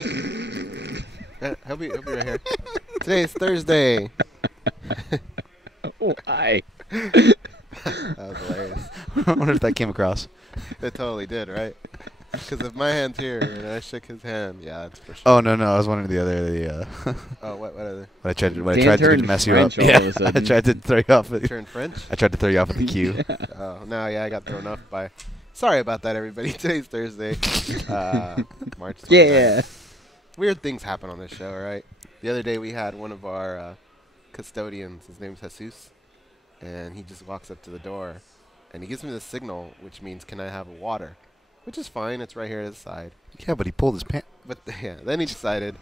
He'll be right here. Today's Thursday. Why? That was hilarious. I wonder if that came across. It totally did, right? Because if my hand's here and I shook his hand, yeah, that's for sure. Oh no, I was wondering the other. Oh, what other? When I tried to do to mess you up. Yeah, I tried to throw you off. Turn French? I tried to throw you off with the cue. Oh no, yeah, I got thrown off by. Sorry about that, everybody. Today's Thursday, March 29th. Yeah. Weird things happen on this show, right? The other day we had one of our custodians. His name's Jesus, and he just walks up to the door, and he gives me the signal, which means, "Can I have a water?" Which is fine. It's right here to the side. Yeah, but he pulled his pants. But yeah, then he decided,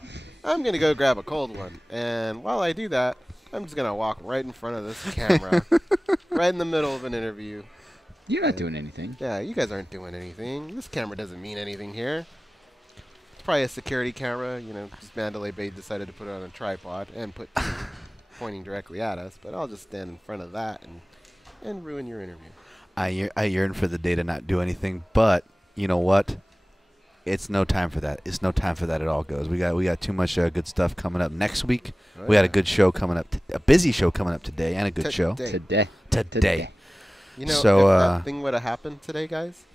I'm going to go grab a cold one. And while I do that, I'm just going to walk right in front of this camera, right in the middle of an interview. You're not doing anything. Yeah, you guys aren't doing anything. This camera doesn't mean anything here. It's probably a security camera. You know, just Mandalay Bay decided to put it on a tripod and put two pointing directly at us. But I'll just stand in front of that and ruin your interview. I yearn for the day to not do anything, but you know what? It's no time for that. It's no time for that at all, goes. We got too much good stuff coming up next week. Oh, we got a good show coming up, a busy show coming up today, and a good show Today. You know, so, if that thing would have happened today, guys,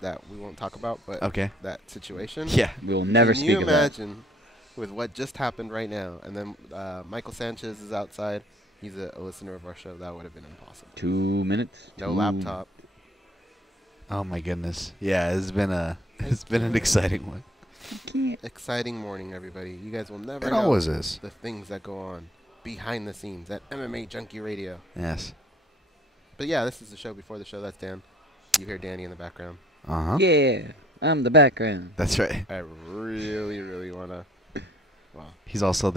that we won't talk about, but that situation. Yeah. We'll never speak about. Can you imagine with what just happened right now, and then Michael Sanchez is outside. He's a listener of our show. That would have been impossible. 2 minutes. No laptop. Oh my goodness. Yeah, it's been an exciting one. Exciting morning, everybody. You guys will never It know always is. the things that go on behind the scenes at MMA Junkie Radio. Yes. But yeah, this is the show before the show. That's Dan. You hear Danny in the background. Uh-huh. Yeah, I'm the background. That's right. I really, really want to. Well, he's also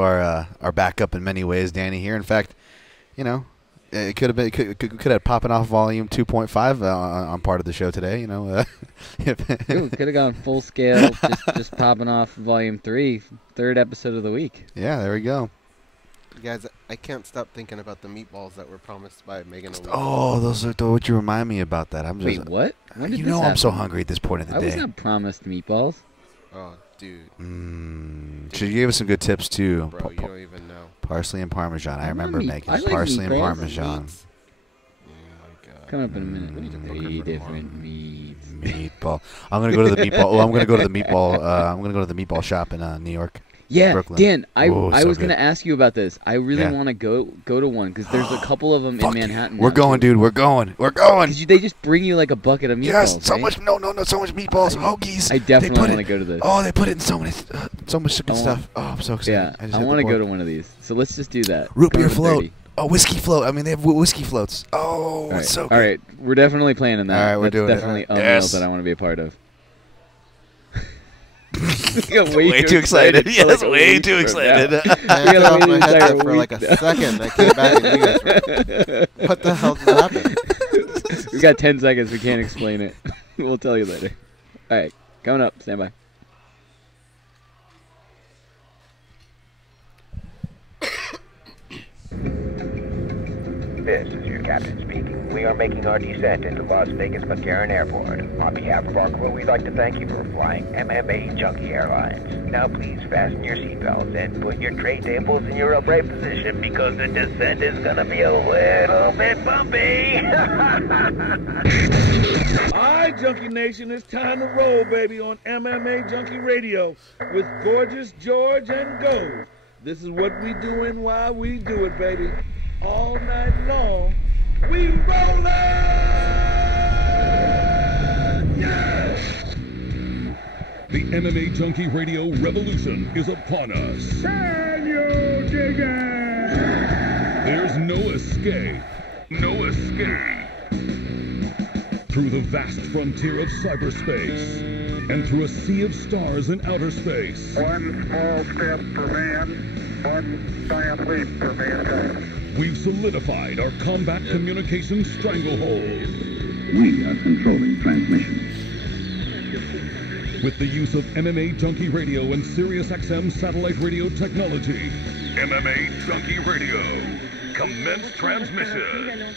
our backup in many ways, Danny here. In fact, you know, it could have been could have popping off volume 2.5 on part of the show today. You know, could have gone full scale, just popping off volume 3, third episode of the week. Yeah, there we go. You guys, I can't stop thinking about the meatballs that were promised by Megan. Oh, those are what you remind me about that. I'm just wait, what? When did you this know happen? I'm so hungry at this point of the day. I was not promised meatballs. Oh, dude. She gave us some good tips too. Bro, you don't even know. Parsley and Parmesan. I remember making like parsley and meatballs. Parmesan. Oh my God. Coming up in a minute. We need to book her 3 for different meats. Meatball. I'm gonna go to the meatball. Oh, I'm gonna go to the meatball. I'm gonna go to the meatball shop in New York. Yeah, Brooklyn. Dan, I So was good. going to ask you about this. I really want to go to one because there's a couple of them in Manhattan. We're going, dude. We're going. They just bring you like a bucket of meatballs. Yes, so right? much. No, so much meatballs, hoagies. I definitely want to go to this. Oh, they put it in so much good stuff. Oh, I'm so excited. Yeah, I want to go to one of these. So let's just do that. Root beer float. Oh, whiskey float. I mean, they have whiskey floats. Oh, right. It's so good. All right, we're definitely planning that. All right, we're doing it. definitely a Yes. meal that I want to be a part of. way too excited. Yes, way too excited. I took off my headset for like a second. I came back and you guys were, what the hell just happened? We got 10 seconds. We can't explain it. We'll tell you later. All right, coming up. Stand by. This is your captain speaking. We are making our descent into Las Vegas McCarran Airport. On behalf of our crew, we'd like to thank you for flying MMA Junkie Airlines. Now please fasten your seatbelts and put your tray tables in your upright position because the descent is going to be a little bit bumpy. Alright, Junkie Nation, it's time to roll, baby, on MMA Junkie Radio with Gorgeous George and Gold. This is what we doing while we do it, baby. All night long, we rollin'! Yes! The MMA Junkie Radio revolution is upon us. Can you dig it? There's no escape. No escape. Through the vast frontier of cyberspace and through a sea of stars in outer space. One small step for man, one giant leap for mankind. We've solidified our combat communications stranglehold. We are controlling transmission. With the use of MMA Junkie Radio and SiriusXM satellite radio technology. MMA Junkie Radio. Commence transmission.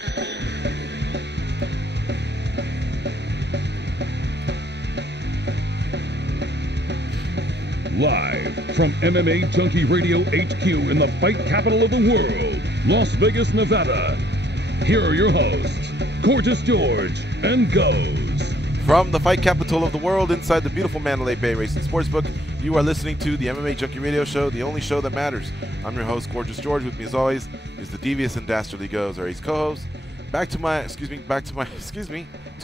Live from MMA Junkie Radio HQ in the fight capital of the world, Las Vegas, Nevada. Here are your hosts, Gorgeous George and Goes. From the fight capital of the world inside the beautiful Mandalay Bay Racing Sportsbook, you are listening to the MMA Junkie Radio Show, the only show that matters. I'm your host, Gorgeous George. With me as always is the devious and dastardly Goes, our ace co-host. To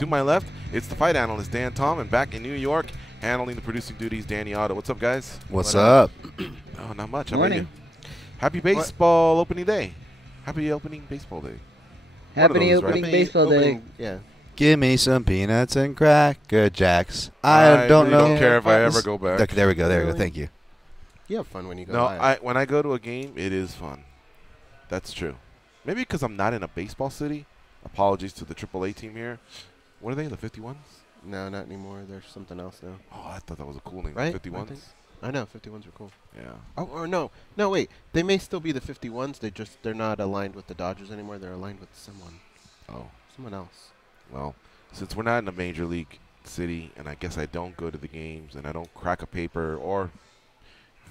my left, it's the fight analyst, Dan Tom, and back in New York, handling the producing duties, Danny Otto. What's up, guys? What's up? Oh, not much. How Morning. about you? Happy baseball opening day. Happy opening baseball day. Happy opening baseball day. Yeah. Give me some peanuts and Cracker Jacks. I don't really know. don't care if I ever go back. Okay, there we go. There we go. Really? Thank you. You have fun when you go No, live. when I go to a game, it is fun. That's true. Maybe because I'm not in a baseball city. Apologies to the AAA team here. What are they, the 51s? No, not anymore. There's something else now. Oh, I thought that was a cool name. Right? 51s? I know, 51s are cool. Yeah. Oh, or no. No, wait. They may still be the 51s. They're not aligned with the Dodgers anymore. They're aligned with someone else. Well, since we're not in a major league city, and I guess I don't go to the games, and I don't crack a paper or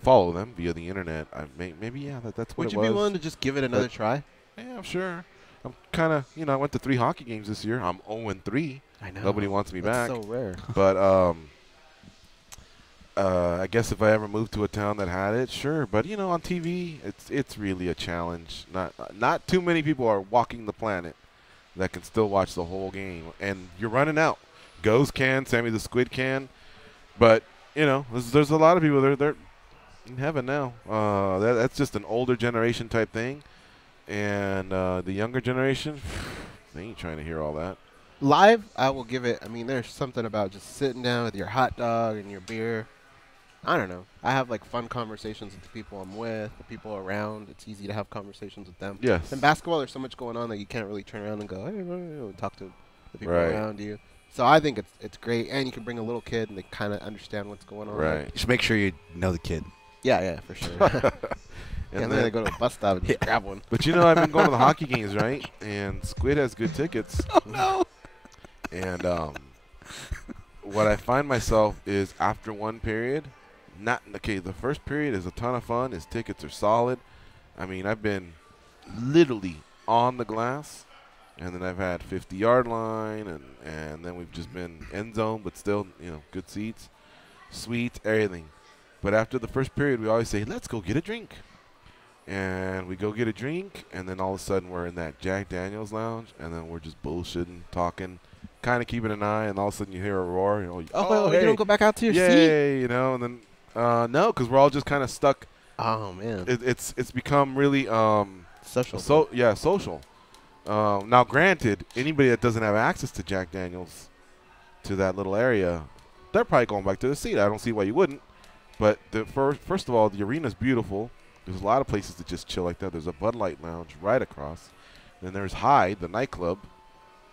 follow them via the internet, maybe that's what Would it you was. be willing to just give it another try? Yeah, sure. I'm kind of, I went to 3 hockey games this year. I'm 0-3. I know. Nobody wants me That's back. so rare. But I guess if I ever moved to a town that had it, sure. But on TV, it's really a challenge. Not too many people are walking the planet that can still watch the whole game, and you're running out. Goes can, Sammy the Squid can, but there's a lot of people they're in heaven now. That's just an older generation type thing, and the younger generation, they ain't trying to hear all that. Live, I will give it. I mean, there's something about just sitting down with your hot dog and your beer. I don't know. I have fun conversations with the people I'm with, the people around. It's easy to have conversations with them. Yes. In basketball, there's so much going on that you can't really turn around and go, hey, and talk to the people Right. around you. So I think it's great, and you can bring a little kid and they kind of understand what's going on. Right. You should make sure you know the kid. Yeah, for sure. And then they go to a bus stop and just grab one. But I've been going to the hockey games, right? And Squid has good tickets. Oh, no. And what I find myself is after one period, the first period is a ton of fun. His tickets are solid. I mean, I've been literally on the glass, and then I've had 50-yard line, and then we've just been end zone, but still, good seats, suites, everything. But after the first period, we always say, let's go get a drink. And we go get a drink, and then all of a sudden we're in that Jack Daniels lounge, and then we're just bullshitting, talking, kind of keeping an eye, and all of a sudden you hear a roar. You don't go back out to your seat? Yay, and then no, because we're all just kind of stuck. Oh, man. It's become really Social. social. Now, granted, anybody that doesn't have access to Jack Daniels, to that little area, they're probably going back to the seat. I don't see why you wouldn't. But first of all, the arena's beautiful. There's a lot of places to just chill like that. There's a Bud Light lounge right across. Then there's Hyde, the nightclub.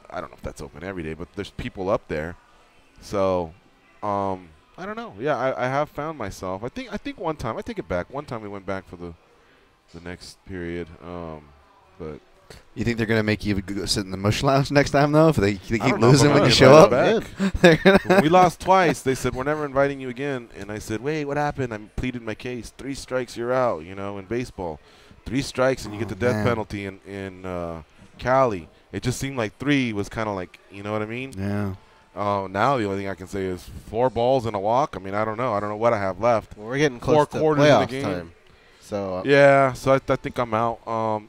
I don't know if that's open every day, but there's people up there. So, I don't know. Yeah, I have found myself. I think one time, I take it back. One time we went back for the next period. But You think they're going to make you go sit in the mush lounge next time, though, if they keep don't know if losing I'm when gonna you show invite up? when we lost twice, they said, we're never inviting you again. And I said, wait, what happened? I pleaded my case. 3 strikes, you're out, in baseball. 3 strikes, and you get the death man. penalty in Cali. It just seemed like 3 was kind of like, you know what I mean? Yeah. Now the only thing I can say is 4 balls and a walk. I mean, I don't know. I don't know what I have left. Well, we're getting 4 close to quarters in the playoffs game. time. So Yeah, so I think I'm out.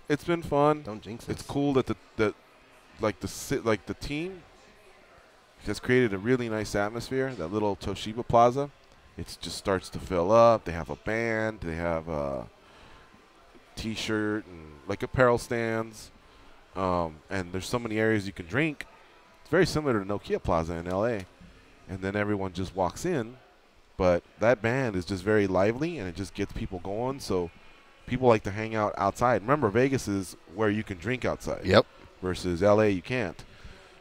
It's been fun. don't jinx It's us. cool that the team has created a really nice atmosphere. That little Toshiba Plaza, it just starts to fill up. They have a band. They have a T-shirt and apparel stands. And there's so many areas you can drink. It's very similar to Nokia Plaza in L.A. And then everyone just walks in. But that band is just very lively, and it just gets people going. So people like to hang out outside. Remember, Vegas is where you can drink outside. Yep. Versus L.A. you can't.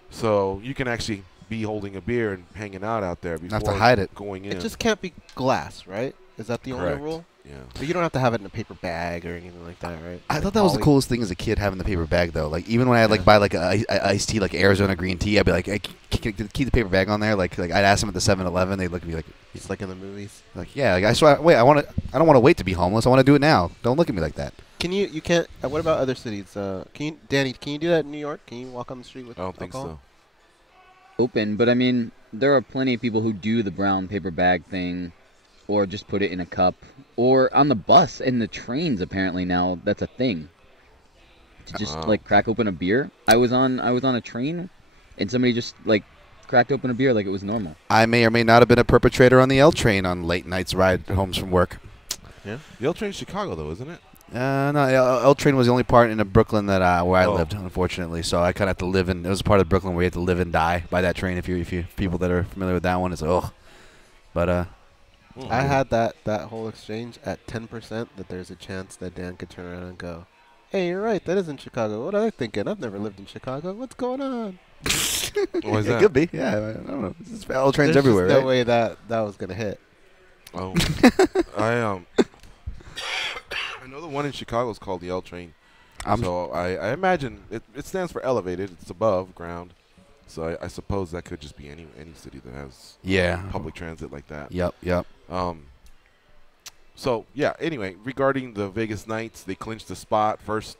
So you can actually be holding a beer and hanging out there before Have to hide it. going in. It just can't be glass, right? Is that the only Correct. rule? Yeah. But you don't have to have it in a paper bag or anything like that, right? I Like thought that was the poly- coolest thing as a kid, having the paper bag, though. Like, even when I'd, like, buy, like, a iced tea, like Arizona green tea, I'd be like, hey, keep the paper bag on there. Like I'd ask them at the 7-Eleven. They'd look at me like, It's like in the movies. like, yeah, like, I don't want to wait to be homeless. I want to do it now. Don't look at me like that. You can't, what about other cities? Danny, can you do that in New York? Can you walk on the street with I don't think alcohol? so. Open, but I mean, there are plenty of people who do the brown paper bag thing, or just put it in a cup, or on the bus and the trains. Apparently now that's a thing. To just like crack open a beer. I was on a train, and somebody just like cracked open a beer like it was normal. I may or may not have been a perpetrator on the L train on late nights ride homes from work. Yeah. The L train's Chicago, though, isn't it? No, L train was the only part in Brooklyn that where I lived, unfortunately. So I kind of had to live in. It was a part of Brooklyn where you had to live and die by that train. If you people that are familiar with that one, it's But I had that whole exchange at 10% that there's a chance that Dan could turn around and go, "Hey, you're right. That isn't Chicago. What are they thinking? I've never lived in Chicago. What's going on?" What is that? It could be. Yeah, I don't know. There's L trains There's everywhere, just no right? way that was gonna hit. Oh. I know the one in Chicago is called the L train. So I imagine it stands for elevated. It's above ground. So I suppose that could just be any city that has public transit like that. Yep. So yeah. Anyway, regarding the Vegas Knights, they clinched the spot, first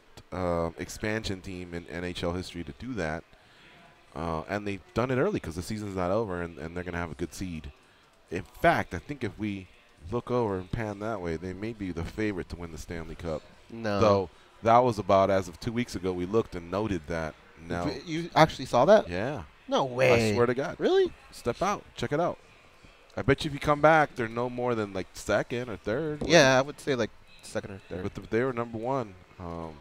expansion team in NHL history to do that, and they've done it early because the season's not over, and they're gonna have a good seed. In fact, I think if we look over and pan that way, they may be the favorite to win the Stanley Cup. No. Though that was about as of 2 weeks ago. We looked and noted that. Now You actually saw that? Yeah. No way. I swear to God. Really? Step out. Check it out. I bet you if you come back, they're no more than like second or third. Yeah, I would say like second or third. But they were number one. Where are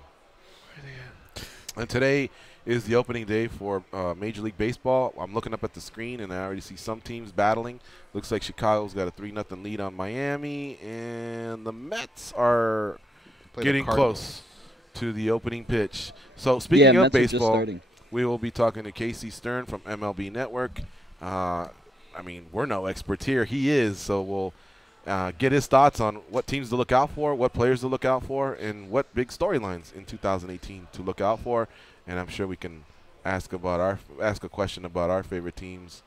they at? And today is the opening day for Major League Baseball. I'm looking up at the screen, and I already see some teams battling. Looks like Chicago's got a 3-0 lead on Miami, and the Mets are getting close to the opening pitch. So speaking of Mets are just baseball, starting. we will be talking to Casey Stern from MLB Network. I mean, we're no experts here. He is, so we'll get his thoughts on what teams to look out for, what players to look out for, and what big storylines in 2018 to look out for. And I'm sure we can ask a question about our favorite teams,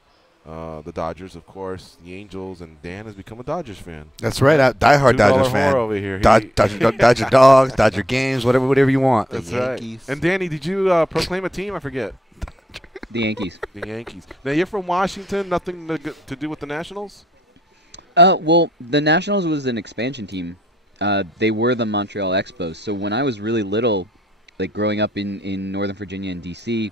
the Dodgers, of course, the Angels, and Dan has become a Dodgers fan. That's right, diehard Dodgers fan. Over here. Dodger dogs, Dodger games, whatever you want. That's right. And Danny, did you proclaim a team? I forget. The Yankees. The Yankees. Now you're from Washington. Nothing to do with the Nationals. Well, the Nationals was an expansion team. They were the Montreal Expos. So when I was really little, like growing up in Northern Virginia and D.C.,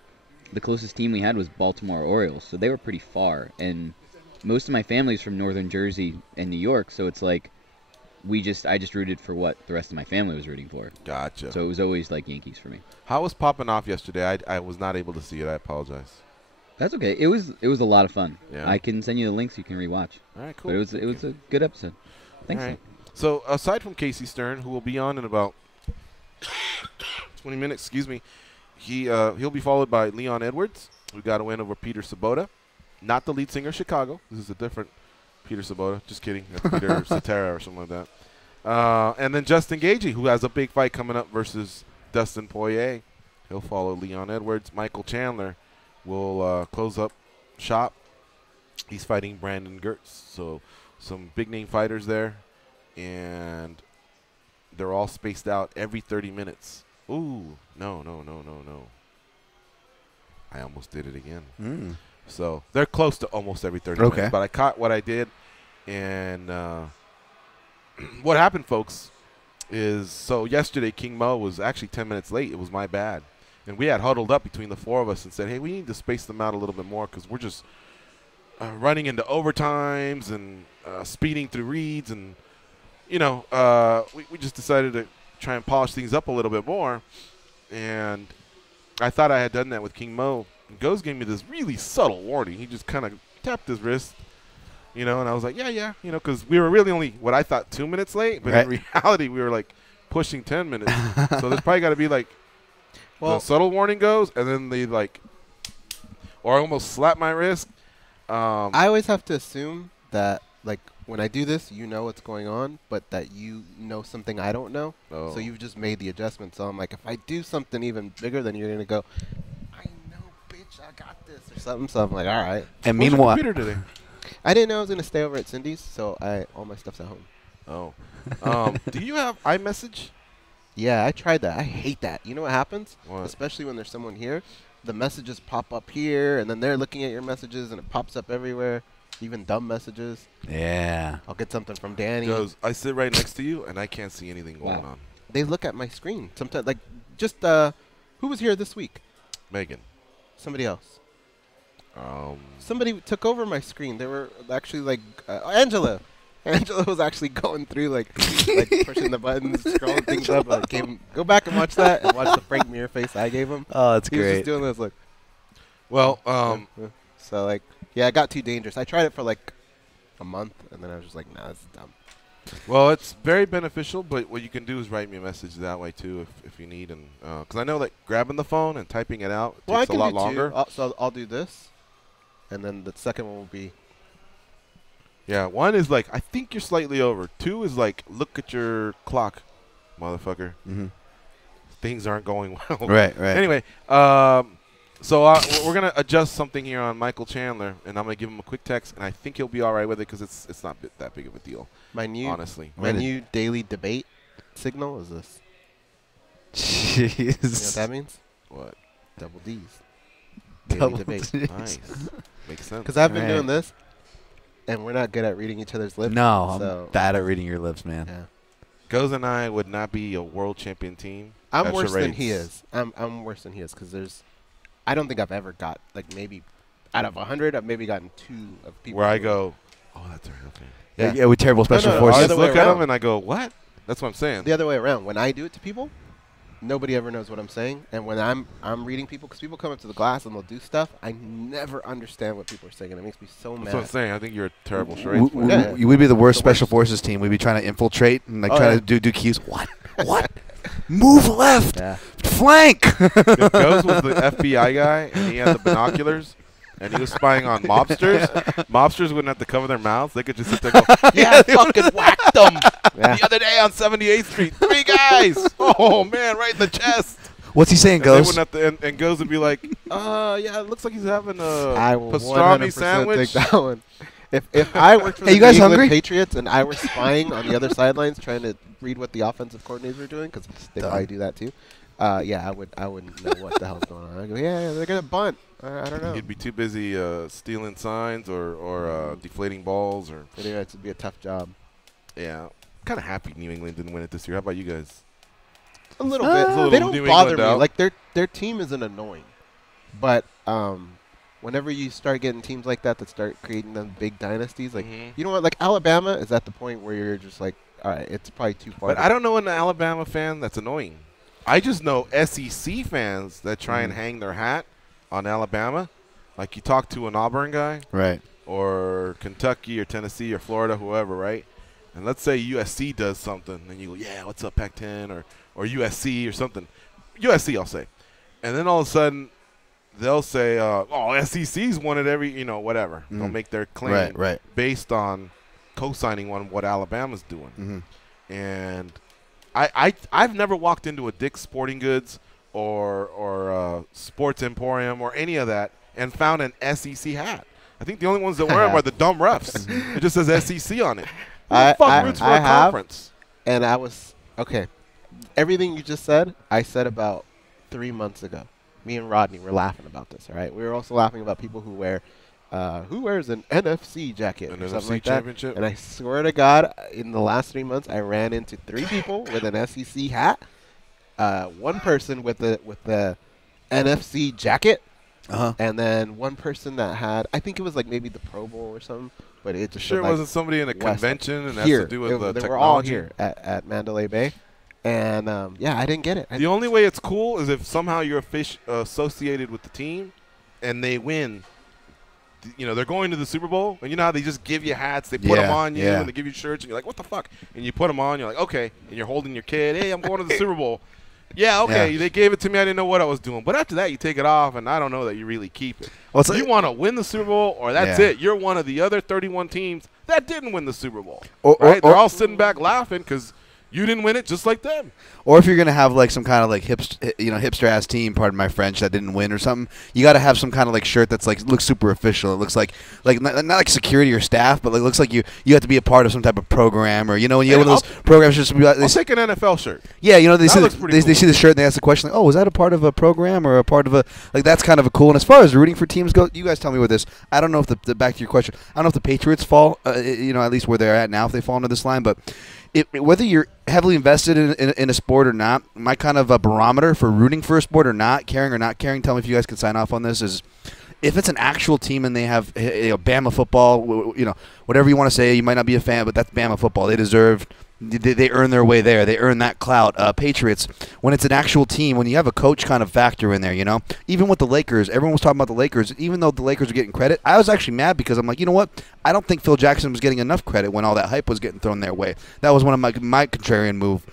the closest team we had was Baltimore Orioles. So they were pretty far. And most of my family's from Northern Jersey and New York. So it's like I just rooted for what the rest of my family was rooting for. Gotcha. So it was always like Yankees for me. How was popping off yesterday? I was not able to see it. I apologize. That's okay. It was a lot of fun. Yeah. I can send you the links you can rewatch. All right, cool. But it was a good episode. Thanks. All right. So aside from Casey Stern, who will be on in about 20 minutes, he'll be followed by Leon Edwards, who got a win over Peter Sabota, not the lead singer of Chicago. This is a different Peter Sabota. Just kidding. That's Peter Cetera or something like that. And then Justin Gaethje, who has a big fight coming up versus Dustin Poirier. He'll follow Leon Edwards. Michael Chandler will close up shop. He's fighting Brandon Gertz. So some big-name fighters there. And they're all spaced out every 30 minutes. Ooh, no. I almost did it again. So they're close to almost every 30 minutes. But I caught what I did. And what happened, folks, is so yesterday King Mo was actually 10 minutes late. It was my bad. And we had huddled up between the four of us and said, hey, we need to space them out a little bit more because we're just running into overtimes and speeding through reads. And, we just decided to try and polish things up a little bit more. And I thought I had done that with King Mo. And Goes gave me this really subtle warning. He just kind of tapped his wrist, and I was like, yeah, because we were really only what I thought 2 minutes late. But in reality, we were like pushing 10 minutes. So there's probably got to be like the subtle warning goes, and then they or almost slap my wrist. I always have to assume that when I do this, you know what's going on, but that you know something I don't know. Oh. So you've just made the adjustment. So I'm like, if I do something even bigger, then you're going to go, I know, bitch, I got this or something. So I'm like, all right. And Where's your meanwhile, computer today? I didn't know I was going to stay over at Cindy's, so all my stuff's at home. Oh. Do you have iMessage? Yeah, I tried that. I hate that. You know what happens? What? Especially when there's someone here. The messages pop up here, and then they're looking at your messages, and it pops up everywhere, even dumb messages. yeah. I'll get something from Danny. Goes, I sit right next to you, and I can't see anything going Wow. on. They look at my screen. Sometimes, like, just, who was here this week? Megan. Somebody else. Um, Somebody took over my screen. They were actually, like, Angela. Angela was actually going through, like pushing the buttons, scrolling things up. I gave him, go back and watch that, and watch the Frank Mir face I gave him. Oh, that's He was great. just doing this, like. well, So, like, yeah, it got too dangerous. I tried it for, like, a month, and then I was just like, nah, this is dumb. well, it's very beneficial, but what you can do is write me a message that way, too, if you need. And because I know that grabbing the phone and typing it out Well, I takes a can lot do longer. two. So I'll do this, and then the second one will be. Yeah, 1 is like, I think you're slightly over. 2 is like, look at your clock, motherfucker. Mm-hmm. Things aren't going well. Right, right. Anyway, so we're going to adjust something here on Michael Chandler, and I'm going to give him a quick text, and I think he'll be all right with it because it's not that big of a deal, My new honestly. my new daily debate signal is this. Jeez. You know what that means? What? Double D's. Daily Double debate. D's. Nice. Makes sense. Because I've been Right. doing this, and we're not good at reading each other's lips. No, so I'm bad at reading your lips, man. Yeah. Goes and I would not be a world champion team. I'm at worse than charades. he is. I'm worse than he is because I don't think I've ever got, like, maybe out of 100, I've maybe gotten 2 of people. Where I who- go, oh, that's right, okay. Yeah, yeah, with terrible special no, I forces. the just other way look at around. him and I go, what? That's what I'm saying. The other way around. When I do it to people, nobody ever knows what I'm saying. And when I'm reading people, because people come up to the glass and they'll do stuff, I never understand what people are saying, and it makes me so That's what I'm mad. saying. I think you're a terrible charades player. Yeah. We'd be the worst The special worst. forces team. We'd be trying to infiltrate and like Oh, try yeah. to do cues. What? What? Move left. Yeah. Flank. If Goes was the FBI guy and he had the binoculars and he was spying on mobsters, mobsters wouldn't have to cover their mouths. They could just sit there and go, yeah, I fucking whacked them Yeah. the other day on 78th Street. 3 guys. Oh, man, right in the chest. What's he saying, And they Ghost? wouldn't have to, and Goes would be like, yeah, it looks like he's having I a will pastrami 100% sandwich. take that one. If I worked for Hey, the you guys New England hungry? Patriots and I were spying on the other sidelines trying to read what the offensive coordinators were doing, because they Done. probably do that too, yeah, I wouldn't know what the hell's going on. I go, yeah, they're going to bunt. I don't know. You'd be too busy stealing signs or deflating balls or Anyway, it'd be a tough job. yeah. Kind of happy New England didn't win it this year. How about you guys? A little It's bit. a little They don't New bother England me. out. Like their team isn't annoying, but whenever you start getting teams like that start creating them big dynasties, like Mhm. you know what, like Alabama is at the point where you're just like, all right, it's probably too far. But I don't know an Alabama fan that's annoying. I just know SEC fans that try and hang their hat on Alabama. Like you talk to an Auburn guy Right. or Kentucky or Tennessee or Florida, whoever, right? And let's say USC does something, and you go, yeah, what's up, Pac-10 or USC or something. USC, I'll say. And then all of a sudden, they'll say, oh, SEC's won it every, whatever. They'll make their claim Right, right. based on co-signing on what Alabama's doing. Mm-hmm. And I've never walked into a Dick's Sporting Goods or Sports Emporium or any of that and found an SEC hat. I think the only ones that wear them are the dumb refs. It just says SEC on it. Who the fuck roots for a conference? And I was okay. Everything you just said, I said about 3 months ago. Me and Rodney were laughing about this. All right, we were also laughing about people who wears an NFC jacket An or NFC something like championship? that. And I swear to God, in the last 3 months, I ran into 3 people with an SEC hat, one person with the NFC jacket, Uh-huh. and then one person that had, I think it was like maybe the Pro Bowl or something, but it just Sure, said, it like, wasn't somebody in a West. convention and has Here. to do with They technology. were all here at Mandalay Bay. And, yeah, I didn't get it. The only way it's cool is if somehow you're associated with the team and they win. They're going to the Super Bowl, and you know how they just give you hats, they put them on you, and they give you shirts, and you're like, what the fuck? And you put them on, you're like, okay, and you're holding your kid, hey, I'm going to the Super Bowl. Yeah, okay, they gave it to me, I didn't know what I was doing. But after that, you take it off, and I don't know that you really keep it. Well, it's You like- want to win the Super Bowl, or that's Yeah. it. You're one of the other 31 teams that didn't win the Super Bowl. Or- Right? or- They're all sitting back laughing because you didn't win it just like them. Or if you're gonna have like some kind of like hipster ass team, pardon my French, that didn't win or something, you got to have some kind of like shirt that's like looks super official. It looks like not like security or staff, but like looks like you have to be a part of some type of program, or when you have one of those programs just be like, I'll take an NFL shirt. yeah, they see looks pretty they see the shirt and they ask the question like, oh, was that a part of a program or a part of a like that's kind of a cool. And as far as rooting for teams go, you guys tell me with this. I don't know if the back to your question, I don't know if the Patriots fall, at least where they're at now, if they fall into this line, but. Whether you're heavily invested in a sport or not, my kind of a barometer for rooting for a sport or not caring, tell me if you guys can sign off on this, is if it's an actual team and they have Bama football, whatever you want to say, you might not be a fan, but that's Bama football. They earn their way there. They earn that clout. Patriots, when it's an actual team, when you have a coach kind of factor in there, even with the Lakers, everyone was talking about the Lakers. Even though the Lakers are getting credit, I was actually mad because I'm like, you know what? I don't think Phil Jackson was getting enough credit when all that hype was getting thrown their way. That was one of my contrarian move.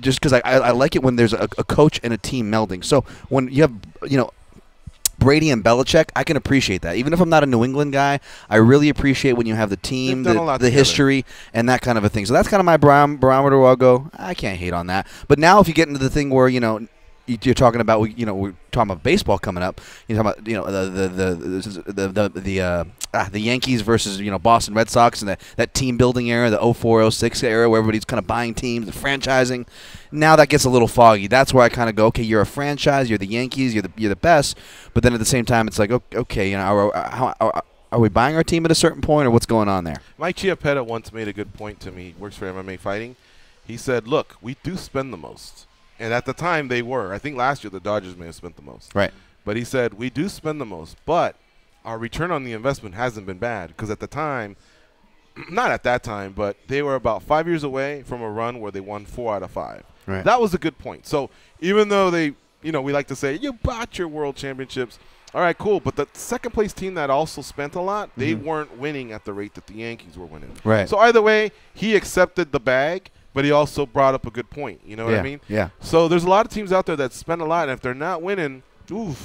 Just because I like it when there's a coach and a team melding. So when you have Brady and Belichick, I can appreciate that. Even if I'm not a New England guy, I really appreciate when you have the team, the history, and that kind of a thing. So that's kind of my barometer where I'll go, I can't hate on that. But now if you get into the thing where, you're talking about, we're talking about baseball coming up. You're talking about, the Yankees versus, Boston Red Sox and that team building era, the 04, 06 era where everybody's kind of buying teams, the franchising. Now that gets a little foggy. That's where I kind of go, okay, you're a franchise, you're the Yankees, you're the best. But then at the same time, it's like, okay, are we buying our team at a certain point, or what's going on there? Mike Chiappetta once made a good point to me. He works for MMA Fighting. He said, look, we do spend the most. And at the time, they were. I think last year the Dodgers may have spent the most. Right. But he said, we do spend the most, but our return on the investment hasn't been bad. Because at the time, not at that time, but they were about 5 years away from a run where they won 4 out of 5. Right. That was a good point. So even though they, we like to say, you bought your world championships. All right, cool. But the second-place team that also spent a lot, they weren't winning at the rate that the Yankees were winning. Right. So either way, he accepted the bag. But he also brought up a good point. You know what I mean? Yeah. So there's a lot of teams out there that spend a lot, and if they're not winning,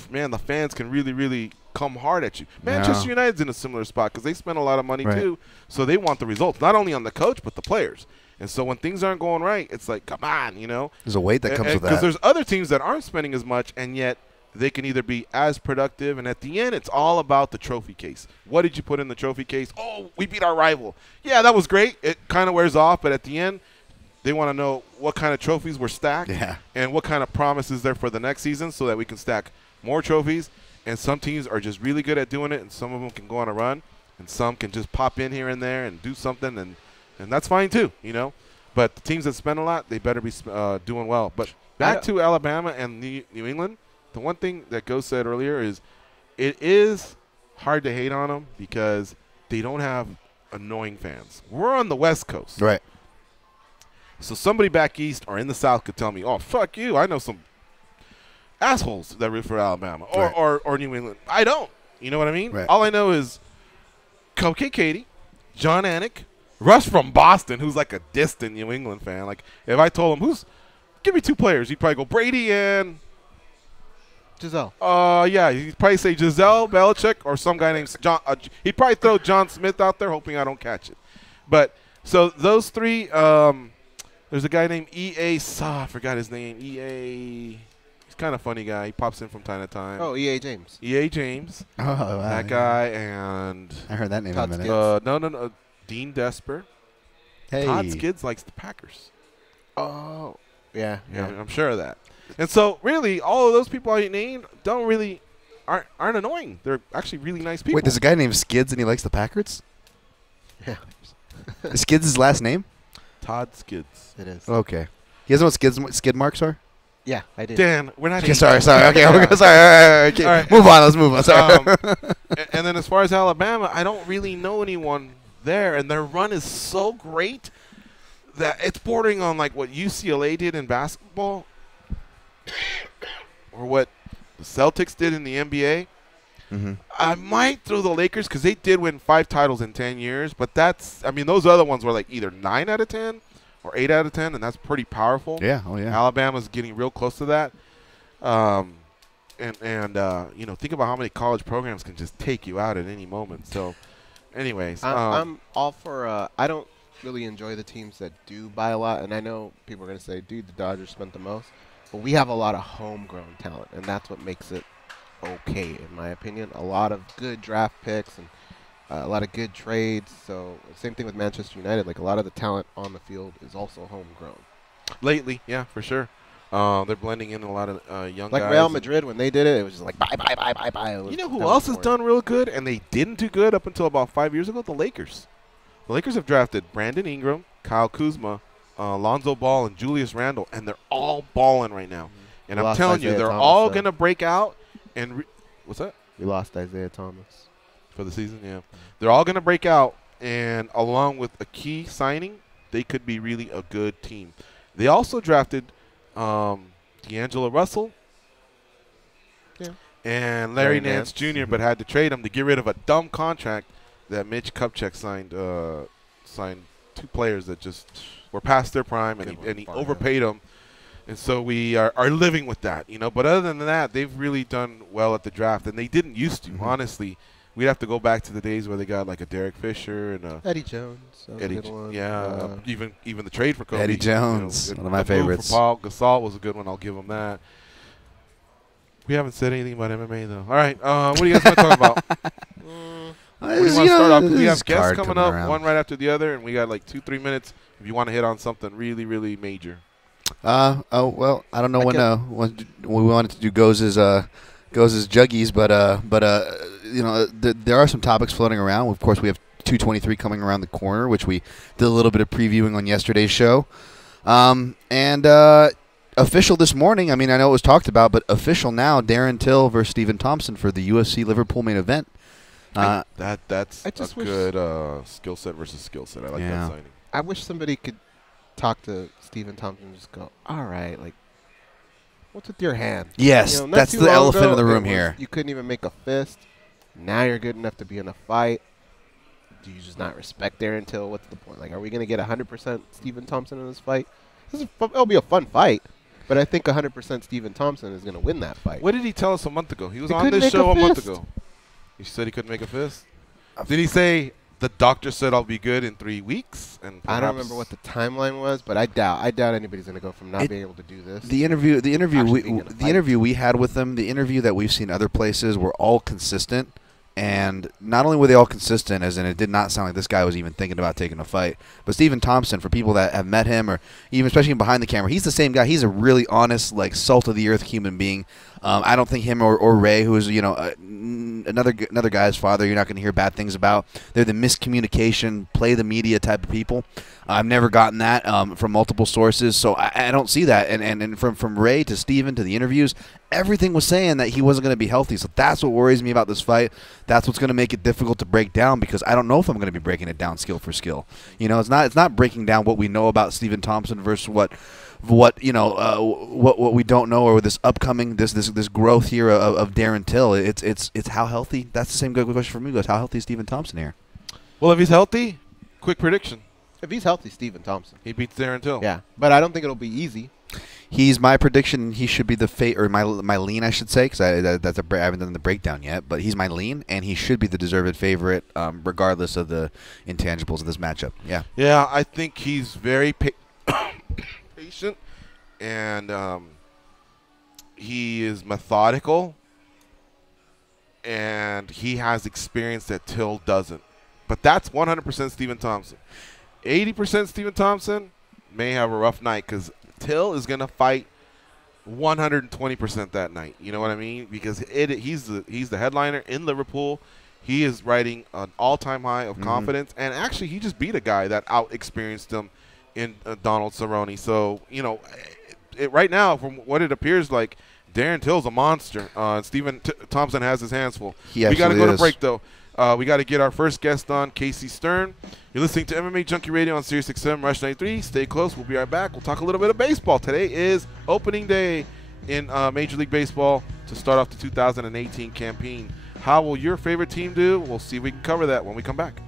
man, the fans can really, really come hard at you. Manchester United's in a similar spot because they spend a lot of money too, so they want the results, not only on the coach but the players. And so when things aren't going right, it's like, come on, There's a weight that comes with that. Because there's other teams that aren't spending as much, and yet they can either be as productive, and at the end, it's all about the trophy case. What did you put in the trophy case? Oh, we beat our rival. Yeah, that was great. It kind of wears off, but at the end, they want to know what kind of trophies were stacked and what kind of promise is there for the next season so that we can stack more trophies. And some teams are just really good at doing it, and some of them can go on a run, and some can just pop in here and there and do something, and that's fine too, But the teams that spend a lot, they better be doing well. But back to Alabama and New England, the one thing that Go said earlier is it is hard to hate on them because they don't have annoying fans. We're on the West Coast. Right. So somebody back east or in the South could tell me, oh, fuck you, I know some assholes that root for Alabama or New England. I don't. You know what I mean? Right. All I know is Cupcake Katie, John Anik, Russ from Boston, who's like a distant New England fan. Like, if I told him, give me 2 players, he'd probably go Brady and Giselle. Yeah, he'd probably say Giselle, Belichick, or some guy named John. He'd probably throw John Smith out there, hoping I don't catch it. But so those 3. There's a guy named E.A. I forgot his name. E.A. He's kind of a funny guy. He pops in from time to time. Oh, E.A. James. E.A. James. Oh, wow. That guy, and I heard that name in a minute. No. Dean Desper. Hey. Todd Skids likes the Packers. Oh, yeah. I'm sure of that. And so, really, all of those people I named aren't annoying. They're actually really nice people. Wait, there's a guy named Skids and he likes the Packers? Yeah. Is Skids his last name? Todd Skids. It is. Okay. He doesn't know what skid marks are? Yeah, I did. Dan, we're not. Okay, sorry. Okay, sorry. All right. Move on. Let's move on. Sorry. And then as far as Alabama, I don't really know anyone there, and their run is so great that it's bordering on like what UCLA did in basketball, or what the Celtics did in the NBA. Mm-hmm. I might throw the Lakers because they did win 5 titles in 10 years, but those other ones were like either 9 out of 10 or 8 out of 10, and that's pretty powerful. Yeah, oh yeah. Alabama's getting real close to that. Think about how many college programs can just take you out at any moment. So Anyways, I'm all for. I don't really enjoy the teams that do buy a lot, and I know people are gonna say, "Dude, the Dodgers spent the most," but we have a lot of homegrown talent, and that's what makes it okay, in my opinion. A lot of good draft picks and a lot of good trades. So same thing with Manchester United. Like a lot of the talent on the field is also homegrown. lately, yeah, for sure. They're blending in a lot of young guys. Like Real Madrid, when they did it, it was just like buy, buy, buy, buy, buy. You know who else has done real good, and they didn't do good up until about 5 years ago? The Lakers. The Lakers have drafted Brandon Ingram, Kyle Kuzma, Lonzo Ball, and Julius Randle, and they're all balling right now. And I'm telling you, they're all going to break out. And what's that? We lost Isaiah Thomas for the season. Yeah, they're all going to break out, and along with a key signing, they could be really a good team. They also drafted D'Angelo Russell and Larry Nance Jr., but had to trade him to get rid of a dumb contract that Mitch Kupchak signed. Signed 2 players that just were past their prime, and he overpaid them. And so we are living with that, you know. But other than that, they've really done well at the draft, and they didn't used to. Honestly, we'd have to go back to the days where they got like a Derek Fisher and a Eddie Jones. Even the trade for Kobe. Eddie Jones, one of my the move favorites. For Paul Gasol was a good one. I'll give him that. We haven't said anything about MMA though. All right, what do you guys want to talk about? What do you want to start off? We have guests coming up, one right after the other, and we got like 2-3 minutes if you want to hit on something really, really major. Well, I don't know when we wanted to do goes as juggies, but you know, there are some topics floating around. Of course, we have 223 coming around the corner, which we did a little bit of previewing on yesterday's show, and official this morning. I mean, I know it was talked about, but official now: Darren Till versus Stephen Thompson for the UFC Liverpool main event. That's a good skill set versus skill set. I like that signing. I wish somebody could talk to Stephen Thompson and just go, all right, like, what's with your hand? Yes, you know, that's the elephant in the room here. You couldn't even make a fist. Now you're good enough to be in a fight. Do you just not respect Darren Till? What's the point? Like, are we going to get 100% Stephen Thompson in this fight? It'll be a fun fight, but I think 100% Stephen Thompson is going to win that fight. What did he tell us a month ago? He was on this show a month ago. He said he couldn't make a fist? Did he say the doctor said I'll be good in 3 weeks? And I don't remember what the timeline was, but I doubt anybody's going to go from not being able to do this. The interview we had with them, the interview that we've seen other places, were all consistent. And not only were they all consistent, as in it did not sound like this guy was even thinking about taking a fight, but Stephen Thompson, for people that have met him, or even especially behind the camera, he's the same guy. He's a really honest, like, salt-of-the-earth human being. I don't think him or Ray, who is, you know, another guy's father, you're not going to hear bad things about. They're the miscommunication, play the media type of people. I've never gotten that from multiple sources, so I don't see that. And from Ray to Stephen to the interviews, everything was saying that he wasn't going to be healthy. So that's what worries me about this fight. That's what's going to make it difficult to break down, because I don't know if I'm going to be breaking it down skill for skill. You know, it's not breaking down what we know about Stephen Thompson versus what we don't know, or this upcoming this growth here of Darren Till. It's how healthy. That's the same good question for me. Goes, how healthy is Stephen Thompson here? Well, if he's healthy, quick prediction. If he's healthy, Stephen Thompson. He beats Darren Till. Yeah, but I don't think it'll be easy. He's my prediction. He should be my lean, I should say, because I haven't done the breakdown yet. But he's my lean, and he should be the deserved favorite, regardless of the intangibles of this matchup. Yeah. Yeah, I think he's very patient, and he is methodical, and he has experience that Till doesn't. But that's 100% Stephen Thompson. 80% Stephen Thompson may have a rough night, because Till is going to fight 120% that night. You know what I mean? Because he's the headliner in Liverpool. He is riding an all-time high of confidence, and actually he just beat a guy that out-experienced him in Donald Cerrone. So, you know, right now, from what it appears like, Darren Till's a monster. Stephen Thompson has his hands full. We got to go to break, though. We got to get our first guest on, Casey Stern. You're listening to MMA Junkie Radio on Sirius XM Rush 93. Stay close. We'll be right back. We'll talk a little bit of baseball. Today is opening day in Major League Baseball to start off the 2018 campaign. How will your favorite team do? We'll see if we can cover that when we come back.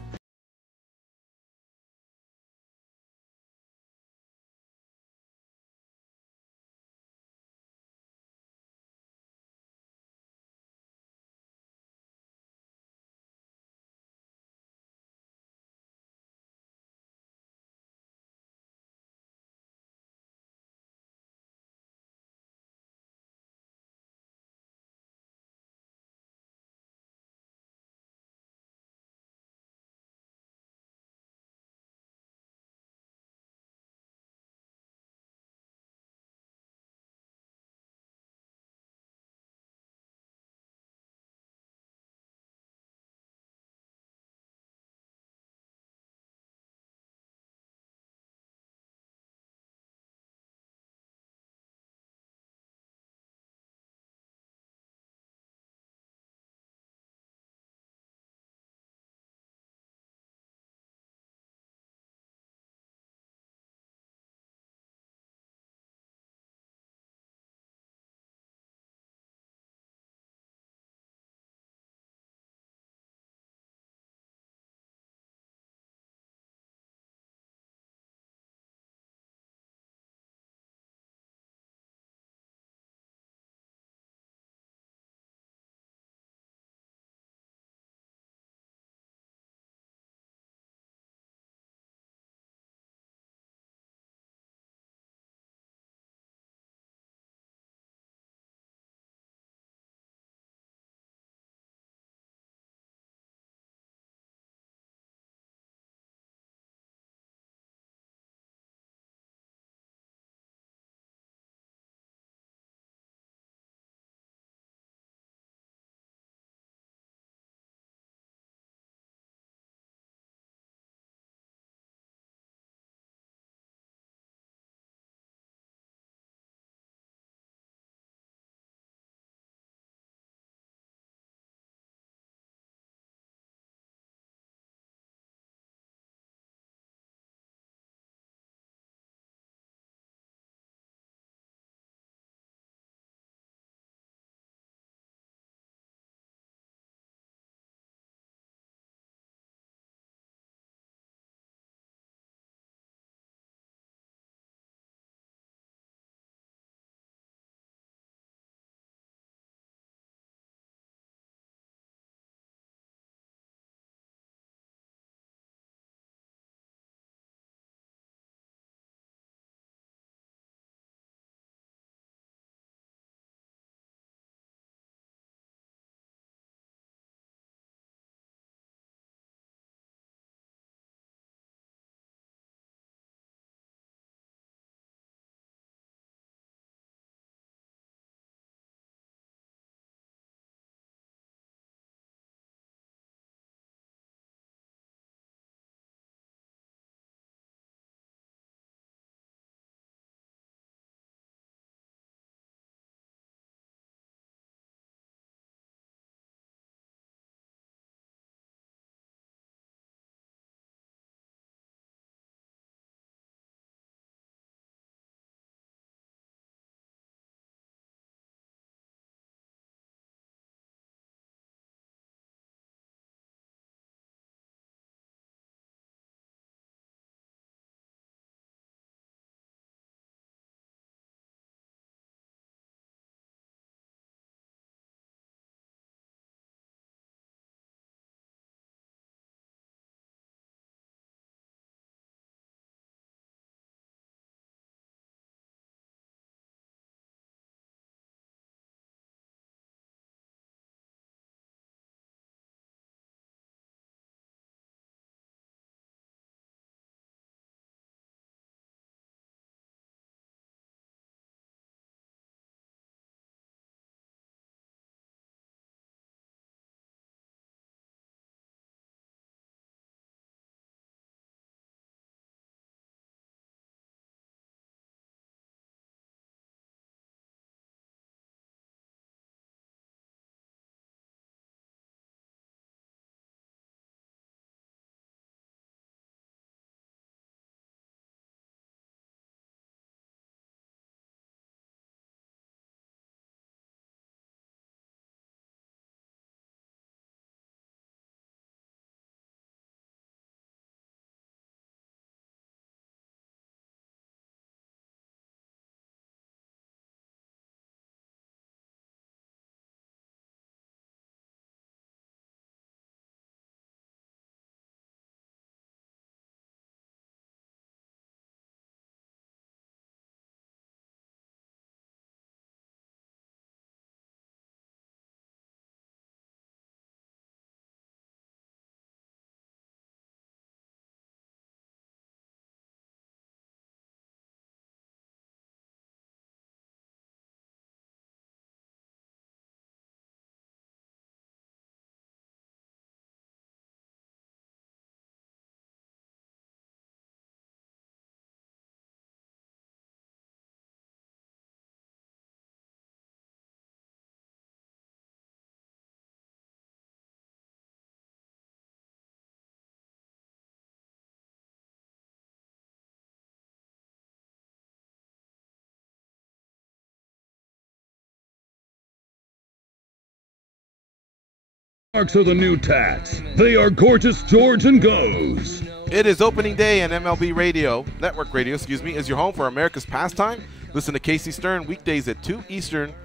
Marks are the new tats. They are Gorgeous George and Goes. It is opening day, and MLB Radio, Network Radio, is your home for America's pastime. Listen to Casey Stern weekdays at 2 Eastern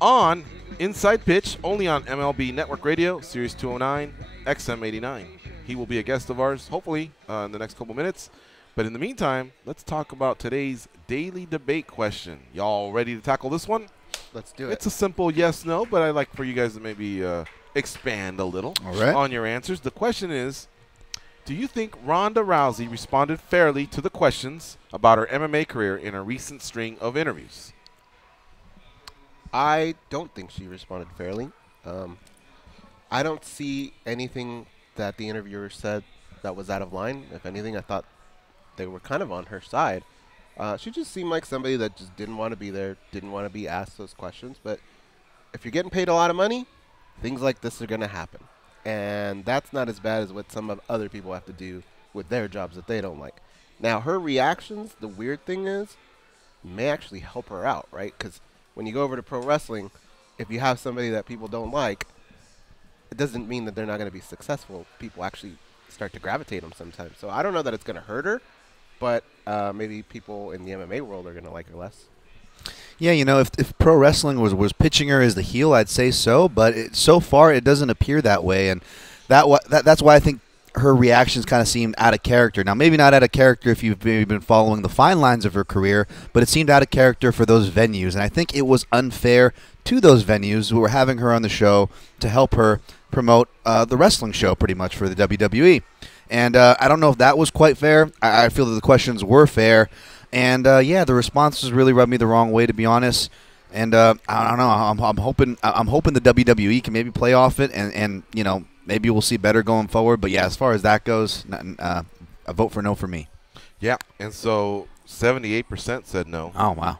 on Inside Pitch, only on MLB Network Radio, Series 209, XM 89. He will be a guest of ours, hopefully, in the next couple minutes. But in the meantime, let's talk about today's daily debate question. Y'all ready to tackle this one? Let's do it. It's a simple yes-no, but I'd like for you guys to maybe expand a little on your answers. The question is, do you think Ronda Rousey responded fairly to the questions about her MMA career in a recent string of interviews? I don't think she responded fairly. I don't see anything that the interviewer said that was out of line. If anything, I thought they were kind of on her side. She just seemed like somebody that just didn't want to be there, didn't want to be asked those questions. But if you're getting paid a lot of money, things like this are going to happen. And that's not as bad as what some of other people have to do with their jobs that they don't like. Now, her reactions, the weird thing is, may actually help her out, right? Because when you go over to pro wrestling, if you have somebody that people don't like, it doesn't mean that they're not going to be successful. People actually start to gravitate them sometimes. So I don't know that it's going to hurt her, but maybe people in the MMA world are going to like her less. Yeah, you know, if pro wrestling was pitching her as the heel, I'd say so. But so far, it doesn't appear that way, and that's why I think her reactions kind of seemed out of character. Now, maybe not out of character if you've maybe been following the fine lines of her career, but it seemed out of character for those venues, and I think it was unfair to those venues who were having her on the show to help her promote the wrestling show, pretty much, for the WWE. And I don't know if that was quite fair. I feel that the questions were fair. And yeah, the responses really rubbed me the wrong way, to be honest. And I don't know. I'm hoping the WWE can maybe play off it, and you know, maybe we'll see better going forward. But yeah, as far as that goes, a vote for no for me. Yeah, and so 78% said no. Oh wow.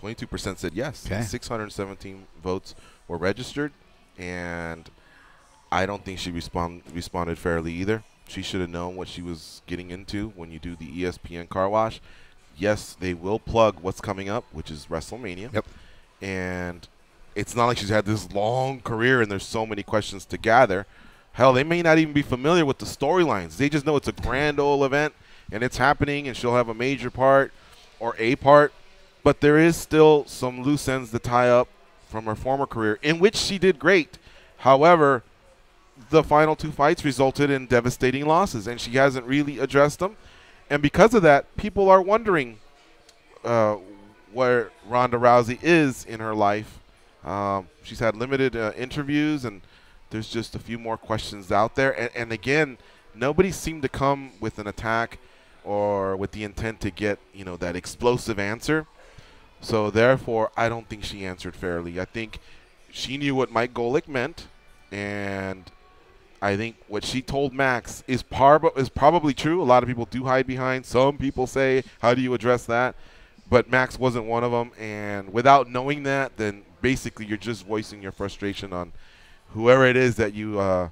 22% said yes. Okay. 617 votes were registered, and I don't think she responded fairly either. She should have known what she was getting into when you do the ESPN car wash. Yes, they will plug what's coming up, which is WrestleMania. Yep. And it's not like she's had this long career and there's so many questions to gather. Hell, they may not even be familiar with the storylines. They just know it's a grand old event and it's happening and she'll have a major part or a part. But there is still some loose ends to tie up from her former career, in which she did great. However, the final two fights resulted in devastating losses, and she hasn't really addressed them. And because of that, people are wondering where Ronda Rousey is in her life. She's had limited interviews, and there's just a few more questions out there. And again, nobody seemed to come with an attack or with the intent to get, you know, that explosive answer. So therefore, I don't think she answered fairly. I think she knew what Mike Golick meant, and I think what she told Max is probably true. A lot of people do hide behind. Some people say, how do you address that? But Max wasn't one of them. And without knowing that, then basically you're just voicing your frustration on whoever it is that you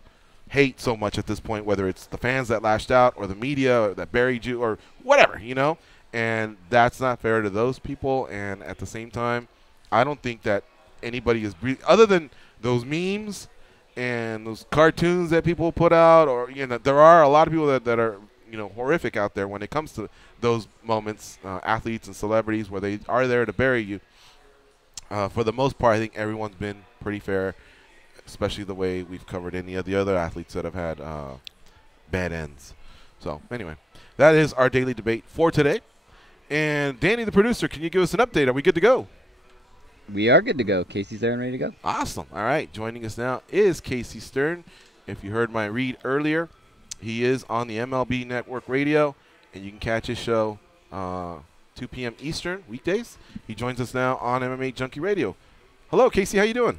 hate so much at this point, whether it's the fans that lashed out or the media that buried you or whatever, you know. And that's not fair to those people. And at the same time, I don't think that anybody is other than those memes and those cartoons that people put out, or, you know, there are a lot of people that are, you know, horrific out there when it comes to those moments, athletes and celebrities, where they are there to bury you. For the most part, I think everyone's been pretty fair, especially the way we've covered any of the other athletes that have had bad ends. So anyway, that is our daily debate for today. And Danny, the producer, can you give us an update? Are we good to go? We are good to go. Casey's there and ready to go. Awesome. All right. Joining us now is Casey Stern. If you heard my read earlier, he is on the MLB Network Radio, and you can catch his show 2 p.m. Eastern weekdays. He joins us now on MMAjunkie Radio. Hello, Casey. How you doing?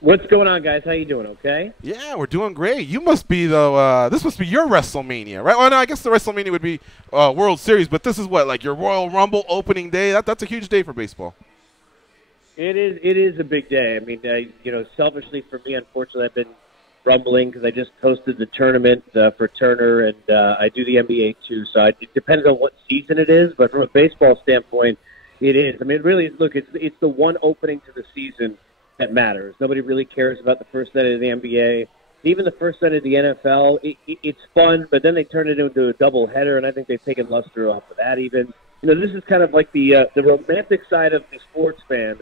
What's going on, guys? How you doing? Okay. Yeah, we're doing great. You must be this must be your WrestleMania, right? Well, no, I guess the WrestleMania would be World Series, but this is what, like your Royal Rumble opening day. That's a huge day for baseball. It is a big day. I mean, you know, selfishly for me, unfortunately, I've been rumbling because I just hosted the tournament for Turner, and I do the NBA too. So it depends on what season it is, but from a baseball standpoint, it is. I mean, really, look, it's the one opening to the season that matters. Nobody really cares about the first night of the NBA. Even the first night of the NFL, it's fun, but then they turn it into a doubleheader, and I think they've taken luster off of that even. This is kind of like the romantic side of the sports fan,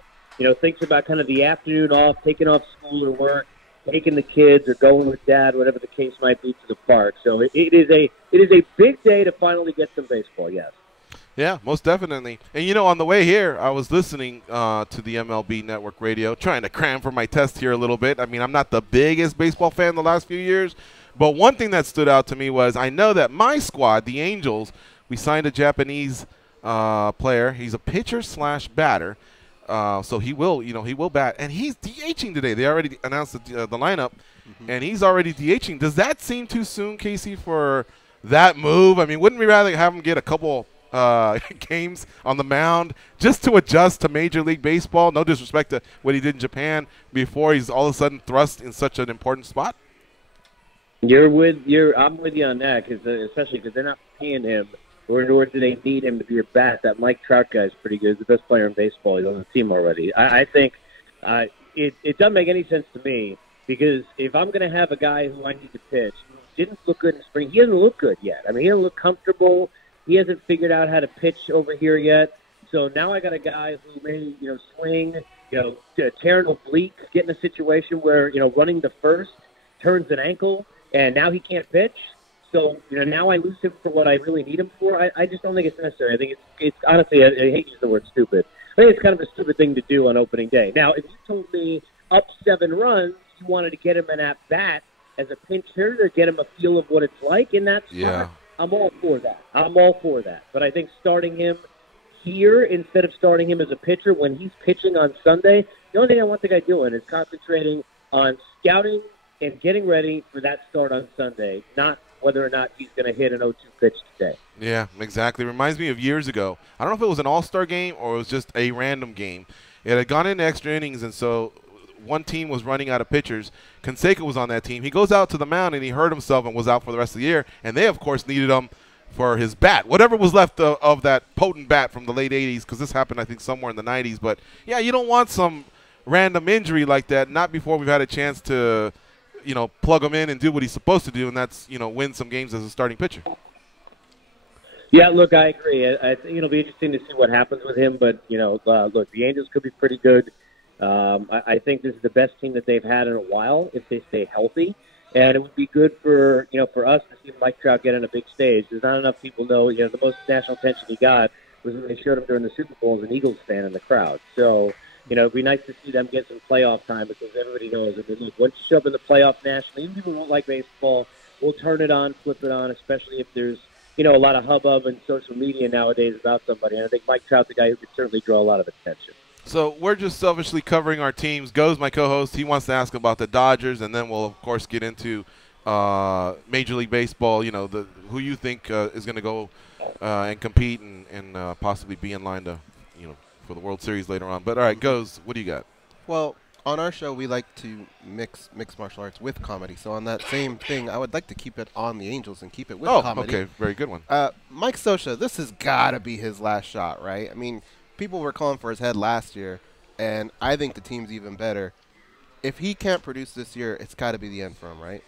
thinks about kind of the afternoon off, taking off school or work, taking the kids or going with dad, whatever the case might be, to the park. So it is a big day to finally get some baseball, yes. Yeah, most definitely. And, on the way here, I was listening to the MLB Network radio, trying to cram for my test here a little bit. I mean, I'm not the biggest baseball fan the last few years, but one thing that stood out to me was I know that my squad, the Angels, we signed a Japanese player. He's a pitcher/batter. So he will bat. And he's DHing today. They already announced the lineup, and he's already DHing. Does that seem too soon, Casey, for that move? I mean, wouldn't we rather have him get a couple games on the mound just to adjust to Major League Baseball? No disrespect to what he did in Japan before he's all of a sudden thrust in such an important spot. I'm with you on that, especially because they're not paying him, or nor do they need him to be a bat. That Mike Trout guy is pretty good. He's the best player in baseball. He's on the team already. I think it doesn't make any sense to me, because if I'm going to have a guy who I need to pitch who didn't look good in spring, he doesn't look good yet. I mean, he doesn't look comfortable. He hasn't figured out how to pitch over here yet. So now I got a guy who may, swing, tear an oblique, get in a situation where, running the first turns an ankle, and now he can't pitch. So, now I lose him for what I really need him for. I just don't think it's necessary. I think it's honestly, I hate to use the word stupid. I think it's kind of a stupid thing to do on opening day. Now, if you told me up 7 runs, you wanted to get him an at-bat as a pinch hitter to get him a feel of what it's like in that spot, I'm all for that. But I think starting him here instead of starting him as a pitcher when he's pitching on Sunday, the only thing I want the guy doing is concentrating on scouting and getting ready for that start on Sunday, not whether or not he's going to hit an 0-2 pitch today. Yeah, exactly. Reminds me of years ago. I don't know if it was an all-star game or it was just a random game. It had gone into extra innings, and so one team was running out of pitchers. Canseco was on that team. He goes out to the mound, and he hurt himself and was out for the rest of the year. And they, of course, needed him for his bat, whatever was left of that potent bat from the late 80s, because this happened, I think, somewhere in the 90s. But, yeah, you don't want some random injury like that, not before we've had a chance to, plug him in and do what he's supposed to do, and that's, win some games as a starting pitcher. Yeah, look, I agree. I think it'll be interesting to see what happens with him. But, look, the Angels could be pretty good. I think this is the best team that they've had in a while if they stay healthy, and it would be good for us to see Mike Trout get on a big stage. There's not enough people know. The most national attention he got was when they showed him during the Super Bowl as an Eagles fan in the crowd. So it'd be nice to see them get some playoff time, because everybody knows that once you show up in the playoff nationally, even people who don't like baseball will turn it on, flip it on, especially if there's a lot of hubbub and social media nowadays about somebody. And I think Mike Trout's the guy who could certainly draw a lot of attention. So we're just selfishly covering our teams. Goes, my co-host, he wants to ask about the Dodgers, and then we'll, of course, get into Major League Baseball, who you think is going to go and compete and possibly be in line to, for the World Series later on. But, all right, Goes, what do you got? Well, on our show, we like to mix martial arts with comedy. So on that same thing, I would like to keep it on the Angels and keep it with comedy. Okay, very good one. Mike Scioscia, this has got to be his last shot, right? I mean, people were calling for his head last year, and I think the team's even better. If he can't produce this year, it's got to be the end for him, right?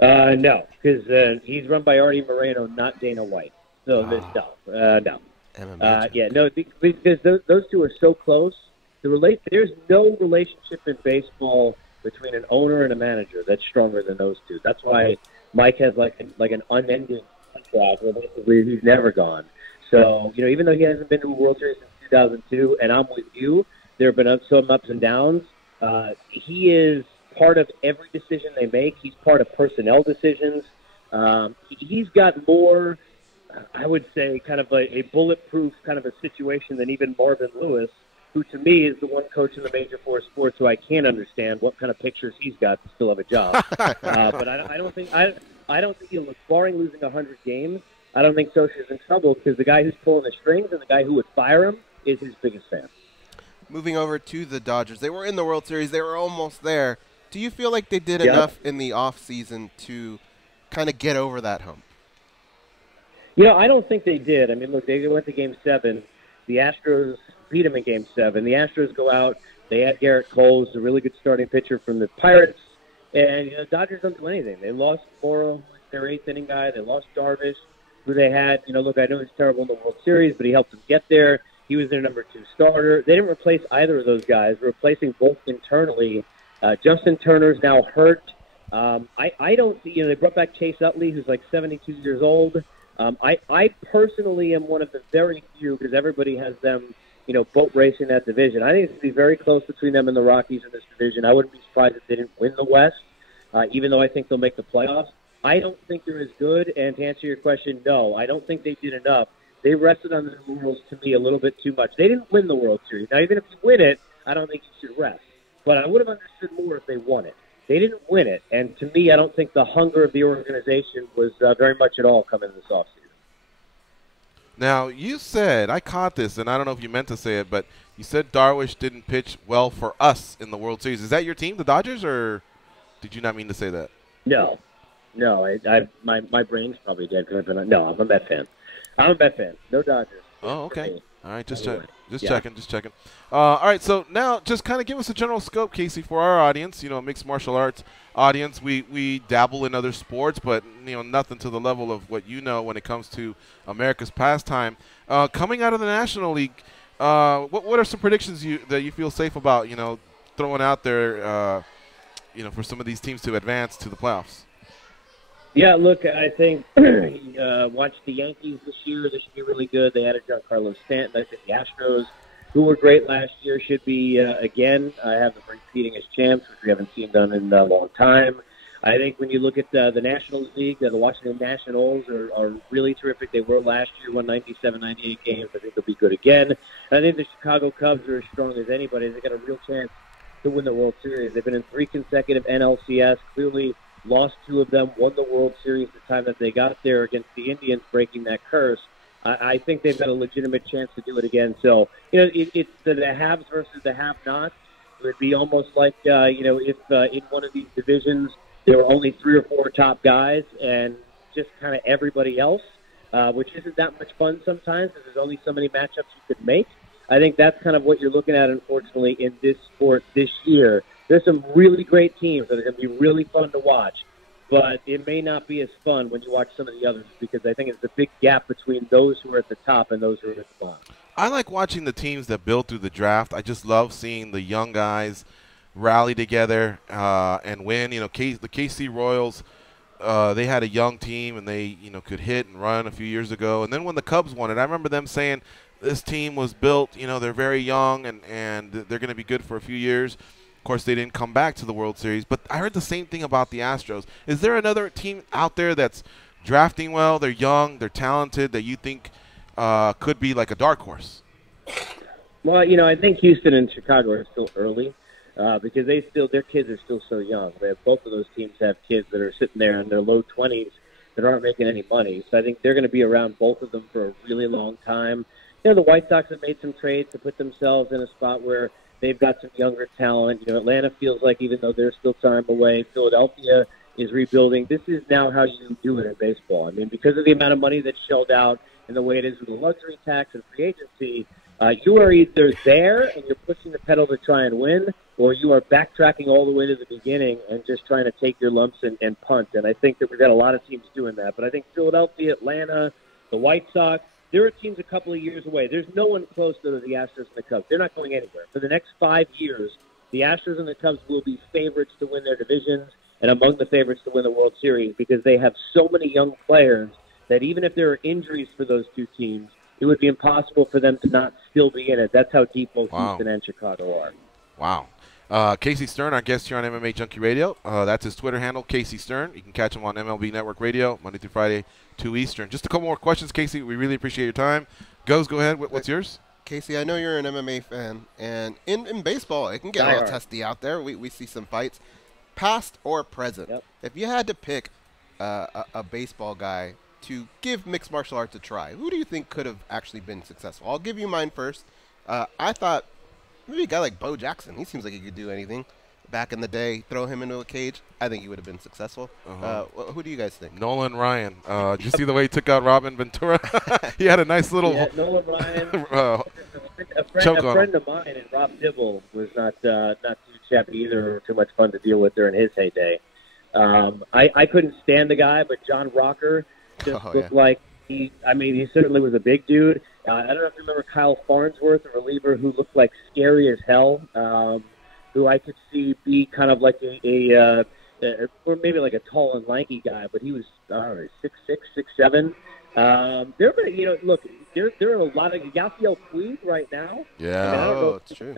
No, because he's run by Artie Moreno, not Dana White. So no. No, because those two are so close. There's no relationship in baseball between an owner and a manager that's stronger than those two. That's why Mike has like an unending contract where basically he's never gone. So, even though he hasn't been to a World Series since 2002, and I'm with you, there have been some ups and downs, he is part of every decision they make. He's part of personnel decisions. He's got more, I would say, kind of a bulletproof kind of a situation than even Marvin Lewis, who to me is the one coach in the Major Four sports who I can't understand what kind of pictures he's got to still have a job. But I don't think he'll look, barring losing 100 games, I don't think Scioscia's in trouble, because the guy who's pulling the strings and the guy who would fire him is his biggest fan. Moving over to the Dodgers, they were in the World Series. They were almost there. Do you feel like they did enough in the offseason to kind of get over that hump? I don't think they did. I mean, look, they went to Game 7. The Astros beat them in Game 7. The Astros go out They had Garrett Cole, who's a really good starting pitcher from the Pirates. And Dodgers don't do anything. They lost Morrow, their 8th inning guy. They lost Darvish, who they had. Look, I know he's terrible in the World Series, but he helped them get there. He was their number 2 starter. They didn't replace either of those guys. They're replacing both internally. Justin Turner's now hurt. I don't see, they brought back Chase Utley, who's like 72 years old. I personally am one of the very few, because everybody has them, boat racing that division. I think it's going to be very close between them and the Rockies in this division. I wouldn't be surprised if they didn't win the West, even though I think they'll make the playoffs. I don't think they're as good, and to answer your question, no, I don't think they did enough. They rested on their laurels, to me, a little bit too much. They didn't win the World Series. Now, even if you win it, I don't think you should rest. But I would have understood more if they won it. They didn't win it, and to me, I don't think the hunger of the organization was very much at all coming this offseason. Now, you said, I caught this, and I don't know if you meant to say it, but you said Darvish didn't pitch well for us in the World Series. Is that your team, the Dodgers, or did you not mean to say that? No. My brain's probably dead. No, I'm a Met fan. I'm a Met fan. No Dodgers. Oh, okay. All right, just checking. All right, so now just kind of give us a general scope, Casey, for our audience, mixed martial arts audience. We dabble in other sports, but, nothing to the level of what when it comes to America's pastime. Coming out of the National League, what are some predictions that you feel safe about, throwing out there, for some of these teams to advance to the playoffs? Yeah, look, I think watch the Yankees this year. They should be really good. They added Giancarlo Stanton. I think the Astros, who were great last year, should be, again, have them repeating as champs, which we haven't seen done in a long time. I think when you look at the National League, the Washington Nationals are really terrific. They were last year, won 97, 98 games. I think they'll be good again. And I think the Chicago Cubs are as strong as anybody. They've got a real chance to win the World Series. They've been in 3 consecutive NLCS, clearly lost 2 of them, won the World Series the time that they got there against the Indians, breaking that curse. I think they've got a legitimate chance to do it again. So, it's the haves versus the have-nots. It would be almost like, if in one of these divisions there were only 3 or 4 top guys and just kind of everybody else, which isn't that much fun sometimes because there's only so many matchups you could make. I think that's kind of what you're looking at, unfortunately, in this sport this year. There's some really great teams that are going to be really fun to watch, but it may not be as fun when you watch some of the others because I think it's a big gap between those who are at the top and those who are at the bottom. I like watching the teams that build through the draft. I just love seeing the young guys rally together and win. The KC Royals, they had a young team and they could hit and run a few years ago. And then when the Cubs won it, I remember them saying this team was built. They're very young and they're going to be good for a few years. Of course, they didn't come back to the World Series, but I heard the same thing about the Astros. Is there another team out there that's drafting well, they're young, they're talented, that you think could be like a dark horse? Well, I think Houston and Chicago are still early because their kids are still so young. Both of those teams have kids that are sitting there in their low 20s that aren't making any money. So I think they're going to be around both of them for a really long time. The White Sox have made some trades to put themselves in a spot where they've got some younger talent. Atlanta feels like even though they're still time away, Philadelphia is rebuilding. This is now how you do it in baseball. I mean, because of the amount of money that's shelled out and the way it is with the luxury tax and free agency, you are either there and you're pushing the pedal to try and win, or you are backtracking all the way to the beginning and just trying to take your lumps and punt. And I think that we've got a lot of teams doing that. But I think Philadelphia, Atlanta, the White Sox, there are teams a couple of years away. There's no one close to the Astros and the Cubs. They're not going anywhere. For the next 5 years, the Astros and the Cubs will be favorites to win their divisions and among the favorites to win the World Series because they have so many young players that even if there are injuries for those 2 teams, it would be impossible for them to not still be in it. That's how deep both Houston and Chicago are. Wow. Casey Stern, our guest here on MMA Junkie Radio. That's his Twitter handle, Casey Stern. You can catch him on MLB Network Radio, Monday through Friday, 2 Eastern. Just a couple more questions, Casey. We really appreciate your time. Go ahead. What's yours? Casey, I know you're an MMA fan, and in baseball, it can get a little testy out there. We see some fights, past or present. Yep. If you had to pick a baseball guy to give mixed martial arts a try, who do you think could have actually been successful? I'll give you mine first. I thought maybe a guy like Bo Jackson. He seems like he could do anything. Back in the day, throw him into a cage, I think he would have been successful. Who do you guys think? Nolan Ryan. Did you see the way he took out Robin Ventura? He had a nice little... Yeah, Nolan Ryan. choke on friend him. of mine, and Rob Dibble, was not too shabby either, or too much fun to deal with during his heyday. I couldn't stand the guy, but John Rocker just looked like he certainly was a big dude. I don't know if you remember Kyle Farnsworth, a reliever who looked like scary as hell, who I could see be kind of like or maybe like a tall and lanky guy, but he was, I don't know, 6'6", 6'7". There are a lot of Yasiel Puig right now. Yeah, it's true.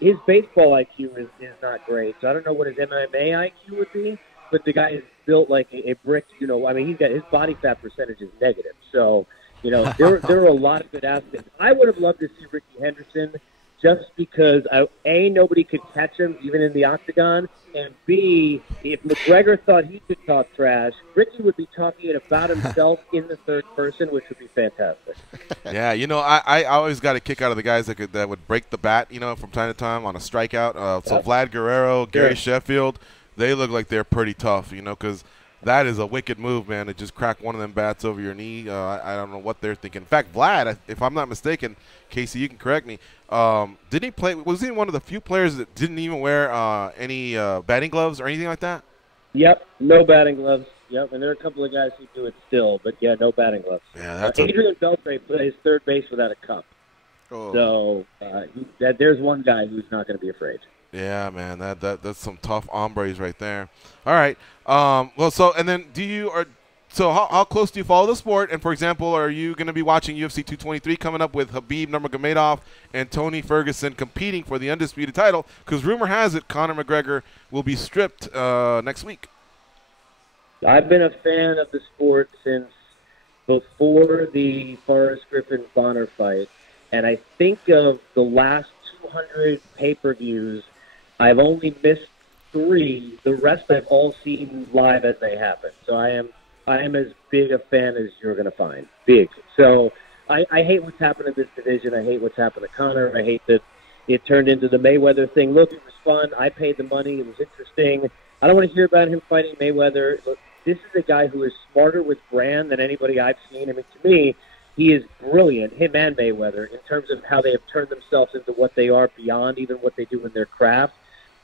His baseball IQ is not great, so I don't know what his MMA IQ would be, but the guy is built like a brick. He's got his body fat percentage is negative. So, there are a lot of good aspects. I would have loved to see Ricky Henderson just because, A, nobody could catch him even in the octagon, and B, if McGregor thought he could talk trash, Ricky would be talking it about himself in the third person, which would be fantastic. Yeah, I always got a kick out of the guys that would break the bat, from time to time on a strikeout. So Vlad Guerrero, Gary Sheffield, they look like they're pretty tough, because that is a wicked move, man, to just crack one of them bats over your knee. I don't know what they're thinking. In fact, Vlad, if I'm not mistaken, Casey, you can correct me, didn't he play? Was he one of the few players that didn't even wear any batting gloves or anything like that? Yep, no batting gloves. Yep, and there are a couple of guys who do it still, but yeah, no batting gloves. Yeah, that's Adrian Beltre plays third base without a cup. Oh. So there's one guy who's not going to be afraid. Yeah, man, that's some tough hombres right there. All right. How close do you follow the sport? And for example, are you going to be watching UFC 223 coming up with Khabib Nurmagomedov and Tony Ferguson competing for the undisputed title? Because rumor has it Conor McGregor will be stripped next week. I've been a fan of the sport since before the Forrest Griffin-Bonner fight, and I think of the last 200 pay-per-views, I've only missed 3. The rest I've all seen live as they happen. So I am as big a fan as you're going to find. Big. So I hate what's happened in this division. I hate what's happened to Conor. I hate that it turned into the Mayweather thing. Look, it was fun. I paid the money. It was interesting. I don't want to hear about him fighting Mayweather. Look, this is a guy who is smarter with brand than anybody I've seen. I mean, to me, he is brilliant, him and Mayweather, in terms of how they have turned themselves into what they are beyond even what they do in their craft.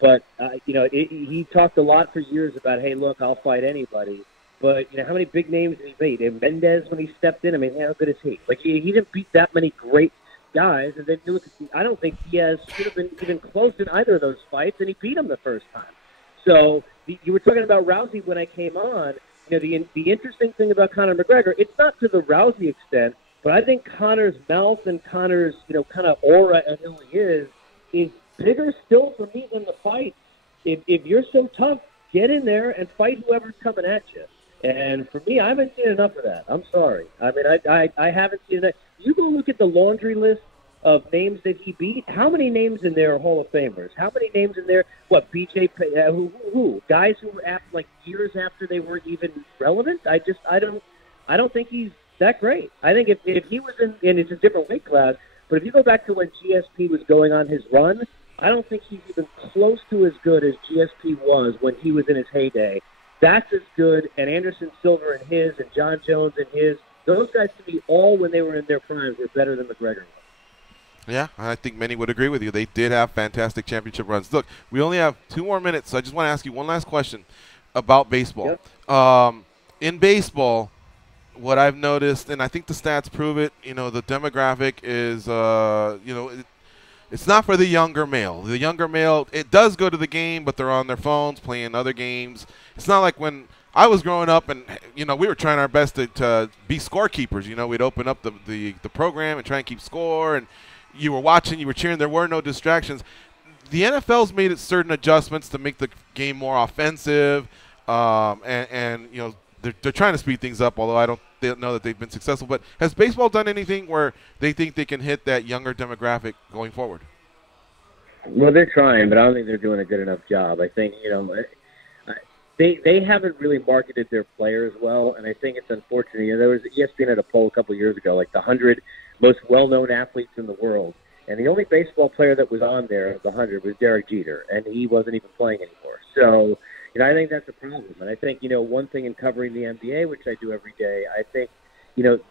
But, he talked a lot for years about, hey, look, I'll fight anybody. But, how many big names did he beat? And Mendez, when he stepped in, how good is he? Like, he didn't beat that many great guys. And then I don't think Diaz should have been even close in either of those fights, and he beat him the first time. So you were talking about Rousey when I came on. The interesting thing about Conor McGregor, it's not to the Rousey extent, but I think Conor's mouth and Conor's, kind of aura and who he is bigger still for me than the fight. If you're so tough, get in there and fight whoever's coming at you. And for me, I haven't seen enough of that. I'm sorry. I mean, I haven't seen that. You go look at the laundry list of names that he beat. How many names in there are Hall of Famers? How many names in there? What, BJ? Who? Guys who were years after they weren't even relevant. I don't think he's that great. I think if he was in, and it's a different weight class, but if you go back to when GSP was going on his run, I don't think he's even close to as good as GSP was when he was in his heyday. That's as good, and Anderson Silva and his, and John Jones and his, those guys to me, all when they were in their primes, were better than McGregor. Yeah, I think many would agree with you. They did have fantastic championship runs. Look, we only have 2 more minutes, so I just want to ask you one last question about baseball. Yep. In baseball, what I've noticed, and I think the stats prove it, the demographic is, it's not for the younger male. The younger male, it does go to the game, but they're on their phones playing other games. It's not like when I was growing up and, we were trying our best to be scorekeepers. We'd open up the program and try and keep score, and you were watching, you were cheering. There were no distractions. The NFL's made certain adjustments to make the game more offensive, and they're trying to speed things up, although I don't know that they've been successful. But has baseball done anything where they think they can hit that younger demographic going forward? Well, they're trying, but I don't think they're doing a good enough job. I think, they haven't really marketed their players well, and I think it's unfortunate. There was ESPN had a poll a couple of years ago, like the 100 most well-known athletes in the world, and the only baseball player that was on there of the 100 was Derek Jeter, and he wasn't even playing anymore. So, I think that's a problem. And I think, one thing in covering the NBA, which I do every day, I think,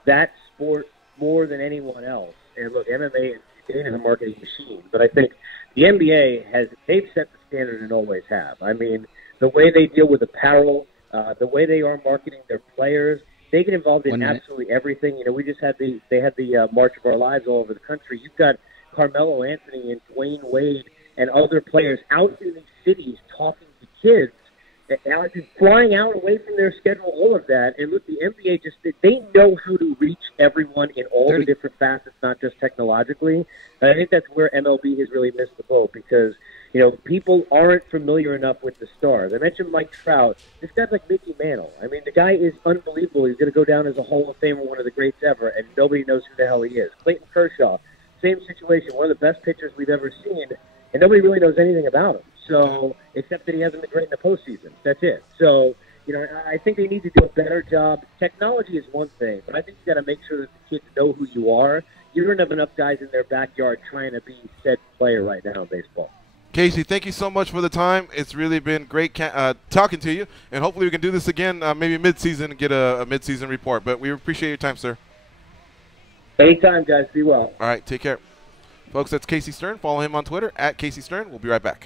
that sport more than anyone else. And look, MMA, marketing is a marketing machine. But I think the NBA they've set the standard and always have. I mean, the way they deal with apparel, the way they are marketing their players, they get involved in absolutely everything. You know, we just had they had the March of Our Lives all over the country. You've got Carmelo Anthony and Dwayne Wade and other players out in these cities talking to kids, flying out away from their schedule, all of that. And look, the NBA they know how to reach everyone in all the different facets, not just technologically. And I think that's where MLB has really missed the boat because, you know, people aren't familiar enough with the stars. I mentioned Mike Trout. This guy's like Mickey Mantle. I mean, the guy is unbelievable. He's going to go down as a Hall of Famer, one of the greats ever, and nobody knows who the hell he is. Clayton Kershaw, same situation, one of the best pitchers we've ever seen, and nobody really knows anything about him. So, except that he hasn't been great in the postseason. That's it. So, you know, I think they need to do a better job. Technology is one thing, but I think you got to make sure that the kids know who you are. You don't have enough guys in their backyard trying to be said player right now in baseball. Casey, thank you so much for the time. It's really been great talking to you, and hopefully we can do this again maybe mid-season and get a mid-season report. But we appreciate your time, sir. Anytime, guys. Be well. All right, take care. Folks, that's Casey Stern. Follow him on Twitter, @CaseyStern. We'll be right back.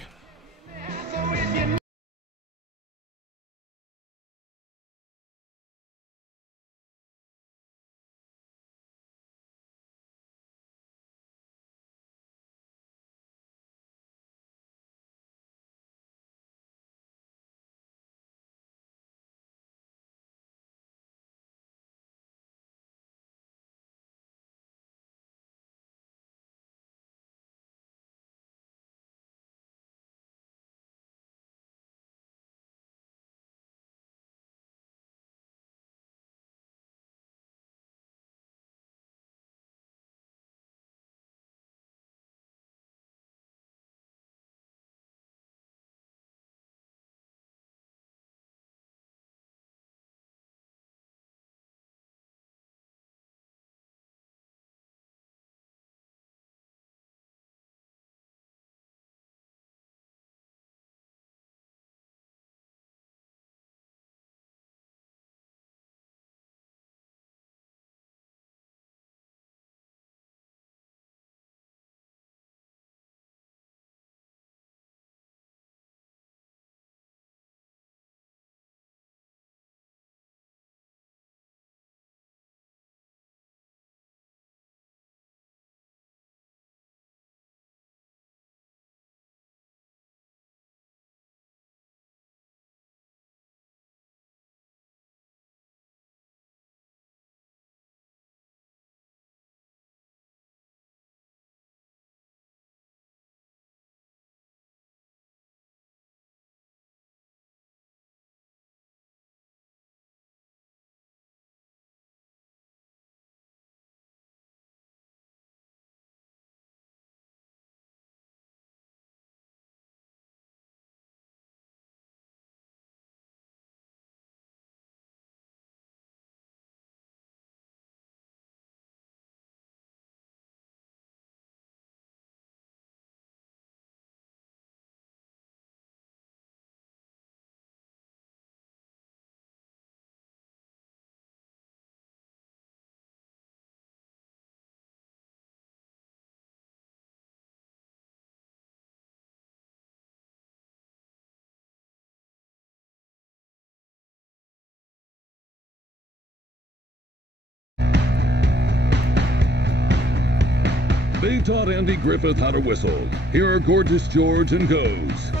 They taught Andy Griffith how to whistle. Here are Gorgeous George and Goes.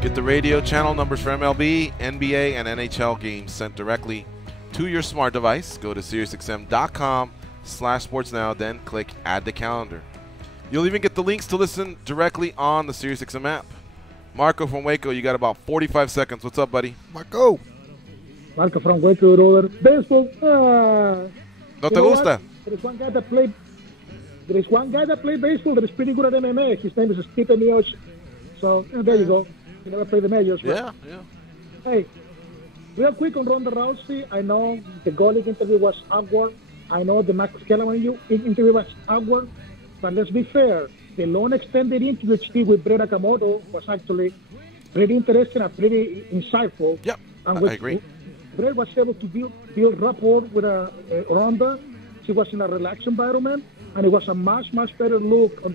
Get the radio channel numbers for MLB, NBA, and NHL games sent directly to your smart device. Go to SiriusXM.com/sportsnow, then click Add to Calendar. You'll even get the links to listen directly on the SiriusXM app. Marco from Waco, you got about 45 seconds. What's up, buddy? Marco from Waco, brother. Baseball. ¿No te gusta? There is one guy that played baseball that is pretty good at MMA. His name is Stephen Mioch. So there you go. He never played the majors. Yeah. Hey, real quick on Ronda Rousey. I know the Golic interview was awkward. I know the Max Kellerman interview was awkward. But let's be fair. The long extended interview she did with Brett Akamoto was actually pretty interesting and pretty insightful. Yep, and I agree. Brett was able to build rapport with Ronda. She was in a relaxed environment. and it was a much better look on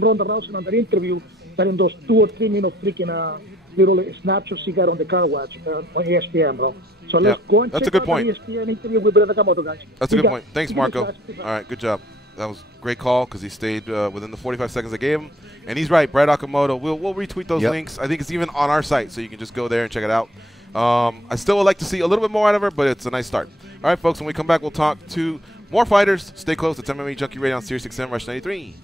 Ronda Rousey on that interview than in those 2 or 3 minute freaking little snapshot she got on the car watch on ESPN, bro. So let's go and That's check a good out point. the ESPN interview with Brenda Nakamoto, guys. That's a good point. Thanks, Marco. All right, good job. That was a great call because he stayed within the 45 seconds I gave him. And he's right, Brad Okamoto. We'll retweet those links. I think it's even on our site, so you can just go there and check it out. I still would like to see a little bit more out of her, but it's a nice start. All right, folks, when we come back, we'll talk to more fighters. Stay close. It's MMA Junkie Radio on Sirius XM Rush 93.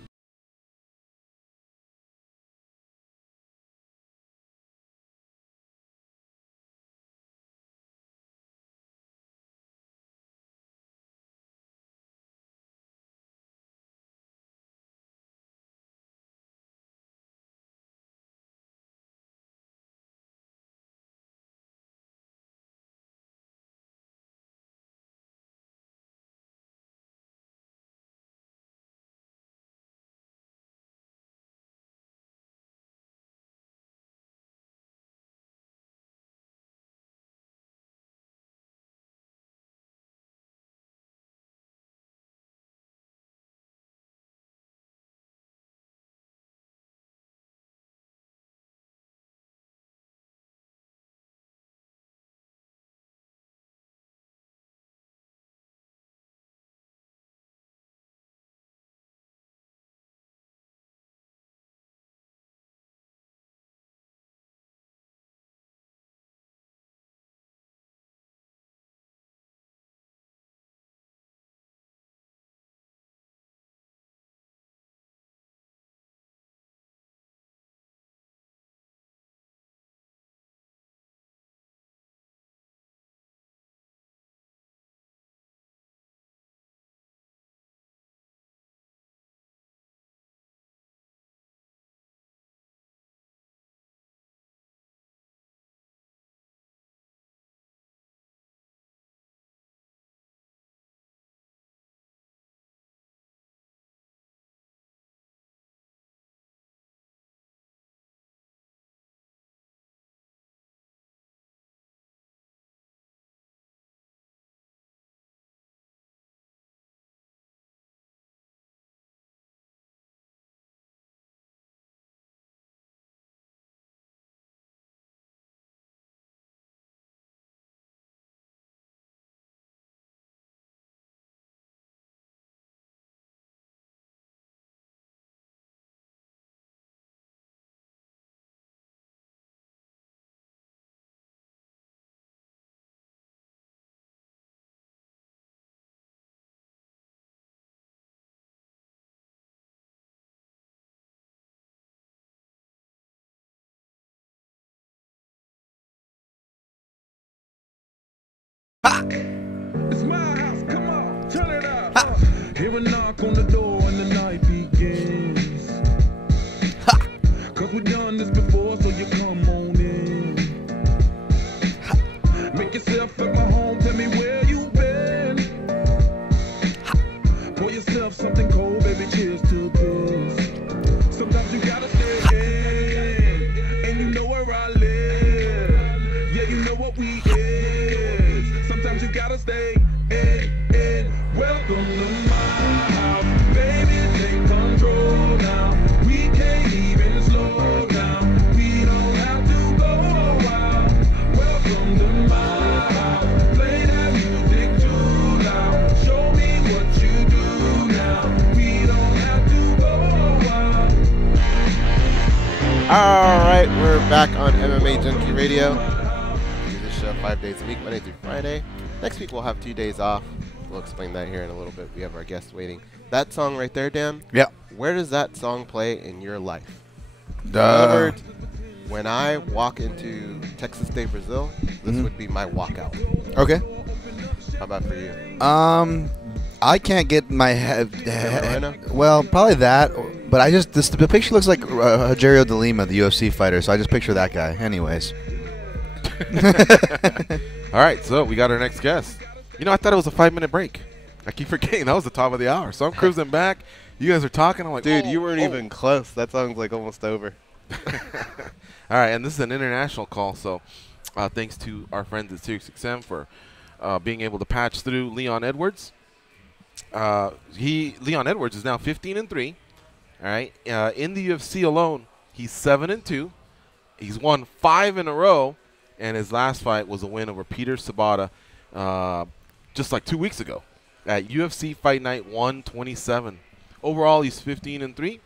It's my house, come on, turn it up. Hear a knock on the door and the night begins. Cause we've done this before, so you come on in. Make yourself at my home, tell me where you've been. Pour yourself something cold, baby, cheers to this. Sometimes you gotta stay in, and you know where I live. Yeah, you know what we is. Sometimes you gotta stay in. Welcome to my house, baby, take control now. We can't even slow down. We don't have to go out. Welcome to my house. Play that music too loud. Show me what you do now. We don't have to go out. All right, we're back on MMA Junkie Radio. We do this show 5 days a week, Monday through Friday. Next week we'll have 2 days off. We'll explain that here in a little bit. We have our guest waiting. That song right there, Dan. Yeah. Where does that song play in your life? In other words, when I walk into Texas State, Brazil, this would be my walkout. Okay. How about for you? I can't get my head. Carolina? Well, probably that. But I just the picture looks like Rogerio de Lima, the UFC fighter. So I just picture that guy. Anyways. All right, so we got our next guest. You know, I thought it was a 5-minute break. I keep forgetting that was the top of the hour. So I'm cruising back. You guys are talking. I'm like, dude, you weren't even close. That song's like almost over. All right, and this is an international call. So thanks to our friends at SiriusXM for being able to patch through Leon Edwards. Leon Edwards is now 15-3. All right, in the UFC alone, he's 7-2. He's won 5 in a row, and his last fight was a win over Peter Sabata just like 2 weeks ago at UFC Fight Night 127. Overall, he's 15-3,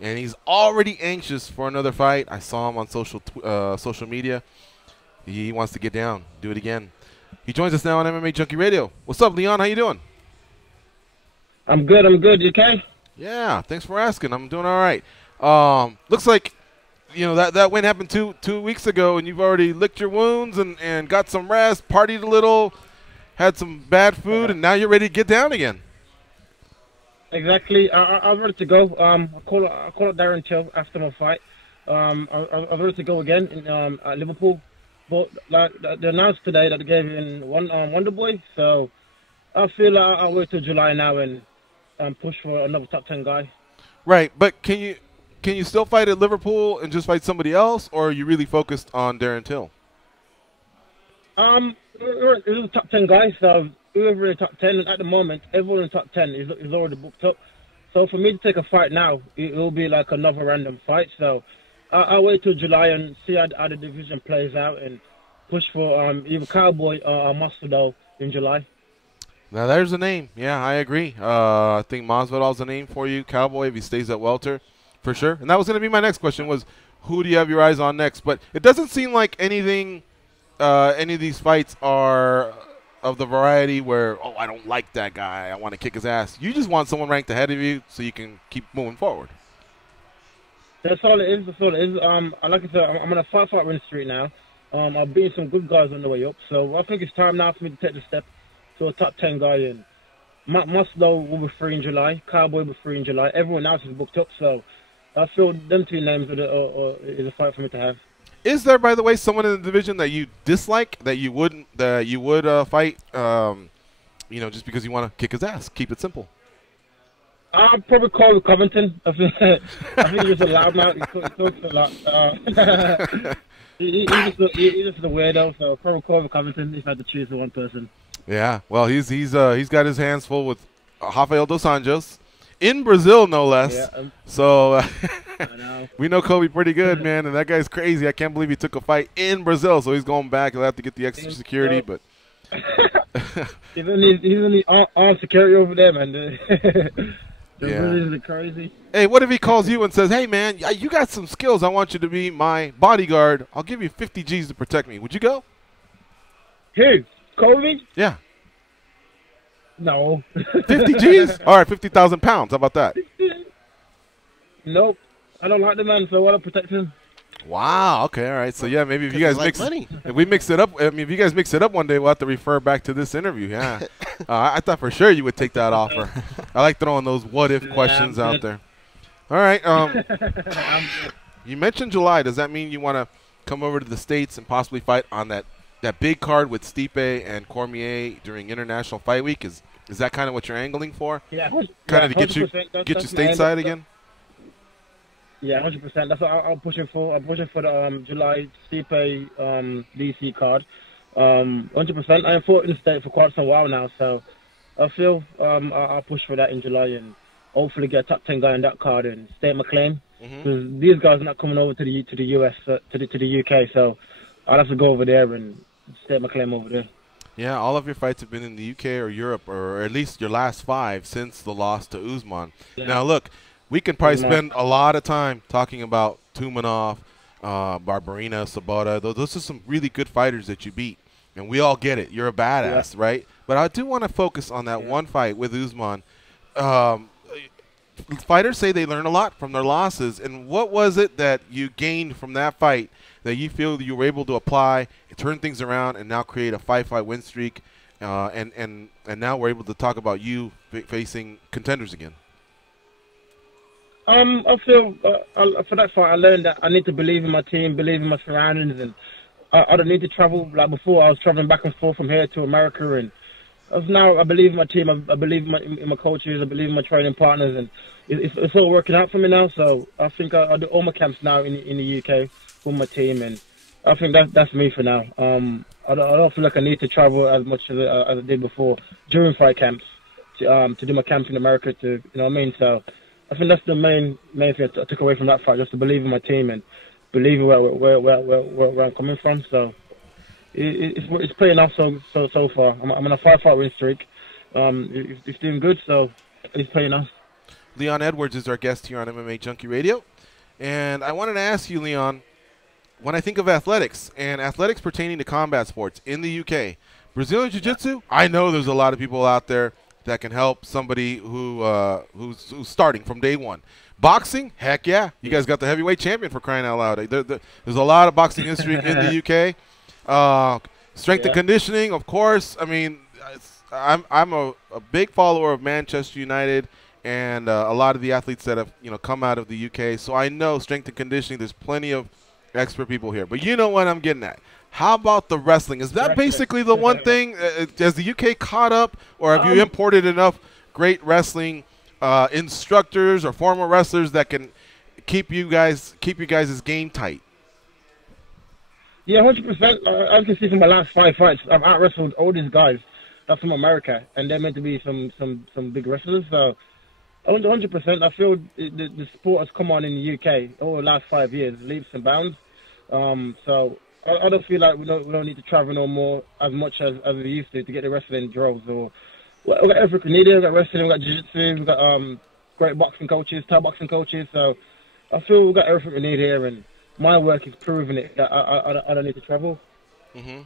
and he's already anxious for another fight. I saw him on social media. He wants to get down, do it again. He joins us now on MMA Junkie Radio. What's up, Leon? How you doing? I'm good. You okay? Yeah, thanks for asking. I'm doing all right. Looks like that win happened two weeks ago, and you've already licked your wounds and got some rest, partied a little, had some bad food, and now you're ready to get down again. Exactly. I was ready to go. I called up Darren Till after my fight. I was ready to go again at Liverpool. But they announced today that they gave in one Wonder Boy, so I feel like I'll wait till July now and push for another top 10 guy. Right, but can you still fight at Liverpool and just fight somebody else, or are you really focused on Darren Till? It was a top 10 guy, so whoever in the top 10, and at the moment, everyone in the top 10 is already booked up. So for me to take a fight now, it will be like another random fight. So I'll wait till July and see how the division plays out and push for either Cowboy or Masvidal in July. Now there's a name. Yeah, I agree. I think Masvidal's a name for you. Cowboy, if he stays at welter, for sure. And that was going to be my next question was, who do you have your eyes on next? But it doesn't seem like any of these fights are of the variety where, oh, I don't like that guy, I want to kick his ass. You just want someone ranked ahead of you so you can keep moving forward. That's all it is. Like I said, I'm on a 5-fight win streak now. I've beaten some good guys on the way up, so I think it's time now for me to take the step to a top 10 guy. And Masvidal will be free in July. Cowboy will be free in July. Everyone else is booked up, so I feel them two names is a fight for me to have. Is there, by the way, someone in the division that you dislike that you would fight? Just because you want to kick his ass. Keep it simple. I'll probably call Covington. I think he's just a loudmouth. He talks a lot. He's just a weirdo, so probably call Covington if I had to choose one person. Yeah, well, he's got his hands full with Rafael dos Anjos in Brazil, no less. Yeah, so we know Kobe pretty good, man, and that guy's crazy. I can't believe he took a fight in Brazil, so he's going back. He'll have to get the extra security, but he's only on security over there, man. Yeah. Crazy. Hey, what if he calls you and says, hey, man, you got some skills. I want you to be my bodyguard. I'll give you 50 G's to protect me. Would you go? Who? Kobe? Yeah. No. 50 G's? All right, 50,000 pounds. How about that? Nope. I don't like the man, so I want to protect him. Wow. Okay. All right. So yeah, maybe if you guys if we mix it up, I mean, if you guys mix it up one day, we'll have to refer back to this interview. Yeah. I thought for sure you would take that offer. I like throwing those what if questions out there. All right. You mentioned July. Does that mean you want to come over to the States and possibly fight on that big card with Stipe and Cormier during International Fight Week? Is that kind of what you're angling for? Yeah. Kind of to get you stateside again. Yeah, 100%. That's what I'm pushing for. I'm pushing for the July Stipe DC card. 100%. I have fought in the state for quite some while now, so I feel I'll push for that in July and hopefully get a top 10 guy on that card and state my claim. Because these guys are not coming over to the US to the UK, so I'll have to go over there and state my claim over there. Yeah, all of your fights have been in the UK or Europe, or at least your last 5 since the loss to Usman. Yeah. Now, look, we can probably spend a lot of time talking about Tumanov, Barberena, Sabata. Those are some really good fighters that you beat, and we all get it. You're a badass, right? But I do want to focus on that one fight with Usman. Fighters say they learn a lot from their losses, and what was it that you gained from that fight that you feel you were able to apply, turn things around, and now create a 5-fight win streak, and now we're able to talk about you facing contenders again? I feel for that fight, I learned that I need to believe in my team, believe in my surroundings, and I don't need to travel like before. I was traveling back and forth from here to America, and as now I believe in my team, I believe in my coaches, I believe in my training partners, and it's all working out for me now. So I think I do all my camps now in the UK with my team, and I think that's me for now. I don't feel like I need to travel as much as I did before during fight camps to do my camp in America. You know what I mean? So I think that's the main thing I took away from that fight, just to believe in my team and believe in where I'm coming from. So it's paying off so far. I'm on a 5-fight win streak. It's doing good, so it's paying off. Leon Edwards is our guest here on MMA Junkie Radio. And I wanted to ask you, Leon, when I think of athletics and athletics pertaining to combat sports in the UK, Brazilian Jiu-Jitsu, I know there's a lot of people out there that can help somebody who's starting from day one. Boxing, heck yeah. You guys got the heavyweight champion, for crying out loud. There's a lot of boxing history in the UK. Strength and conditioning, of course. I mean, I'm a big follower of Manchester United and a lot of the athletes that have come out of the UK. So I know strength and conditioning, there's plenty of expert people here. But you know what I'm getting at. How about the wrestling? Is that basically the one thing? Has the UK caught up, or have you imported enough great wrestling instructors or former wrestlers that can keep you guys' game tight? Yeah, 100%. As you can see from my last 5 fights, I've out-wrestled all these guys. That's from America, and they're meant to be some big wrestlers. So 100%, I feel the sport has come on in the UK over the last 5 years, leaps and bounds. So I don't feel like we don't need to travel no more as much as we used to get the wrestling droves. Or we've got everything needed. We've got wrestling, we've got jiu-jitsu, we've got great boxing coaches, Thai boxing coaches. So I feel we've got everything we need here, and my work is proving it. I don't need to travel. Mm-hmm.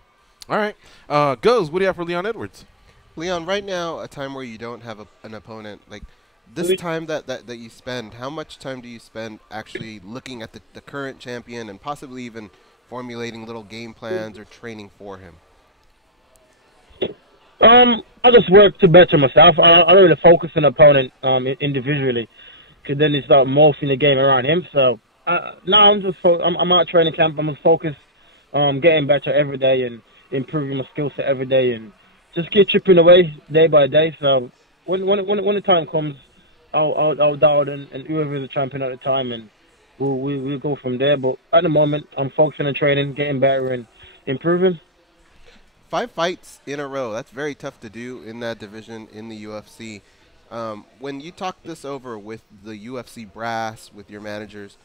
All right. Goes, what do you have for Leon Edwards? Leon, right now, a time where you don't have an opponent, like this time that you spend, how much time do you spend actually looking at the current champion and possibly even formulating little game plans or training for him? I just work to better myself. I don't really focus on an opponent individually, because then you start morphing the game around him. So now I'm out training camp. I'm just focused on getting better every day and improving my skill set every day, and just keep chipping away day by day. So when the time comes, I'll dial in and whoever is the champion at the time, and we'll go from there. But at the moment, I'm focusing on training, getting better, and improving. 5 fights in a row. That's very tough to do in that division in the UFC. When you talk this over with the UFC brass, with your managers,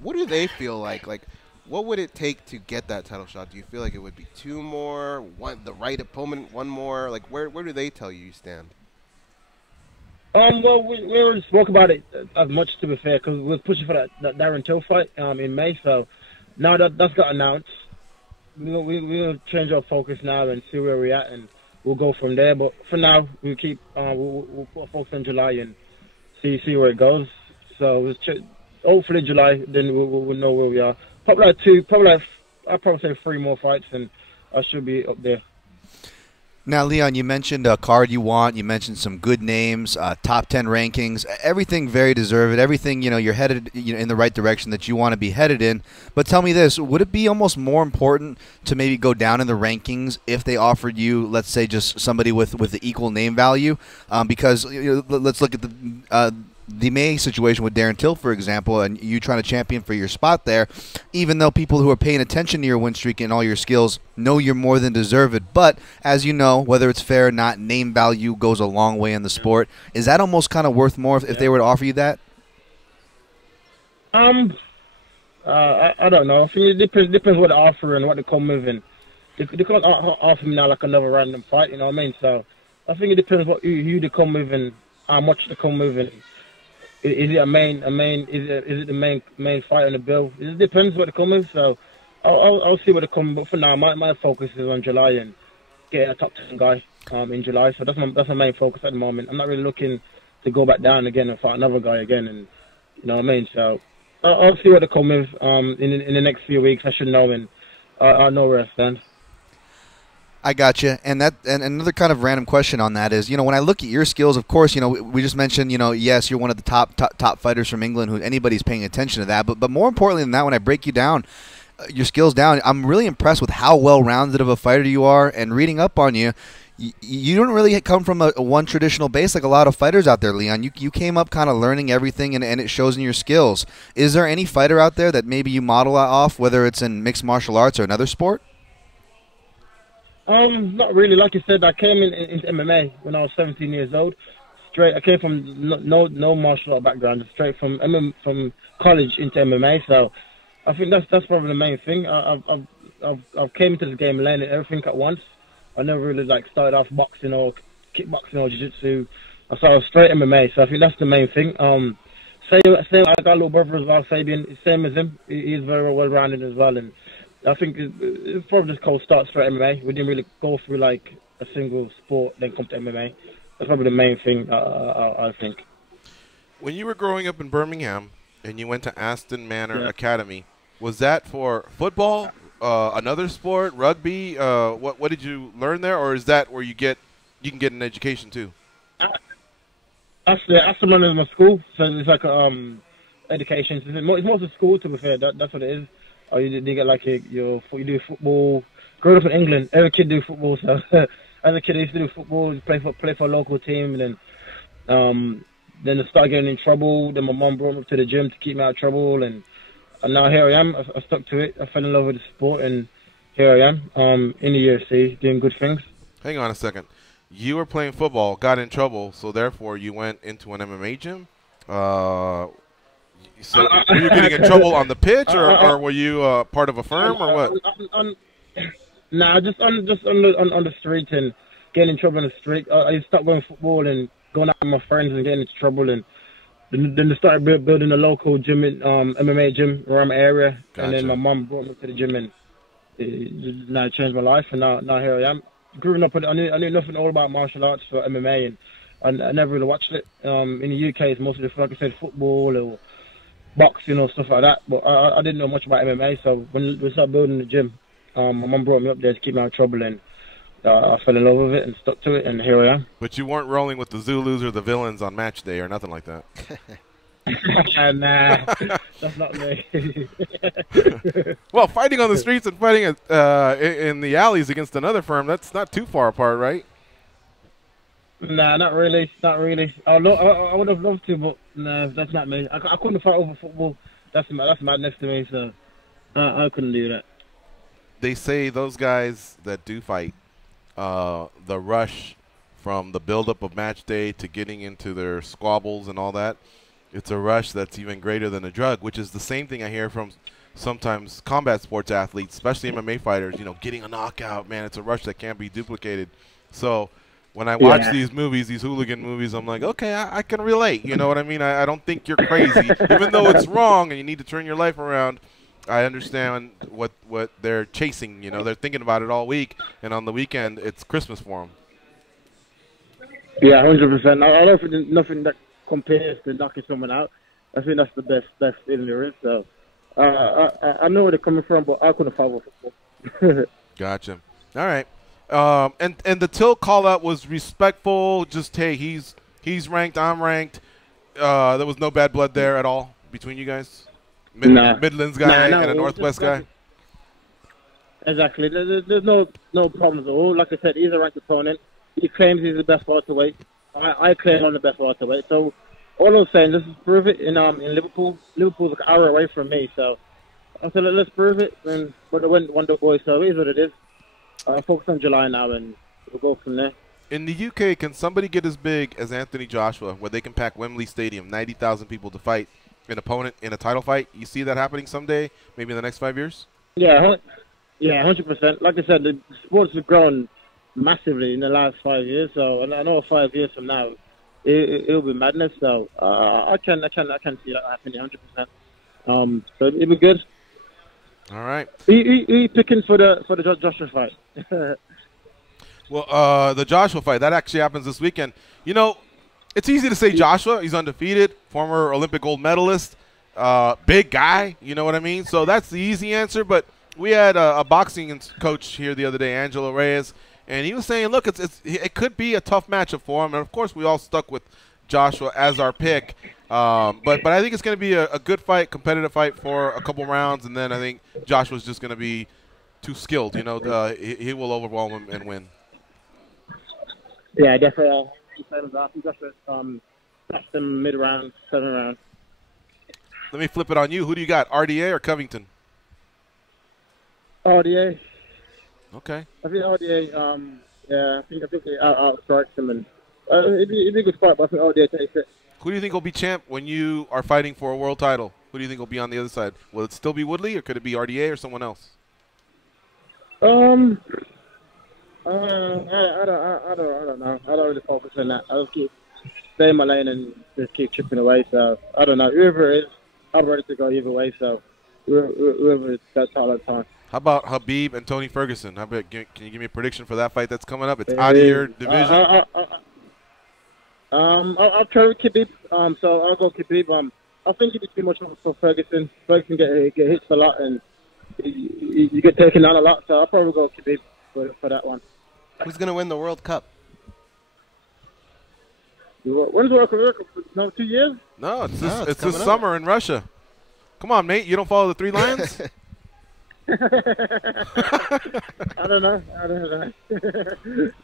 what do they feel like? Like, what would it take to get that title shot? Do you feel like it would be 2 more, the right opponent, 1 more? Like, where do they tell you stand? Well, we already spoke about it as much, to be fair, because we were pushing for that Darren Till fight in May. So now that's got announced, we'll change our focus now and see where we're at, and we'll go from there. But for now, we'll keep we'll put a focus on July and see where it goes. So hopefully July, then we'll know where we are. I'd probably say 3 more fights, and I should be up there. Now, Leon, you mentioned a card you want. You mentioned some good names, top 10 rankings, everything very deserved. Everything, you're headed in the right direction that you want to be headed in. But tell me this, would it be almost more important to maybe go down in the rankings if they offered you, let's say, just somebody with the equal name value? Because let's look at the May situation with Darren Till, for example, and you trying to champion for your spot there, even though people who are paying attention to your win streak and all your skills know you're more than deserved. But as you know, whether it's fair or not, name value goes a long way in the sport. Is that almost kind of worth more if they were to offer you that? I don't know. I think it depends what they offer and what they come with. And they can't offer me now like another random fight, you know what I mean? So I think it depends who they come with and how much they come with, and is it the main fight on the bill? It depends what they come with. So I'll see what they come with. But for now, my focus is on July and getting a top 10 guy in July. So that's my main focus at the moment. I'm not really looking to go back down again and fight another guy again. And you know what I mean. So I'll see what they come with in the next few weeks. I should know, and I'll know where I stand. I got you. And another kind of random question on that is, when I look at your skills, of course, we just mentioned, yes, you're one of the top fighters from England who anybody's paying attention to that. But more importantly than that, when I break you down, your skills down, I'm really impressed with how well-rounded of a fighter you are. And reading up on you, you don't really come from a one traditional base like a lot of fighters out there, Leon. You came up kind of learning everything, and it shows in your skills. Is there any fighter out there that maybe you model off, whether it's in mixed martial arts or another sport? Not really. Like you said, I came into MMA when I was 17 years old. straight. I came from no martial art background, just straight from from college into MMA. So I think that's probably the main thing. I've came into this game learning everything at once. I never really like started off boxing or kickboxing or jiu-jitsu. I started straight MMA. So I think that's the main thing. Same. I got a little brother as well, Fabian. Same as him. He's very well-rounded as well, and I think it's probably just called start straight MMA. We didn't really go through like a single sport, then come to MMA. That's probably the main thing, I think. When you were growing up in Birmingham and you went to Aston Manor Academy, was that for football, another sport, rugby? What did you learn there, or is that where you can get an education too? Aston Manor is my school, so it's like education. It's mostly school, to be fair. That's what it is. Or you get like you do football. Growing up in England, every kid do football. So as a kid, I used to do football, play for a local team, and then I started getting in trouble. Then my mom brought me to the gym to keep me out of trouble, and now here I am. I stuck to it. I fell in love with the sport, and here I am in the UFC doing good things. Hang on a second. You were playing football, got in trouble, so therefore you went into an MMA gym. So were you getting in trouble on the pitch, or were you part of a firm, or what? Nah, just on the street and getting in trouble on the street. I stopped going football and going out with my friends and getting into trouble, and then they started building a local gym, MMA gym around my area. Gotcha. And then my mom brought me to the gym, and it changed my life. And now here I am. Growing up, I knew nothing all about martial arts for MMA, and I never really watched it. In the UK, it's mostly, like I said, football or boxing or stuff like that. But I didn't know much about MMA, so when we started building the gym, my mum brought me up there to keep me out of trouble, and I fell in love with it and stuck to it, and here I am. But you weren't rolling with the Zulus or the villains on match day or nothing like that. Nah, that's not me. Well, fighting on the streets and fighting in the alleys against another firm, that's not too far apart, right? Nah, not really. Not really. I would have loved to, but no, that's not me. I couldn't fight over football. That's madness to me, so I couldn't do that. They say those guys that do fight, the rush from the buildup of match day to getting into their squabbles and all that, it's a rush that's even greater than a drug, which is the same thing I hear from sometimes combat sports athletes, especially MMA fighters, getting a knockout, man, it's a rush that can't be duplicated. So when I watch these movies, these hooligan movies, I'm like, okay, I can relate. You know what I mean? I don't think you're crazy. Even though it's wrong and you need to turn your life around, I understand what they're chasing. They're thinking about it all week, and on the weekend, it's Christmas for them. Yeah, 100%. I don't think nothing that compares to knocking someone out. I think that's the best feeling there is. So I know where they're coming from, but I couldn't follow football. Gotcha. All right. And the Till call out was respectful. Just hey, he's ranked, I'm ranked. There was no bad blood there at all between you guys. Midlands guy and a Northwest guy. Exactly. There's no problems at all. Like I said, he's a ranked opponent. He claims he's the best welterweight. I claim I'm the best welterweight. So all I'm saying, let's just prove it in Liverpool. Liverpool's like an hour away from me, so I said let's prove it. And but I went Wonder Boy, so it is what it is. Focus on July now, and we'll go from there. In the UK, can somebody get as big as Anthony Joshua, where they can pack Wembley Stadium, 90,000 people to fight an opponent in a title fight? You see that happening someday, maybe in the next 5 years? Yeah, 100%. Like I said, the sports have grown massively in the last 5 years. So I know 5 years from now, it'll be madness. So I can see that happening 100%. So it'll be good. All right. Who you picking for the Joshua fight? Well, the Joshua fight, that actually happens this weekend. It's easy to say Joshua. He's undefeated, former Olympic gold medalist, big guy. You know what I mean? So that's the easy answer. But we had a boxing coach here the other day, Angelo Reyes, and he was saying, look, it could be a tough matchup for him. And, of course, we all stuck with Joshua as our pick. But I think it's going to be a good fight, competitive fight for a couple rounds, and then I think Joshua's just going to be too skilled. He will overwhelm him and win. Yeah, definitely. He got to mid-round, 7th round. Let me flip it on you. Who do you got, RDA or Covington? RDA. Okay. I think RDA. I think he outstrikes him, and It'd be a good fight, but I think RDA takes it. Who do you think will be champ when you are fighting for a world title? Who do you think will be on the other side? Will it still be Woodley, or could it be RDA or someone else? I don't know. I don't really focus on that. I just keep stay in my lane and just keep chipping away. So I don't know. Whoever it is, I'm ready to go either way. So whoever it's that talent time. How about Habib and Tony Ferguson? Can you give me a prediction for that fight that's coming up? It's out of your division. I'll try with Khabib. So I'll go Khabib. I think he'd be too much for Ferguson. Ferguson get hit a lot and you get taken down a lot. So I'll probably go Khabib for that one. Who's going to win the World Cup? When's the World Cup? No, 2 years? No, it's this summer in Russia. Come on, mate. You don't follow the Three Lions? I don't know.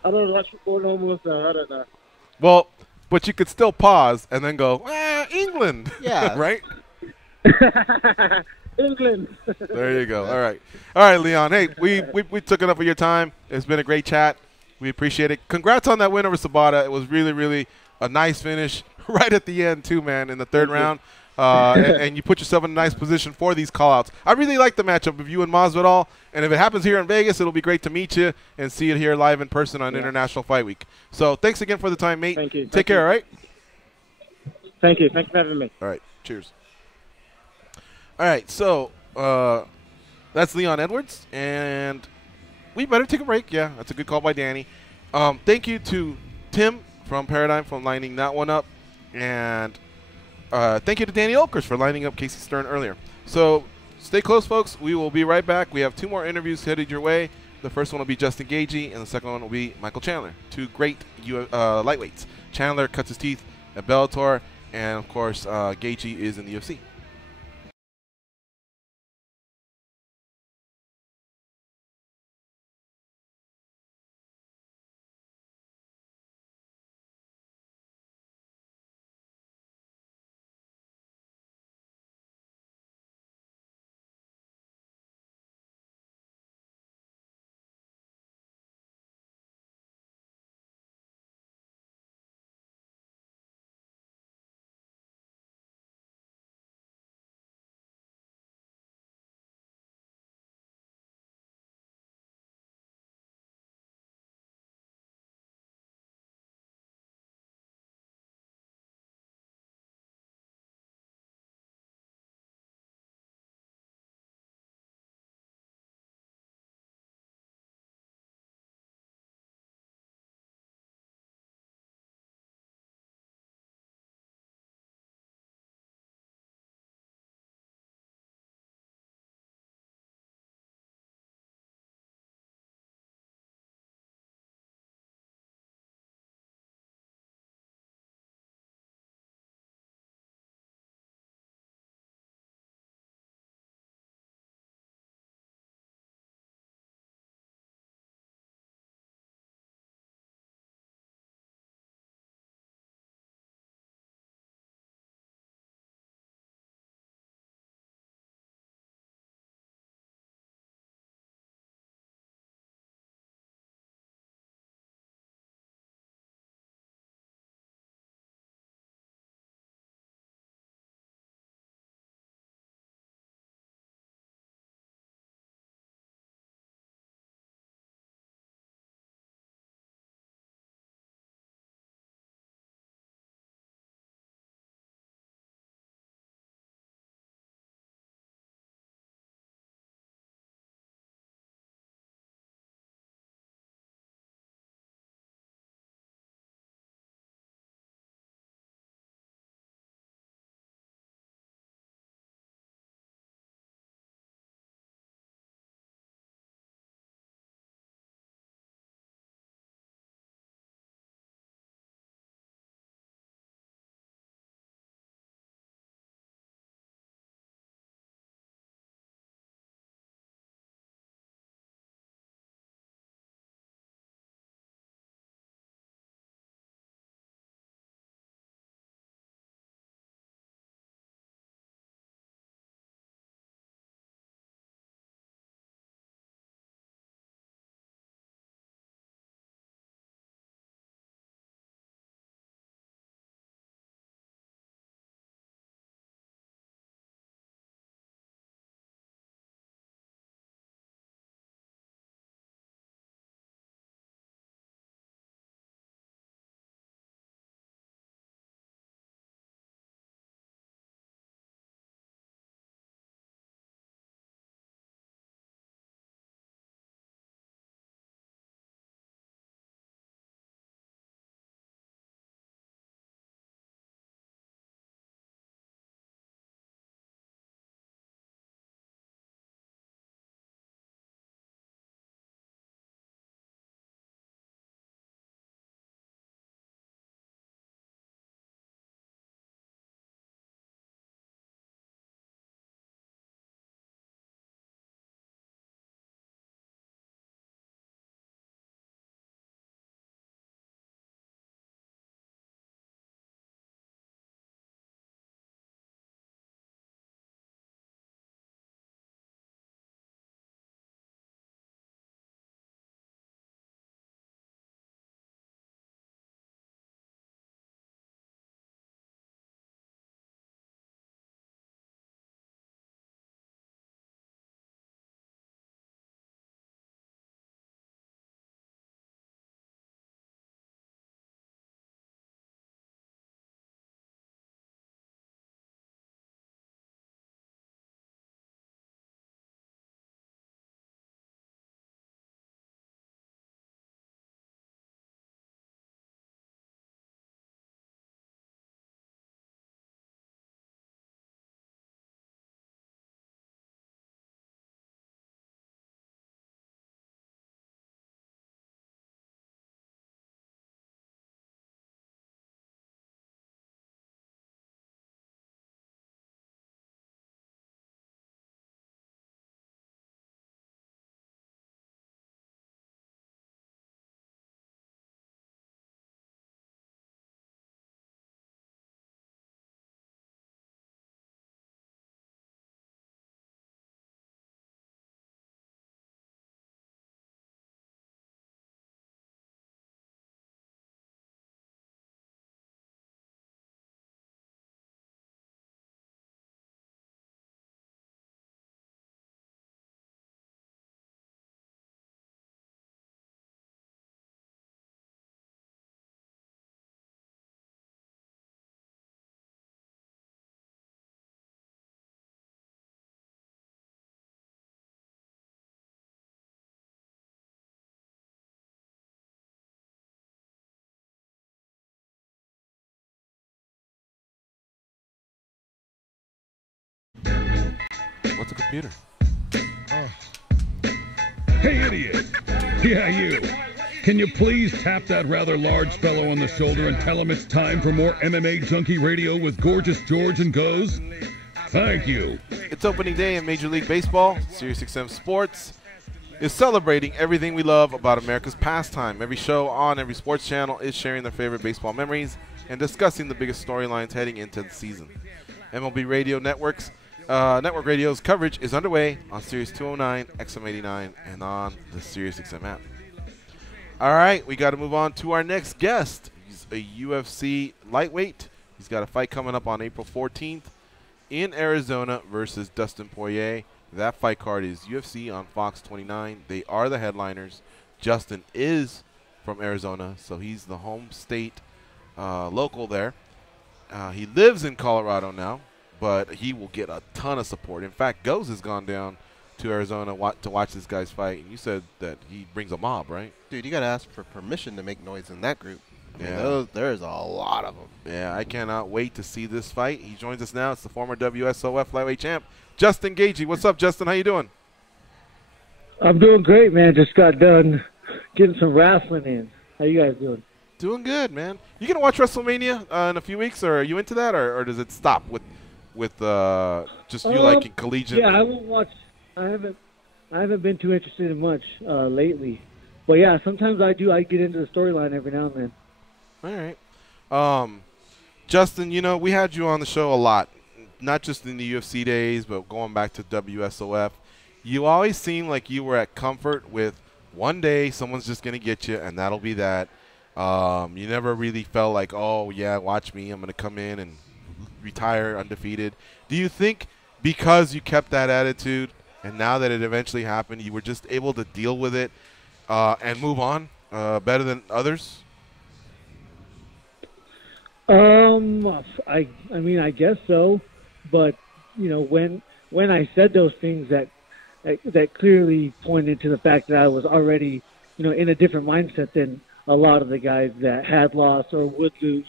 I don't watch football no more, so I don't know. Well, but you could still pause and then go, England. Yeah. Right? England. There you go. All right, Leon. Hey, we took enough of your time. It's been a great chat. We appreciate it. Congrats on that win over Sabata. It was really, really a nice finish right at the end, too, man, in the third round. And you put yourself in a nice position for these call-outs. I really like the matchup of you and Masvidal. And if it happens here in Vegas, it'll be great to meet you and see it here live in person on International Fight Week. So thanks again for the time, mate. Thank you. Take care, all right? Thank you. Thanks for having me. All right. Cheers. All right. So that's Leon Edwards. And we better take a break. Yeah, that's a good call by Danny. Thank you to Tim from Paradigm for lining that one up. And thank you to Danny Olkers for lining up Casey Stern earlier. So stay close, folks. We will be right back. We have 2 more interviews headed your way. The first one will be Justin Gaethje, and the second one will be Michael Chandler. 2 great lightweights. Chandler cuts his teeth at Bellator, and, of course, Gaethje is in the UFC. What's a computer? Hey, idiot! Yeah, you. Can you please tap that rather large fellow on the shoulder and tell him it's time for more MMA Junkie Radio with Gorgeous George and Goes? Thank you. It's opening day in Major League Baseball. SiriusXM Sports is celebrating everything we love about America's pastime. Every show on every sports channel is sharing their favorite baseball memories and discussing the biggest storylines heading into the season. MLB Radio Network Radio's coverage is underway on Sirius 209, XM89, and on the SiriusXM app. All right, we got to move on to our next guest. He's a UFC lightweight. He's got a fight coming up on April 14th in Arizona versus Dustin Poirier. That fight card is UFC on Fox 29. They are the headliners. Justin is from Arizona, so he's the home state local there. He lives in Colorado now, but he will get a ton of support. In fact, Goes has gone down to Arizona to watch this guy's fight, and you said that he brings a mob, right? Dude, you got to ask for permission to make noise in that group. I mean, there's a lot of them. Yeah, I cannot wait to see this fight. He joins us now. It's the former WSOF lightweight champ, Justin Gaethje. What's up, Justin? How you doing? I'm doing great, man. Just got done getting some wrestling in. How you guys doing? Doing good, man. You gonna watch WrestleMania in a few weeks, or are you into that, or does it stop with just you liking collegiate? Yeah, I won't watch. I haven't been too interested in much lately, but yeah, sometimes I do. I get into the storyline every now and then. All right. Justin, you know, we had you on the show a lot, not just in the UFC days, but going back to WSOF. You always seem like you were at comfort with one day someone's just going to get you, and that'll be that. You never really felt like, oh, yeah, watch me, I'm going to come in and retire undefeated. Do you think because you kept that attitude and now that it eventually happened, you were just able to deal with it and move on better than others? I mean, I guess so, but you know, when I said those things that clearly pointed to the fact that I was already, you know, in a different mindset than a lot of the guys that had lost or would lose.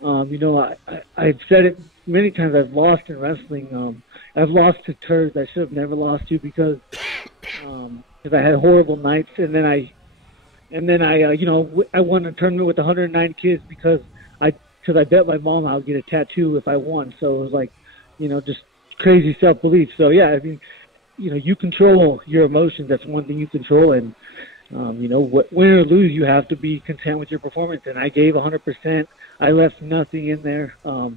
You know, I've said it many times. I've lost in wrestling. I've lost to turds I should have never lost to because I had horrible nights, and then I you know, I won a tournament with 109 kids because I bet my mom I would get a tattoo if I won. So it was like, you know, just crazy self-belief. So yeah, I mean, you know, you control your emotions. That's one thing you control, and you know, win or lose, you have to be content with your performance. And I gave 100%. I left nothing in there. I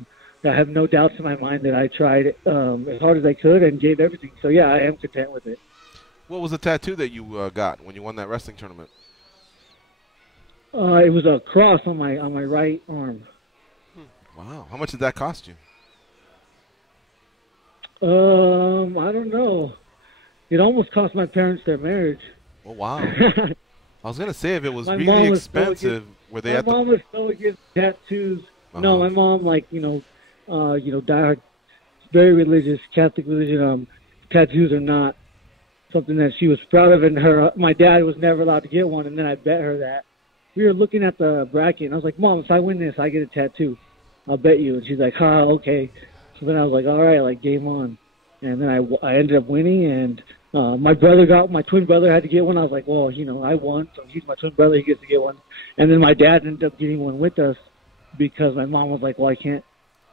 have no doubts in my mind that I tried as hard as I could and gave everything. So yeah, I am content with it. What was the tattoo that you got when you won that wrestling tournament? It was a cross on my right arm. Wow. How much did that cost you? I don't know. It almost cost my parents their marriage. Oh, wow. I was going to say, if it was really expensive, were they at the... My mom was so against tattoos. No, my mom, like, you know, diehard, very religious, Catholic religion. Tattoos are not something that she was proud of, and my dad was never allowed to get one, and then I bet her that. We were looking at the bracket, and I was like, Mom, if I win this, I get a tattoo. I'll bet you. And she's like, okay. So then I was like, all right, like, game on. And then I ended up winning, and my twin brother had to get one. I was like, well, you know, I won, so he's my twin brother, he gets to get one. And then my dad ended up getting one with us because my mom was like, well, I can't,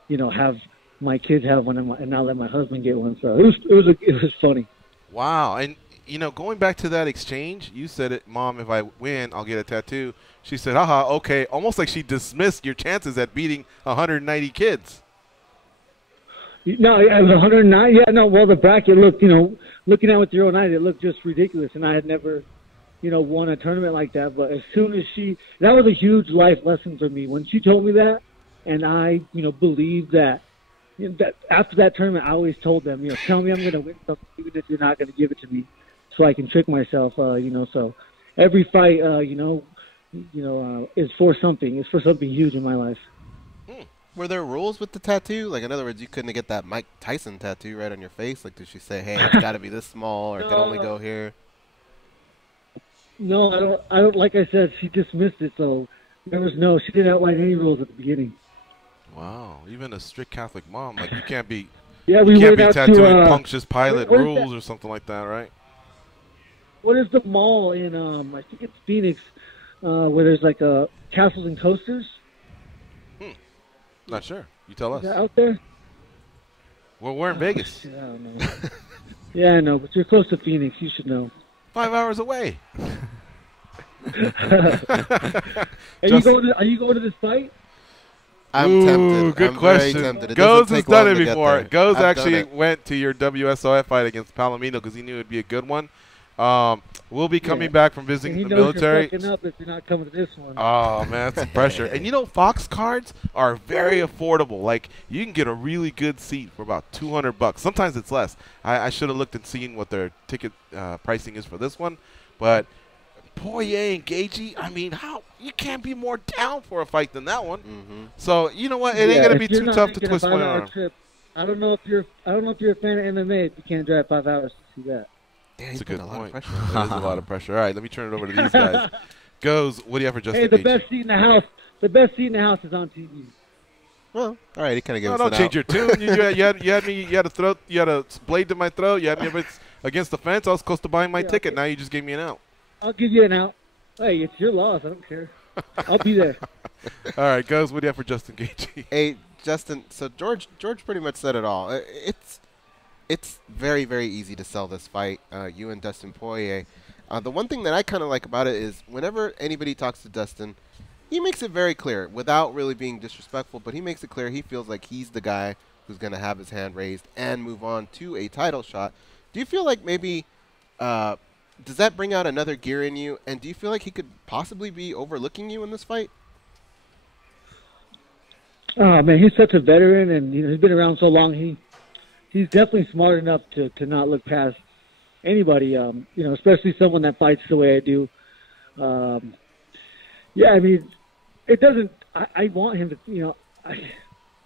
you know, have my kids have one and not let my husband get one. So it was funny. Wow. And, you know, going back to that exchange, you said it, Mom, if I win, I'll get a tattoo. She said, haha, okay. Almost like she dismissed your chances at beating 190 kids. No, it was 109. Yeah, no, well, the bracket looked, you know, looking at it with your own eyes, it looked just ridiculous. And I had never, you know, won a tournament like that. But as soon as that was a huge life lesson for me. When she told me that, and I, you know, believed that, you know, that after that tournament, I always told them, you know, tell me I'm going to win something, even if you're not going to give it to me, so I can trick myself, you know. So every fight, you know, is for something. It's for something huge in my life. Were there rules with the tattoo? Like, in other words, you couldn't get that Mike Tyson tattoo right on your face? Like, did she say, hey, it's got to be this small, or it can only go here? No, I don't. Like I said, she dismissed it, so she didn't outline any rules at the beginning. Wow. Even a strict Catholic mom, like, you can't be Yeah, You we can't went be out tattooing to Punctious Pilot what is rules that? or something like that, right? What is the mall in I think it's Phoenix, where there's like castles and coasters? Not sure. You tell Is us. that out there? Well, we're in Vegas. Shit, I don't know. Yeah, I know, but you're close to Phoenix. You should know. 5 hours away. Are you going to this fight? I'm tempted. Good I'm question. Very tempted. It Goes doesn't has take done long it to get before. there. Goes I've actually done it. went to your WSOF fight against Palomino because he knew it'd be a good one. We'll be coming Yeah. back from And visiting he the knows military. You're fucking up if you're not coming to this one. Oh man, that's some pressure. And you know, Fox cards are very affordable. Like you can get a really good seat for about $200. Sometimes it's less. I should have looked and seen what their ticket pricing is for this one, but Poirier and Gaethje. I mean, how you can't be more down for a fight than that one. Mm-hmm. So you know what? It ain't gonna be if you're too not tough to making a twist my 5-hour arm. trip, I don't know if you're a fan of MMA if you can't drive 5 hours to see that. Yeah, That's he's a good putting a lot of point. pressure. That is a lot of pressure. All right, let me turn it over to these guys. Goes, what do you have for Justin Hey, the Gaethje? best seat in the house. The best seat in the house is on TV. Well, all right, he kind of gave No, us don't an change out. your tune. You had me. You had a throat. You had a blade to my throat. You had me against the fence. I was close to buying my ticket. Now you just gave me an out. I'll give you an out. Hey, it's your loss. I don't care. I'll be there. All right, Goes, what do you have for Justin Gaethje? Hey, Justin. So George pretty much said it all. It's very, very easy to sell this fight. You and Dustin Poirier. The one thing that I kind of like about it is whenever anybody talks to Dustin, he makes it very clear, without really being disrespectful, but he makes it clear he feels like he's the guy who's going to have his hand raised and move on to a title shot. Do you feel like maybe, does that bring out another gear in you? And do you feel like he could possibly be overlooking you in this fight? Oh man, he's such a veteran, and he's been around so long. He's definitely smart enough to not look past anybody. Especially someone that fights the way I do. Yeah, I mean, it doesn't. I want him to.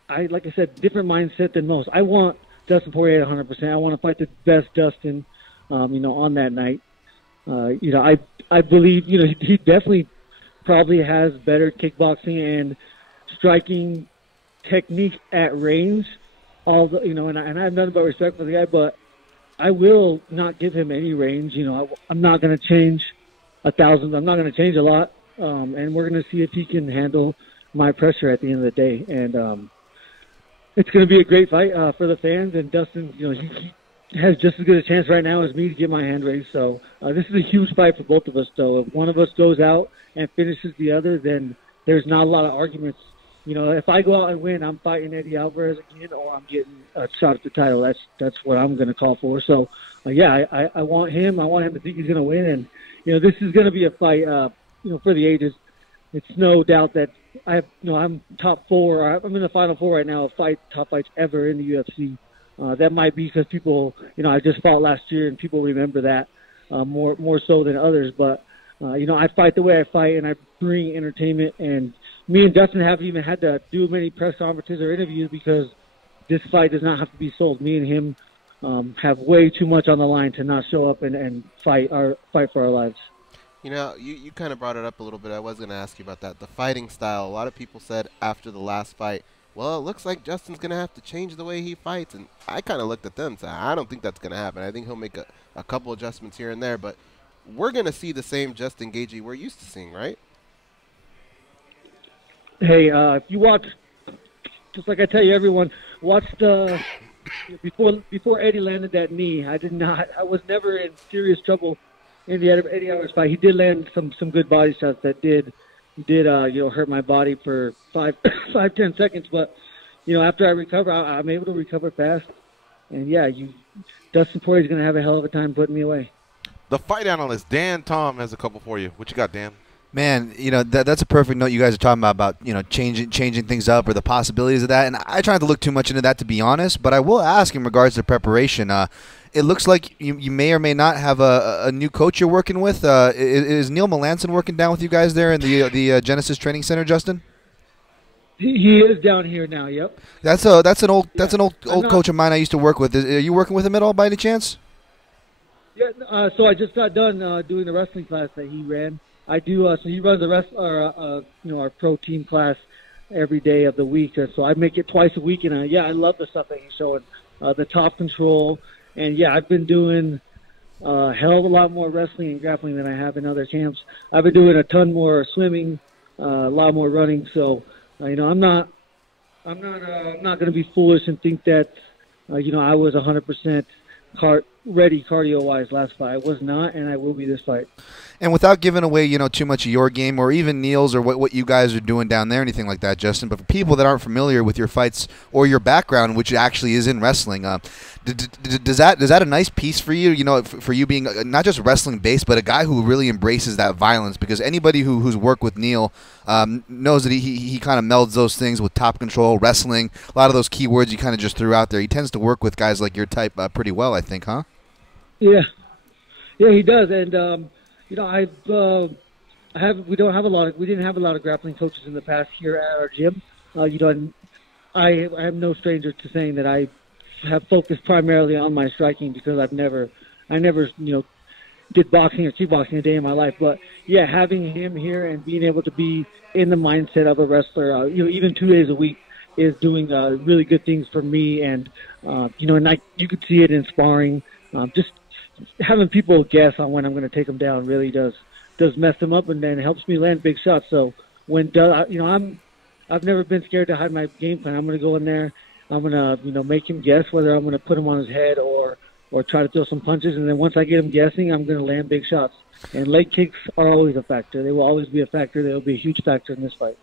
I like I said, different mindset than most. I want Dustin Poirier at 100%. I want to fight the best Dustin. On that night. I believe he definitely probably has better kickboxing and striking technique at range. And I have nothing but respect for the guy, but I will not give him any range. I'm not going to change 1,000. I'm not going to change a lot, and we're going to see if he can handle my pressure at the end of the day. And it's going to be a great fight for the fans. And Dustin, he has just as good a chance right now as me to get my hand raised. So this is a huge fight for both of us, though. If one of us goes out and finishes the other, then there's not a lot of arguments. If I go out and win, I'm fighting Eddie Alvarez again, or I'm getting a shot at the title. That's what I'm going to call for. So, I want him. I want him to think he's going to win. And, this is going to be a fight, for the ages. It's no doubt that I'm top 4. I'm in the final 4 right now of top fights ever in the UFC. That might be because people, I just fought last year and people remember that more so than others. But, I fight the way I fight and I bring entertainment. And me and Dustin haven't even had to do many press conferences or interviews because this fight does not have to be sold. Me and him have way too much on the line to not show up and fight for our lives. You kind of brought it up a little bit. I was going to ask you about that. The fighting style. A lot of people said after the last fight, well, it looks like Justin's going to have to change the way he fights. And I kind of looked at them and said, I don't think that's going to happen. I think he'll make a couple adjustments here and there. But we're going to see the same Justin Gaethje we're used to seeing, right? Hey, if you watch, just like I tell you, everyone, watch before Eddie landed that knee. I was never in serious trouble in the Eddie Alvarez fight. He did land some good body shots that did hurt my body for 5-10 seconds. But after I recover, I'm able to recover fast. And Dustin Poirier's going to have a hell of a time putting me away. The fight analyst Dan Tom has a couple for you. What you got, Dan? Man, that's a perfect note you guys are talking about changing things up or the possibilities of that. And I try not to look too much into that, to be honest. But I will ask in regards to preparation. It looks like you may or may not have a new coach you're working with. Is Neil Melanson working down with you guys there in the Genesis Training Center, Justin? He is down here now. Yep. That's an old coach of mine I used to work with. Are you working with him at all by any chance? Yeah. So I just got done doing the wrestling class that he ran. I do. So he runs our pro team class every day of the week. So I make it twice a week, and I love the stuff that he's showing. the top control. And yeah, I've been doing a hell of a lot more wrestling and grappling than I have in other camps. I've been doing a ton more swimming, a lot more running. So, I'm not going to be foolish and think that, I was 100% ready cardio-wise last fight. I was not, and I will be this fight. And without giving away, too much of your game or even Neil's or what you guys are doing down there, anything like that, Justin, but for people that aren't familiar with your fights or your background, which actually is in wrestling, does that a nice piece for you, for you being not just wrestling-based, but a guy who really embraces that violence? Because anybody who's worked with Neil knows that he kind of melds those things with top control, wrestling, a lot of those key words you kind of just threw out there. He tends to work with guys like your type pretty well, I think, huh? Yeah, he does, and we didn't have a lot of grappling coaches in the past here at our gym. I am no stranger to saying that I have focused primarily on my striking because I never did boxing or kickboxing a day in my life. But yeah, having him here and being able to be in the mindset of a wrestler, even 2 days a week is doing really good things for me. And and you could see it in sparring. Just having people guess on when I'm going to take them down really does mess them up, and then helps me land big shots. So I've never been scared to hide my game plan. I'm going to go in there. I'm going to make him guess whether I'm going to put him on his head or try to throw some punches. And then once I get him guessing, I'm going to land big shots. And leg kicks are always a factor. They will always be a factor. They will be a huge factor in this fight.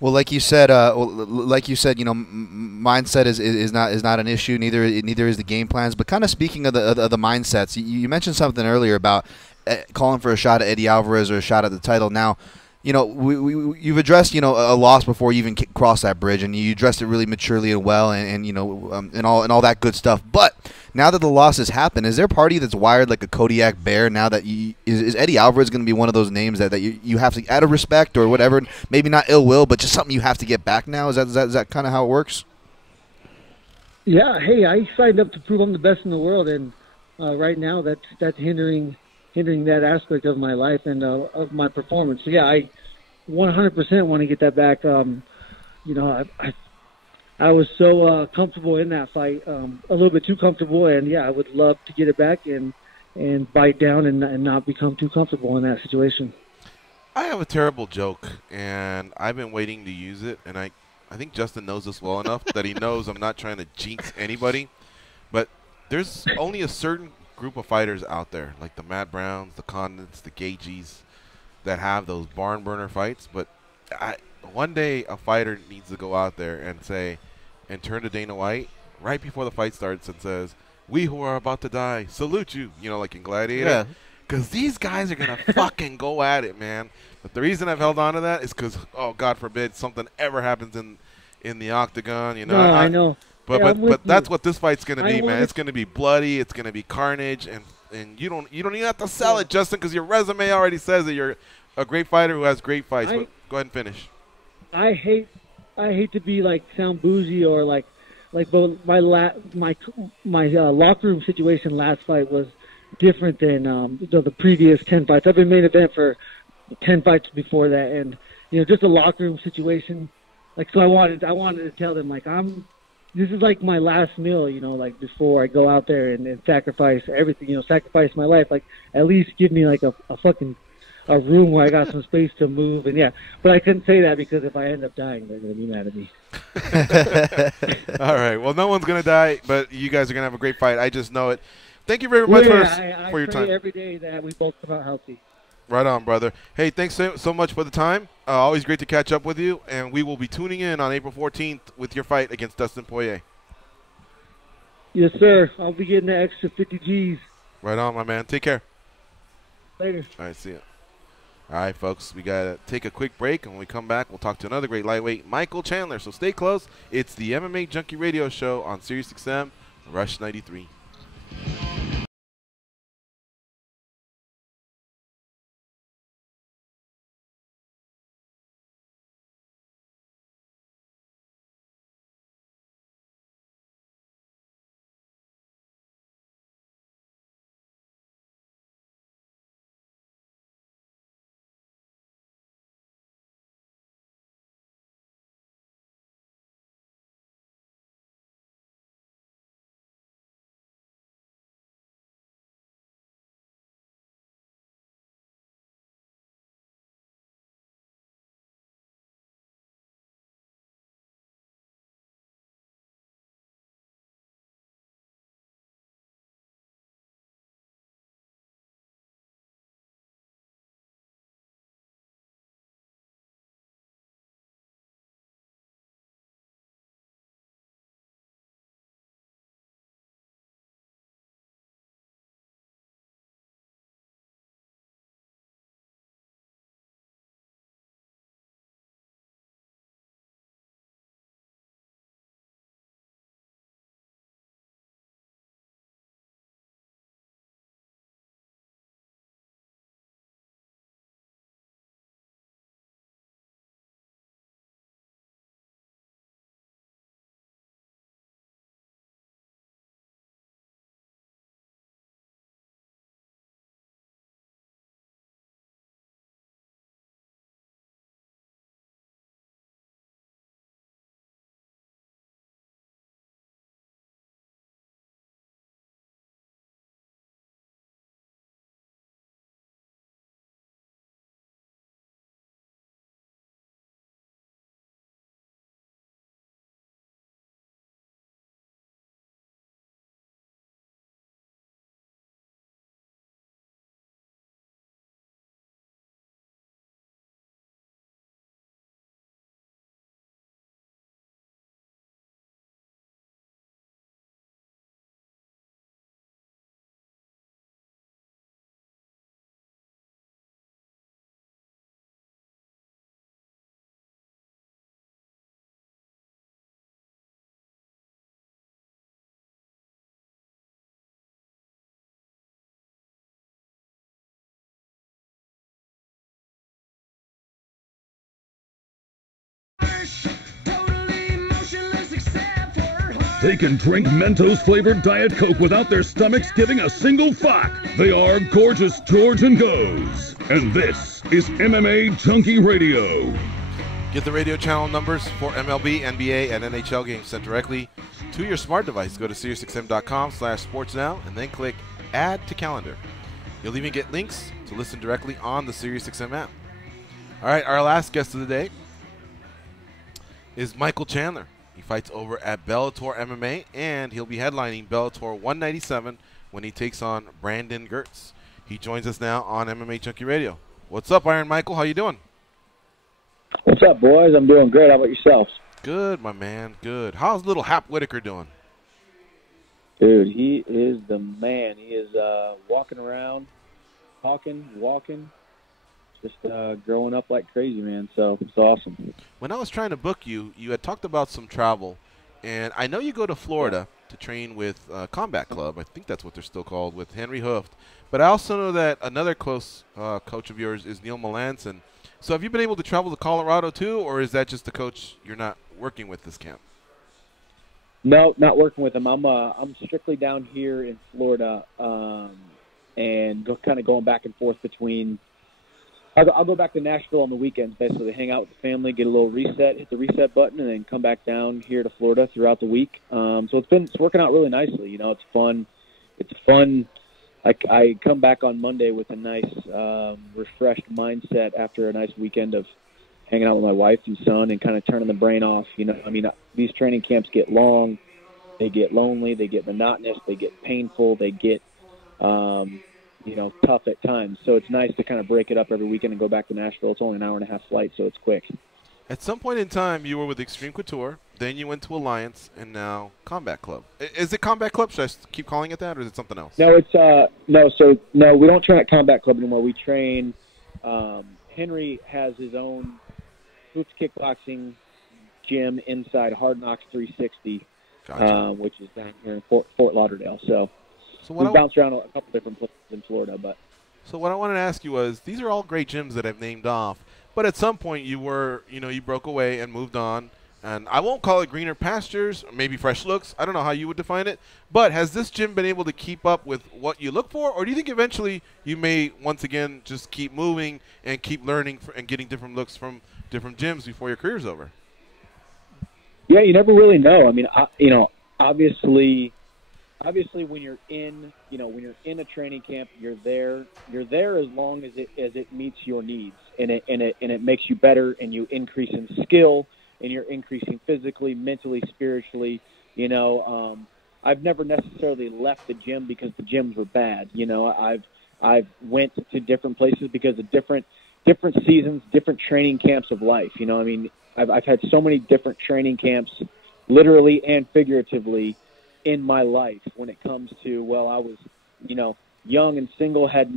Well, like you said, mindset is not an issue. Neither is the game plans. But kind of speaking of the mindsets, you mentioned something earlier about calling for a shot at Eddie Alvarez or a shot at the title. Now, you've addressed a loss before you even crossed that bridge, and you addressed it really maturely and well, and all that good stuff. But now that the loss has happened, is there a party that's wired like a Kodiak bear? Now that is Eddie Alvarez going to be one of those names that you have to, out of respect or whatever, maybe not ill will, but just something you have to get back now? Is that kind of how it works? Yeah. Hey, I signed up to prove I'm the best in the world, and right now that's hindering that aspect of my life and of my performance. So yeah, I 100% want to get that back. I was so comfortable in that fight, a little bit too comfortable, and yeah, I would love to get it back and bite down and not become too comfortable in that situation. I have a terrible joke, and I've been waiting to use it, and I think Justin knows this well enough that he knows I'm not trying to jinx anybody, but there's only a certain group of fighters out there, like the Matt Browns, the Condons, the Gaethjes, that have those barn burner fights. But one day a fighter needs to go out there and turn to Dana White right before the fight starts and says, "We who are about to die salute you," like in Gladiator. Yeah. Because these guys are going to fucking go at it, man. But the reason I've held on to that is because, oh, God forbid, something ever happens in the octagon. No, I know. But that's what this fight's going to be, man. It's going to be bloody. It's going to be carnage, and you don't even have to sell it, Justin, because your resume already says that you're a great fighter who has great fights. But go ahead and finish. I hate to be sound bougie or but my locker room situation last fight was different than the previous 10 fights. I've been main event for 10 fights before that, and just a locker room situation. So I wanted to tell them this is my last meal, before I go out there and sacrifice everything, sacrifice my life. At least give me a room where I got some space to move. And yeah, but I couldn't say that because if I end up dying, they're going to be mad at me. All right. Well, no one's going to die, but you guys are going to have a great fight. I just know it. Thank you very much for your time. I pray every day that we both come out healthy. Right on, brother. Hey, thanks so much for the time. Always great to catch up with you, and we will be tuning in on April 14th with your fight against Dustin Poirier. Yes, sir. I'll be getting the extra 50 G's. Right on, my man. Take care. Later. All right, see ya. All right, folks, we got to take a quick break, and when we come back, we'll talk to another great lightweight, Michael Chandler. So stay close. It's the MMA Junkie Radio Show on SiriusXM, Rush 93. They can drink Mentos-flavored Diet Coke without their stomachs giving a single fuck. They are Gorgeous George and Goes. And this is MMA Junkie Radio. Get the radio channel numbers for MLB, NBA, and NHL games sent directly to your smart device. Go to SiriusXM.com/sportsnow and then click Add to Calendar. You'll even get links to listen directly on the SiriusXM app. All right, our last guest of the day is Michael Chandler. He fights over at Bellator MMA, and he'll be headlining Bellator 197 when he takes on Brandon Gertz. He joins us now on MMA Junkie Radio. What's up, Iron Michael? How you doing? What's up, boys? I'm doing great. How about yourselves? Good, my man. Good. How's little Hap Whitaker doing? Dude, he is the man. He is walking around, talking, walking, just growing up like crazy, man. So it's awesome. When I was trying to book you, you had talked about some travel, and I know you go to Florida to train with Combat Club. I think that's what they're still called, with Henry Hooft. But I also know that another close coach of yours is Neil Melanson. So have you been able to travel to Colorado too, or is that just the coach you're not working with this camp? No, not working with him. I'm strictly down here in Florida, and kind of going back and forth between. I'll go back to Nashville on the weekends, basically hang out with the family, get a little reset, hit the reset button, and then come back down here to Florida throughout the week. So it's working out really nicely. You know, it's fun. It's fun. I come back on Monday with a nice, refreshed mindset after a nice weekend of hanging out with my wife and son and kind of turning the brain off. You know, I mean, these training camps get long, they get lonely, they get monotonous, they get painful, they get, tough at times. So it's nice to kind of break it up every weekend and go back to Nashville. It's only an hour-and-a-half flight, so it's quick. At some point in time, you were with Extreme Couture, then you went to Alliance, and now Combat Club. Is it Combat Club? Should I keep calling it that, or is it something else? No, it's no, we don't train at Combat Club anymore. We train. Henry has his own Hoops Kickboxing gym inside Hard Knocks 360, Gotcha. Which is down here in Fort Lauderdale. So we bounce around a couple different places in Florida, but. So what I wanted to ask you was, these are all great gyms that I've named off, but at some point you were, you broke away and moved on, and I won't call it greener pastures, or maybe fresh looks. I don't know how you would define it, but has this gym been able to keep up with what you look for, or do you think eventually you may once again just keep moving and keep learning and getting different looks from different gyms before your career's over? Yeah, you never really know. I mean, obviously when you're in a training camp, you're there as long as it meets your needs, and it makes you better, and you increase in skill, and you're increasing physically, mentally, spiritually. I've never necessarily left the gym because the gyms were bad. I've went to different places because of different seasons, different training camps of life. I've had so many different training camps, literally and figuratively, in my life when it comes to, I was, young and single, had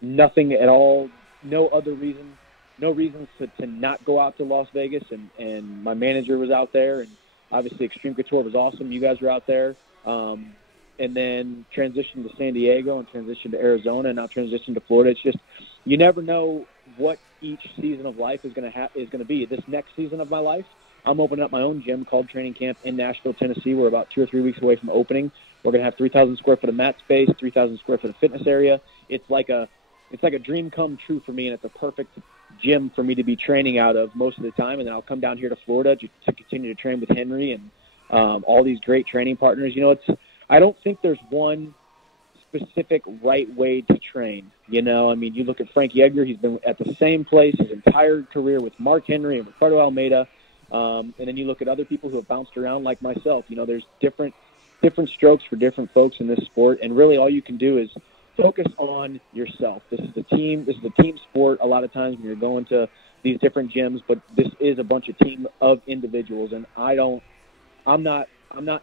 nothing at all, no reasons to not go out to Las Vegas, and my manager was out there, and obviously Extreme Couture was awesome. You guys were out there, and then transitioned to San Diego and transitioned to Arizona, and now transitioned to Florida. It's just, you never know what each season of life is going to be. This next season of my life, I'm opening up my own gym called Training Camp in Nashville, Tennessee. We're about 2 or 3 weeks away from opening. We're going to have 3,000 square foot of mat space, 3,000 square foot of fitness area. It's like a dream come true for me, and it's a perfect gym for me to be training out of most of the time. And then I'll come down here to Florida to continue to train with Henry and all these great training partners. I don't think there's one specific right way to train. You look at Frankie Edgar. He's been at the same place his entire career with Mark Henry and Ricardo Almeida. And then you look at other people who have bounced around like myself. There's different strokes for different folks in this sport, and really all you can do is focus on yourself. This is a team sport a lot of times when you're going to these different gyms, but this is a bunch of team of individuals, and I'm not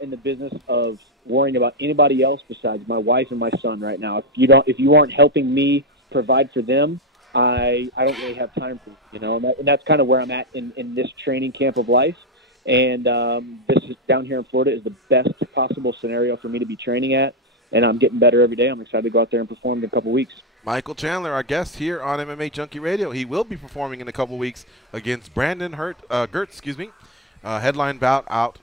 in the business of worrying about anybody else besides my wife and my son right now. If you aren't helping me provide for them, I don't really have time for and that's kind of where I'm at in this training camp of life. And this is down here in Florida is the best possible scenario for me to be training at, and I'm getting better every day. I'm excited to go out there and perform in a couple weeks. Michael Chandler, our guest here on MMA Junkie Radio. He will be performing in a couple weeks against Brandon Gertz, headline bout out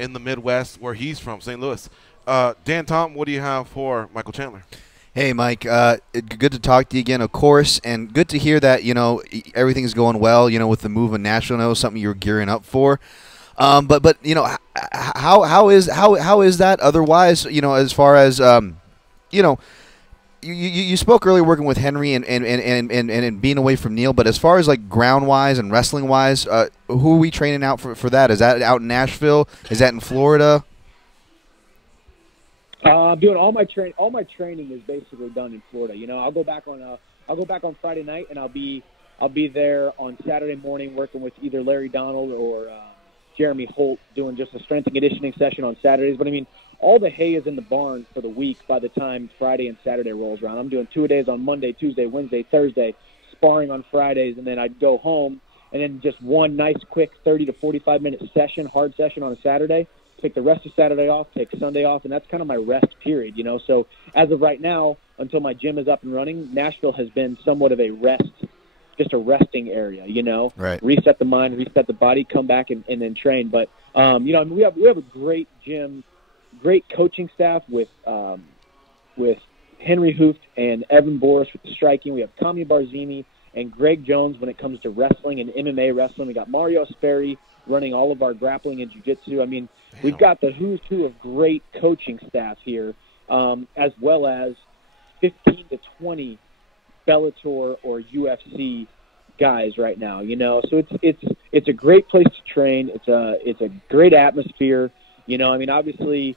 in the Midwest, where he's from, St. Louis. Dan Tom, what do you have for Michael Chandler? Hey, Mike. Good to talk to you again, of course, and good to hear that everything's going well. With the move of Nashville, something you're gearing up for. But how is that otherwise? As far as You spoke earlier working with Henry and being away from Neil, but as far as like ground wise and wrestling wise, who are we training out for that? Is that out in Nashville? Is that in Florida? I'm doing all my training. All my training is basically done in Florida. I'll go back on Friday night, and I'll be there on Saturday morning working with either Larry Donald or Jeremy Holt, doing just a strength and conditioning session on Saturdays. But I mean, all the hay is in the barn for the week by the time Friday and Saturday rolls around. I'm doing 2-a-days on Monday, Tuesday, Wednesday, Thursday, sparring on Fridays, and then I'd go home and then just one nice quick 30 to 45-minute session, hard session on a Saturday, take the rest of Saturday off, take Sunday off, and that's kind of my rest period, So as of right now, until my gym is up and running, Nashville has been somewhat of a rest, just a resting area, Right. Reset the mind, reset the body, come back and then train. But, we have a great gym, great coaching staff with Henry Hooft and Evan Boris with the striking. We have Kami Barzini and Greg Jones when it comes to wrestling and MMA wrestling. We got Mario Sperry running all of our grappling and jiu-jitsu. I mean, we've got the who's who of great coaching staff here, as well as 15 to 20 Bellator or UFC guys right now. So it's a great place to train. It's a great atmosphere. Obviously,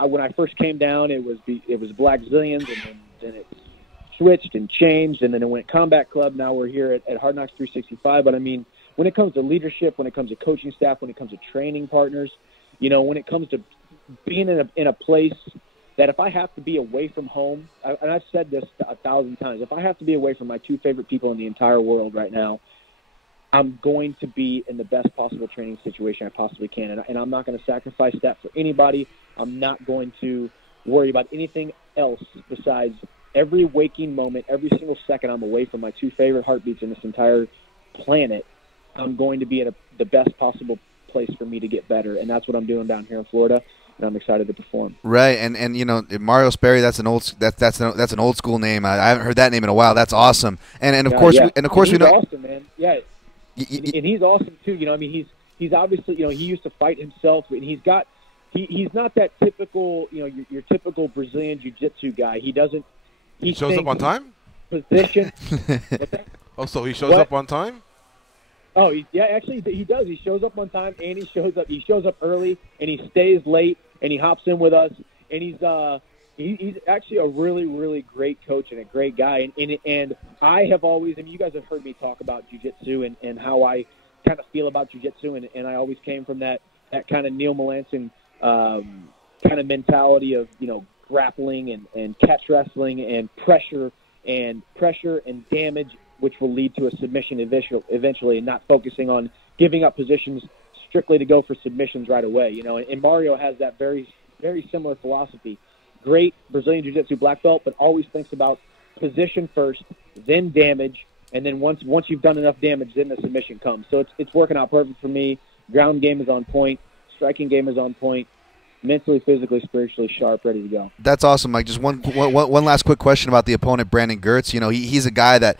when I first came down, it was Black Zillions, and then it switched and changed, and then it went Combat Club. Now we're here at Hard Knocks 365. But I mean, when it comes to leadership, when it comes to coaching staff, when it comes to training partners, when it comes to being in a place that if I have to be away from home, and I've said this 1,000 times, if I have to be away from my two favorite people in the entire world right now, I'm going to be in the best possible training situation I possibly can. And I'm not going to sacrifice that for anybody. I'm not going to worry about anything else besides every waking moment, every single second I'm away from my two favorite heartbeats in this entire planet. I'm going to be at the best possible place for me to get better. And that's what I'm doing down here in Florida. And I'm excited to perform. Right, and Mario Sperry, that's an old school name. I haven't heard that name in a while. That's awesome. And of course we know. Awesome, man. Yeah. And he's awesome too. He's obviously, he used to fight himself, and he's not that typical, your typical Brazilian jiu-jitsu guy. He shows up on time? Position. Oh, so he shows up on time? Oh, actually he does. He shows up on time, and he shows up early, and he stays late, and he hops in with us, and he's actually a really, really great coach and a great guy. And I have always, you guys have heard me talk about jiu-jitsu and how I kind of feel about jiu-jitsu, and I always came from that kind of Neil Melanson kind of mentality of, grappling and catch wrestling and pressure and damage, which will lead to a submission eventually, and not focusing on giving up positions strictly to go for submissions right away. And Mario has that very, very similar philosophy. Great Brazilian Jiu-Jitsu black belt, but always thinks about position first, then damage, and then once you've done enough damage, then the submission comes. So it's working out perfect for me. Ground game is on point. Striking game is on point. Mentally, physically, spiritually sharp, ready to go. That's awesome, Mike. Just one last quick question about the opponent, Brandon Gertz. He's a guy that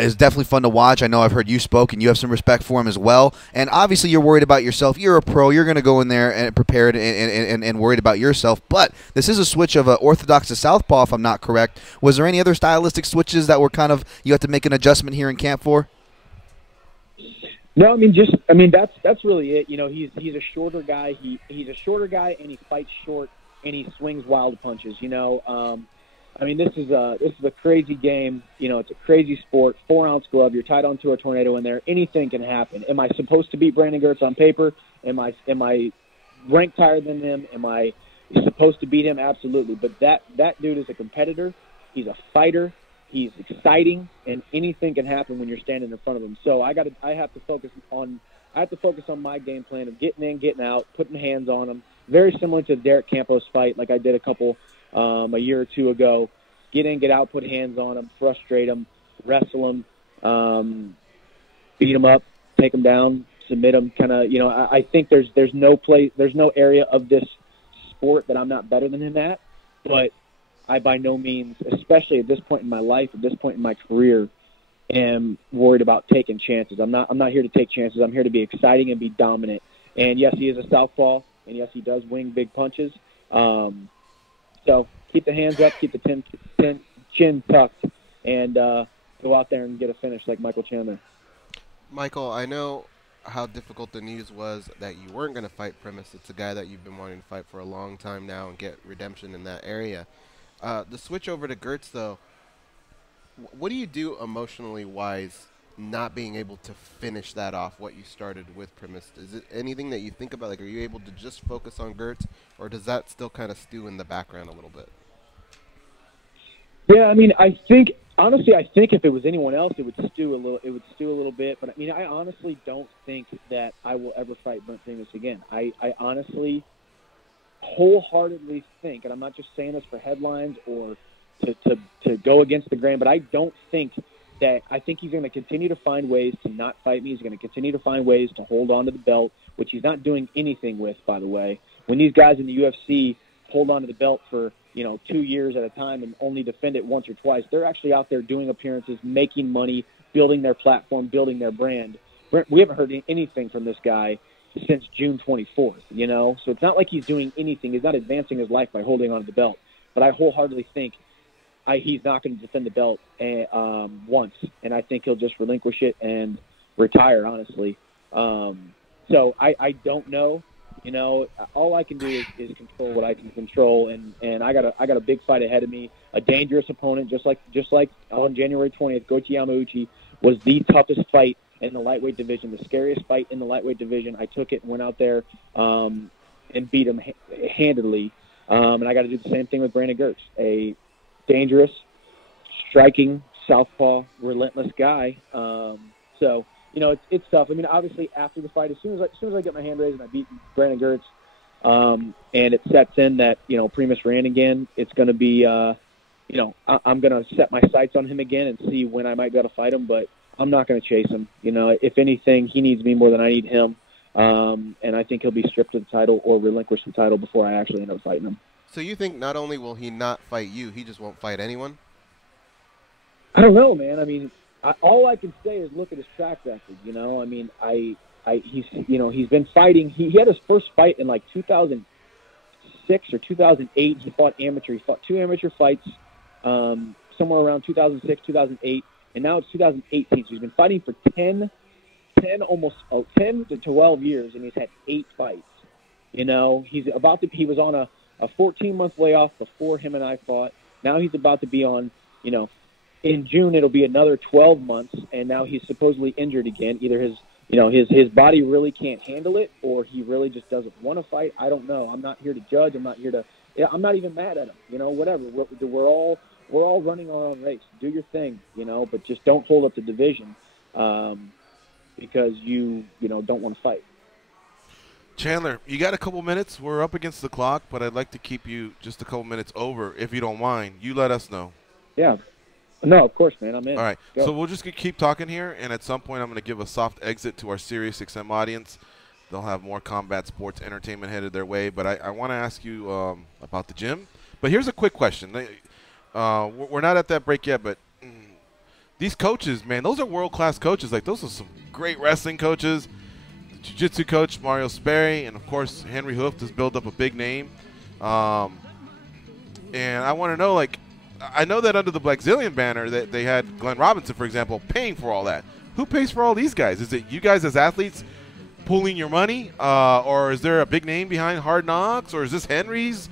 is definitely fun to watch. I know I've heard you spoke, and you have some respect for him as well. And obviously, you're worried about yourself. You're a pro. You're going to go in there and prepared and worried about yourself. But this is a switch of orthodox to southpaw, if I'm not correct. Was there any other stylistic switches that were you had to make an adjustment here in camp for? No, that's really it. He's a shorter guy. He's a shorter guy, and he fights short, and he swings wild punches. This is a crazy game. It's a crazy sport. 4-ounce glove. You're tied onto a tornado in there. Anything can happen. Am I supposed to beat Brandon Gertz on paper? Am I ranked higher than him? Am I supposed to beat him? Absolutely. But that dude is a competitor. He's a fighter. He's exciting, and anything can happen when you're standing in front of him. So I have to focus on my game plan of getting in, getting out, putting hands on him. Very similar to the Derek Campos fight, like I did a year or two ago. get in, get out, put hands on them, frustrate them, wrestle them, beat them up, take them down, submit them. Kind of, I think there's no area of this sport that I'm not better than him at, but I by no means, especially at this point in my life, at this point in my career, am worried about taking chances. I'm not here to take chances. I'm here to be exciting and be dominant. And yes, he is a southpaw, and yes, he does wing big punches. So keep the hands up, keep the chin tucked, and go out there and get a finish like Michael Chandler. Michael, I know how difficult the news was that you weren't going to fight Primus. It's a guy that you've been wanting to fight for a long time now and get redemption in that area. The switch over to Gertz, though, what do you do emotionally wise not being able to finish that off, what you started with Primus? Is it anything that you think about? Like, are you able to just focus on Gertz, or does that still kind of stew in the background a little bit? Yeah, I mean, honestly, I think if it was anyone else, it would stew a little bit. But I mean, I honestly don't think that I will ever fight Brent Primus again. I honestly, wholeheartedly think, and I'm not just saying this for headlines or to go against the grain, but I don't think that. I think he's going to continue to find ways to not fight me. He's going to continue to find ways to hold on to the belt, which he's not doing anything with, by the way. When these guys in the UFC hold on to the belt for 2 years at a time and only defend it once or twice, they're actually out there doing appearances, making money, building their platform, building their brand. We haven't heard anything from this guy since June 24th, So it's not like he's doing anything. He's not advancing his life by holding on to the belt. But I wholeheartedly think he's not going to defend the belt once, and I think he'll just relinquish it and retire, honestly. So I don't know. All I can do is control what I can control, and I got a big fight ahead of me, a dangerous opponent, just like on January 20th, Goichi Yamauchi was the toughest fight in the lightweight division, the scariest fight in the lightweight division. I took it and went out there and beat him handedly, and I got to do the same thing with Brandon Gertz, a dangerous, striking, southpaw, relentless guy. So. It's tough. I mean, obviously, after the fight, as soon as I get my hand raised and I beat Brandon Gertz, and it sets in that Primus ran again, it's going to be, I'm going to set my sights on him again and see when I might be able to fight him. But I'm not going to chase him. If anything, he needs me more than I need him, and I think he'll be stripped of the title or relinquish the title before I actually end up fighting him. So you think not only will he not fight you, he just won't fight anyone? I don't know, man. I mean. All I can say is look at his track record. I mean, he's been fighting. He had his first fight in like 2006 or 2008. He fought amateur. He fought 2 amateur fights somewhere around 2006, 2008, and now it's 2018. So he's been fighting for 10 to 12 years, and he's had 8 fights. He was on a 14-month layoff before him and I fought. Now he's about to be on, in June, it'll be another 12 months, and now he's supposedly injured again. Either his body really can't handle it, or he really just doesn't want to fight. I don't know. I'm not here to judge. I'm not even mad at him. Whatever. We're all running our own race. Do your thing, but just don't hold up the division because you don't want to fight. Chandler, you got a couple minutes. We're up against the clock, but I'd like to keep you just a couple minutes over, if you don't mind. You let us know. Yeah. No, of course, man. I'm in. All right. Go. So we'll just keep talking here, and at some point I'm going to give a soft exit to our Sirius XM audience. They'll have more combat sports entertainment headed their way. But I want to ask you about the gym. But here's a quick question. We're not at that break yet, but these coaches, man, those are world-class coaches. Like, those are some great wrestling coaches. The jiu-jitsu coach, Mario Sperry, and, of course, Henry Hooft has built up a big name. And I want to know, like, I know that under the Blackzilian banner that they had Glenn Robinson, for example, paying for all that. Who pays for all these guys? Is it you guys as athletes pooling your money? Or is there a big name behind Hard Knocks? Or is this Henry's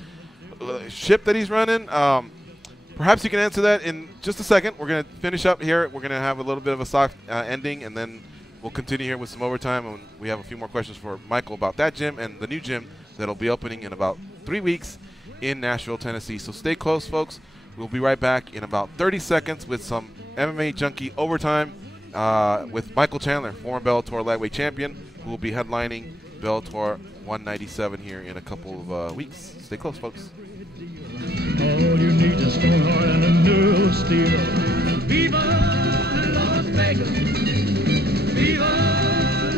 ship that he's running? Perhaps you can answer that in just a second. We're going to finish up here. We're going to have a little bit of a soft ending, and then we'll continue here with some overtime. And we have a few more questions for Michael about that gym and the new gym that will be opening in about 3 weeks in Nashville, Tennessee. So stay close, folks. We'll be right back in about 30 seconds with some MMA Junkie overtime with Michael Chandler, former Bellator lightweight champion, who will be headlining Bellator 197 here in a couple of weeks. Stay close, folks. All you need is strong heart and a nerve of steel. Viva Las Vegas! Viva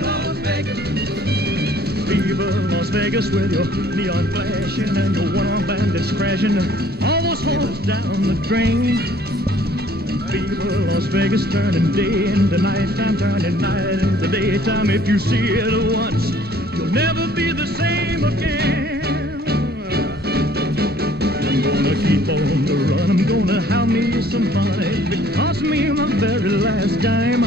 Las Vegas! Viva Las Vegas with your neon flashing and your one-arm bandits crashing. All those horns down the drain. Viva Las Vegas, turning day into nighttime, turning night into daytime. If you see it once, you'll never be the same again. I'm gonna keep on the run, I'm gonna have me some fun. It cost me my very last dime.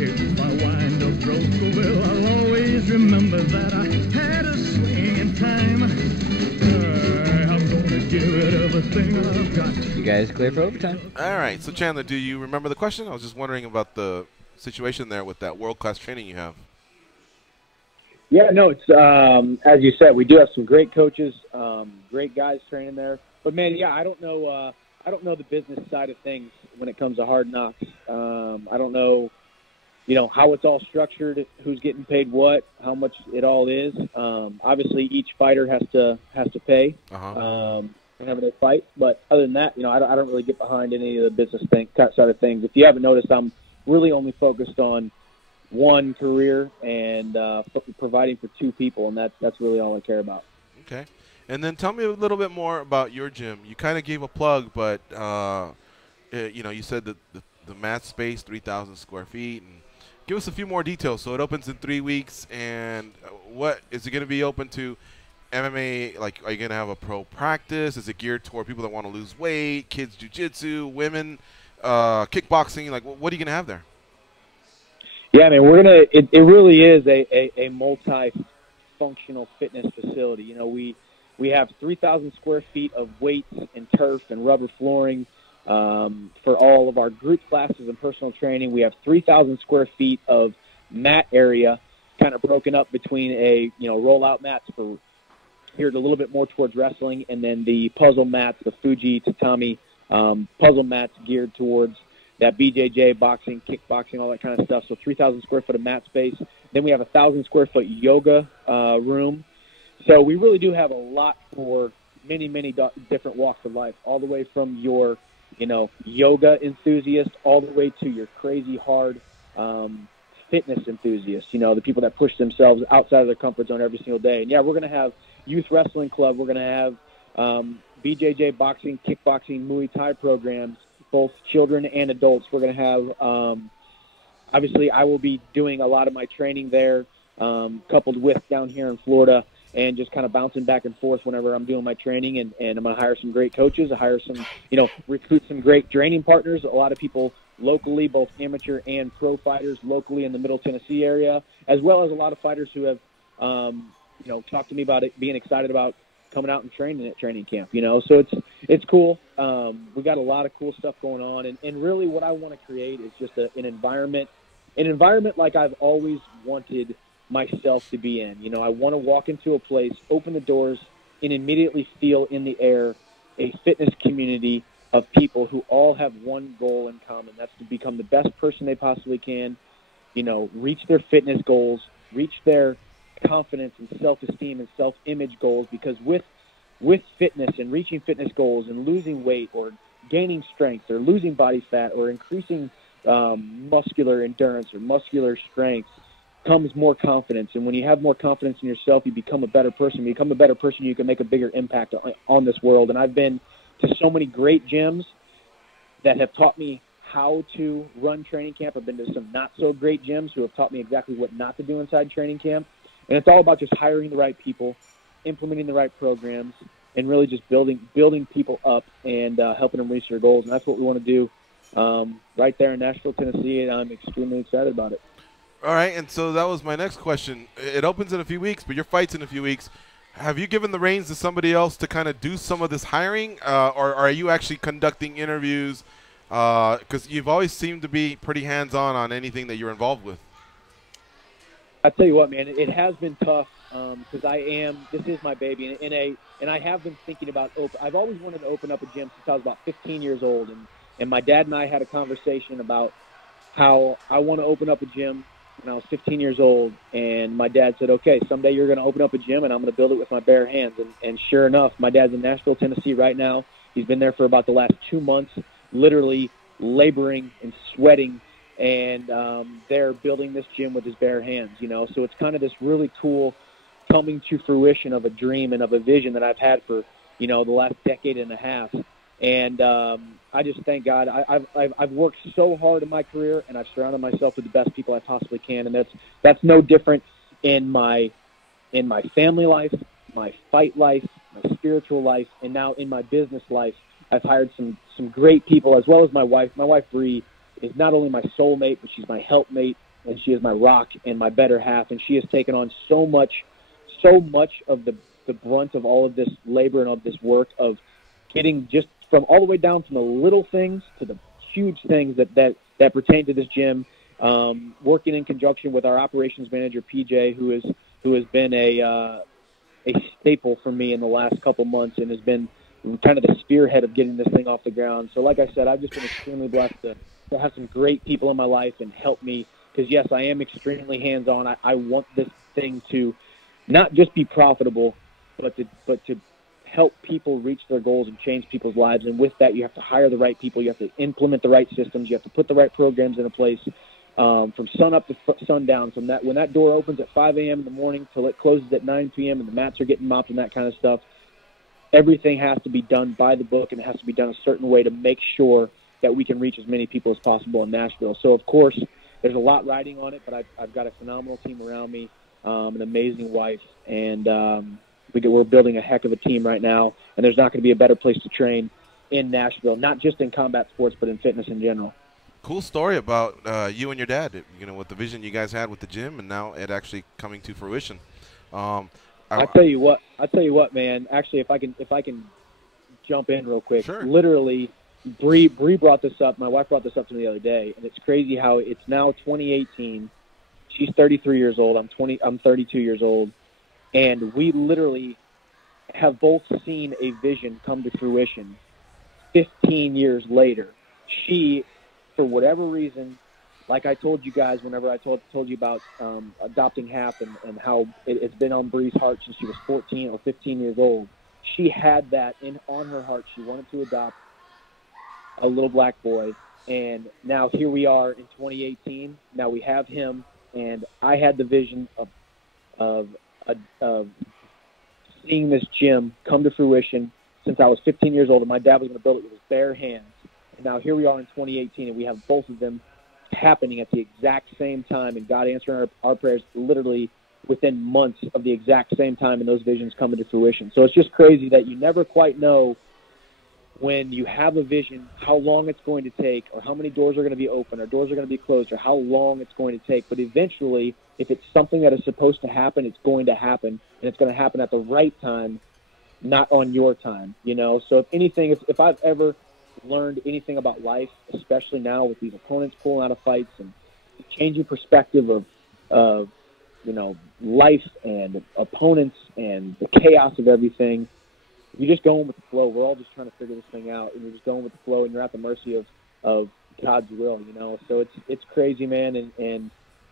If I wind up broke, well, I'll always remember that I had a swing in time. I'm gonna give it everything I've got. You guys clear for overtime? All right. So, Chandler, do you remember the question? I was just wondering about the situation there with that world-class training you have. Yeah, no, it's as you said, we do have some great coaches, great guys training there. But man, yeah, I don't know the business side of things when it comes to Hard Knocks. I don't know, how it's all structured, who's getting paid what, how much it all is. Obviously, each fighter has to pay whenever they fight. But other than that, I don't really get behind any of the business side of things. If you haven't noticed, I'm really only focused on one career and providing for two people, and that's really all I care about. Okay. And then tell me a little bit more about your gym. You kind of gave a plug, but you said that the mat space, 3,000 square feet, and give us a few more details. So it opens in 3 weeks, and what is it going to be open to? MMA, like, are you going to have a pro practice? Is it geared toward people that want to lose weight, kids jiu-jitsu, women, kickboxing? Like, what are you going to have there? Yeah, I mean, it really is a multi-functional fitness facility. We have 3,000 square feet of weights and turf and rubber flooring for all of our group classes and personal training. We have 3,000 square feet of mat area, kind of broken up between rollout mats for geared a little bit more towards wrestling, and then the puzzle mats, the Fuji tatami puzzle mats geared towards that BJJ, boxing, kickboxing, all that kind of stuff. So 3,000 square foot of mat space. Then we have a 1,000 square foot yoga room. So we really do have a lot for many, many different walks of life, all the way from your, yoga enthusiast all the way to your crazy hard fitness enthusiast, the people that push themselves outside of their comfort zone every single day. And, yeah, we're going to have youth wrestling club. We're going to have BJJ, boxing, kickboxing, Muay Thai programs, both children and adults. We're going to have, obviously, I will be doing a lot of my training there, coupled with down here in Florida, and just kind of bouncing back and forth whenever I'm doing my training. And I'm going to hire some great coaches, hire some, recruit some great training partners, a lot of people locally, both amateur and pro fighters locally in the Middle Tennessee area, as well as a lot of fighters who have, talked to me about it, being excited about coming out and training at training camp, so it's cool. We got a lot of cool stuff going on, and really what I want to create is just an environment like I've always wanted myself to be in. I want to walk into a place, open the doors, and immediately feel in the air a fitness community of people who all have one goal in common. That's to become the best person they possibly can, reach their fitness goals, reach their confidence and self-esteem and self-image goals, because with fitness and reaching fitness goals and losing weight or gaining strength or losing body fat or increasing muscular endurance or muscular strength comes more confidence. And when you have more confidence in yourself, you become a better person. When you become a better person, you can make a bigger impact on this world. And I've been to so many great gyms that have taught me how to run training camp. I've been to some not so great gyms who have taught me exactly what not to do inside training camp. And it's all about just hiring the right people, implementing the right programs, and really just building people up and helping them reach their goals. And that's what we want to do right there in Nashville, Tennessee, and I'm extremely excited about it. All right, and so that was my next question. It opens in a few weeks, but your fight's in a few weeks. Have you given the reins to somebody else to kind of do some of this hiring, or are you actually conducting interviews? Because you've always seemed to be pretty hands-on on anything that you're involved with. I tell you what, man, it has been tough because this is my baby, and I have been thinking about I've always wanted to open up a gym since I was about 15 years old, and my dad and I had a conversation about how I want to open up a gym when I was 15 years old, and my dad said, okay, someday you're going to open up a gym, and I'm going to build it with my bare hands. And sure enough, my dad's in Nashville, Tennessee right now. He's been there for about the last 2 months, literally laboring and sweating, and they're building this gym with his bare hands, you know. So it's kind of this really cool coming to fruition of a dream and of a vision that I've had for, you know, the last decade and a half. And I just thank God. I've worked so hard in my career, and I've surrounded myself with the best people I possibly can. And that's no different in my family life, my fight life, my spiritual life, and now in my business life. I've hired some great people, as well as my wife. My wife, Bree, is not only my soulmate, but she's my helpmate, and she is my rock and my better half. And she has taken on so much of the brunt of all of this labor and of this work of getting just from all the way down from the little things to the huge things that pertain to this gym, working in conjunction with our operations manager, PJ, who has been a staple for me in the last couple months and has been kind of the spearhead of getting this thing off the ground. So like I said, I've just been extremely blessed to have some great people in my life and help me, because yes, I am extremely hands-on. I want this thing to not just be profitable, but to help people reach their goals and change people's lives. And with that, you have to hire the right people. You have to implement the right systems. You have to put the right programs into place from sun up to sundown. From that, when that door opens at 5 a.m. in the morning till it closes at 9 p.m. and the mats are getting mopped and that kind of stuff, everything has to be done by the book, and it has to be done a certain way to make sure that we can reach as many people as possible in Nashville. So, of course, there's a lot riding on it, but I've got a phenomenal team around me, an amazing wife, and we're building a heck of a team right now, and there's not going to be a better place to train in Nashville, not just in combat sports, but in fitness in general. Cool story about you and your dad, you know, with the vision you guys had with the gym and now it actually coming to fruition. I tell you what, man. Actually, if I can jump in real quick. Sure. Literally, Bree brought this up. My wife brought this up to me the other day, and it's crazy how it's now 2018. She's 33 years old. I'm 32 years old, and we literally have both seen a vision come to fruition 15 years later. She, for whatever reason, like I told you guys whenever I told you about adopting Hap and how it's been on Bree's heart since she was 14 or 15 years old. She had that on her heart. She wanted to adopt a little black boy. And now here we are in 2018. Now we have him, and I had the vision of seeing this gym come to fruition since I was 15 years old, and my dad was going to build it with his bare hands. And now here we are in 2018, and we have both of them happening at the exact same time, and God answering our prayers literally within months of the exact same time, and those visions coming to fruition. So it's just crazy that you never quite know when you have a vision how long it's going to take, or how many doors are going to be open, or doors are going to be closed, or how long it's going to take. But eventually, if it's something that is supposed to happen, it's going to happen, and it's going to happen at the right time, not on your time, you know? So if anything, if I've ever learned anything about life, especially now with these opponents pulling out of fights and changing perspective of you know, life and opponents and the chaos of everything, you're just going with the flow. We're all just trying to figure this thing out, and you're just going with the flow, and you're at the mercy of God's will, you know? So it's crazy, man, and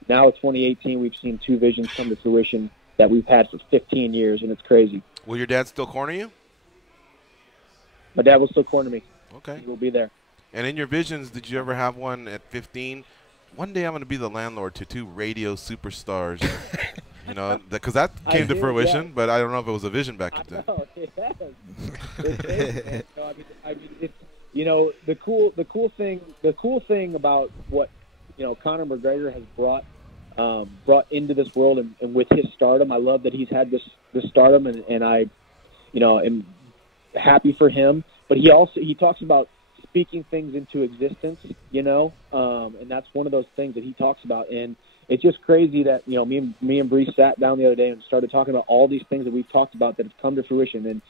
now it's 2018. We've seen two visions come to fruition that we've had for 15 years, and it's crazy. Will your dad still corner you? My dad will still corner me. Okay. He will be there. And in your visions, did you ever have one at 15? One day I'm going to be the landlord to two radio superstars. You know, because that came to fruition, but I don't know if it was a vision back then. No, it has. It is, I mean, it's, you know, the cool thing about what, you know, Conor McGregor has brought into this world, and with his stardom, I love that he's had this stardom, and I, you know, am happy for him. But he talks about speaking things into existence, you know, and that's one of those things that he talks about. And it's just crazy that, you know, me and Bree sat down the other day and started talking about all these things that we've talked about that have come to fruition. And,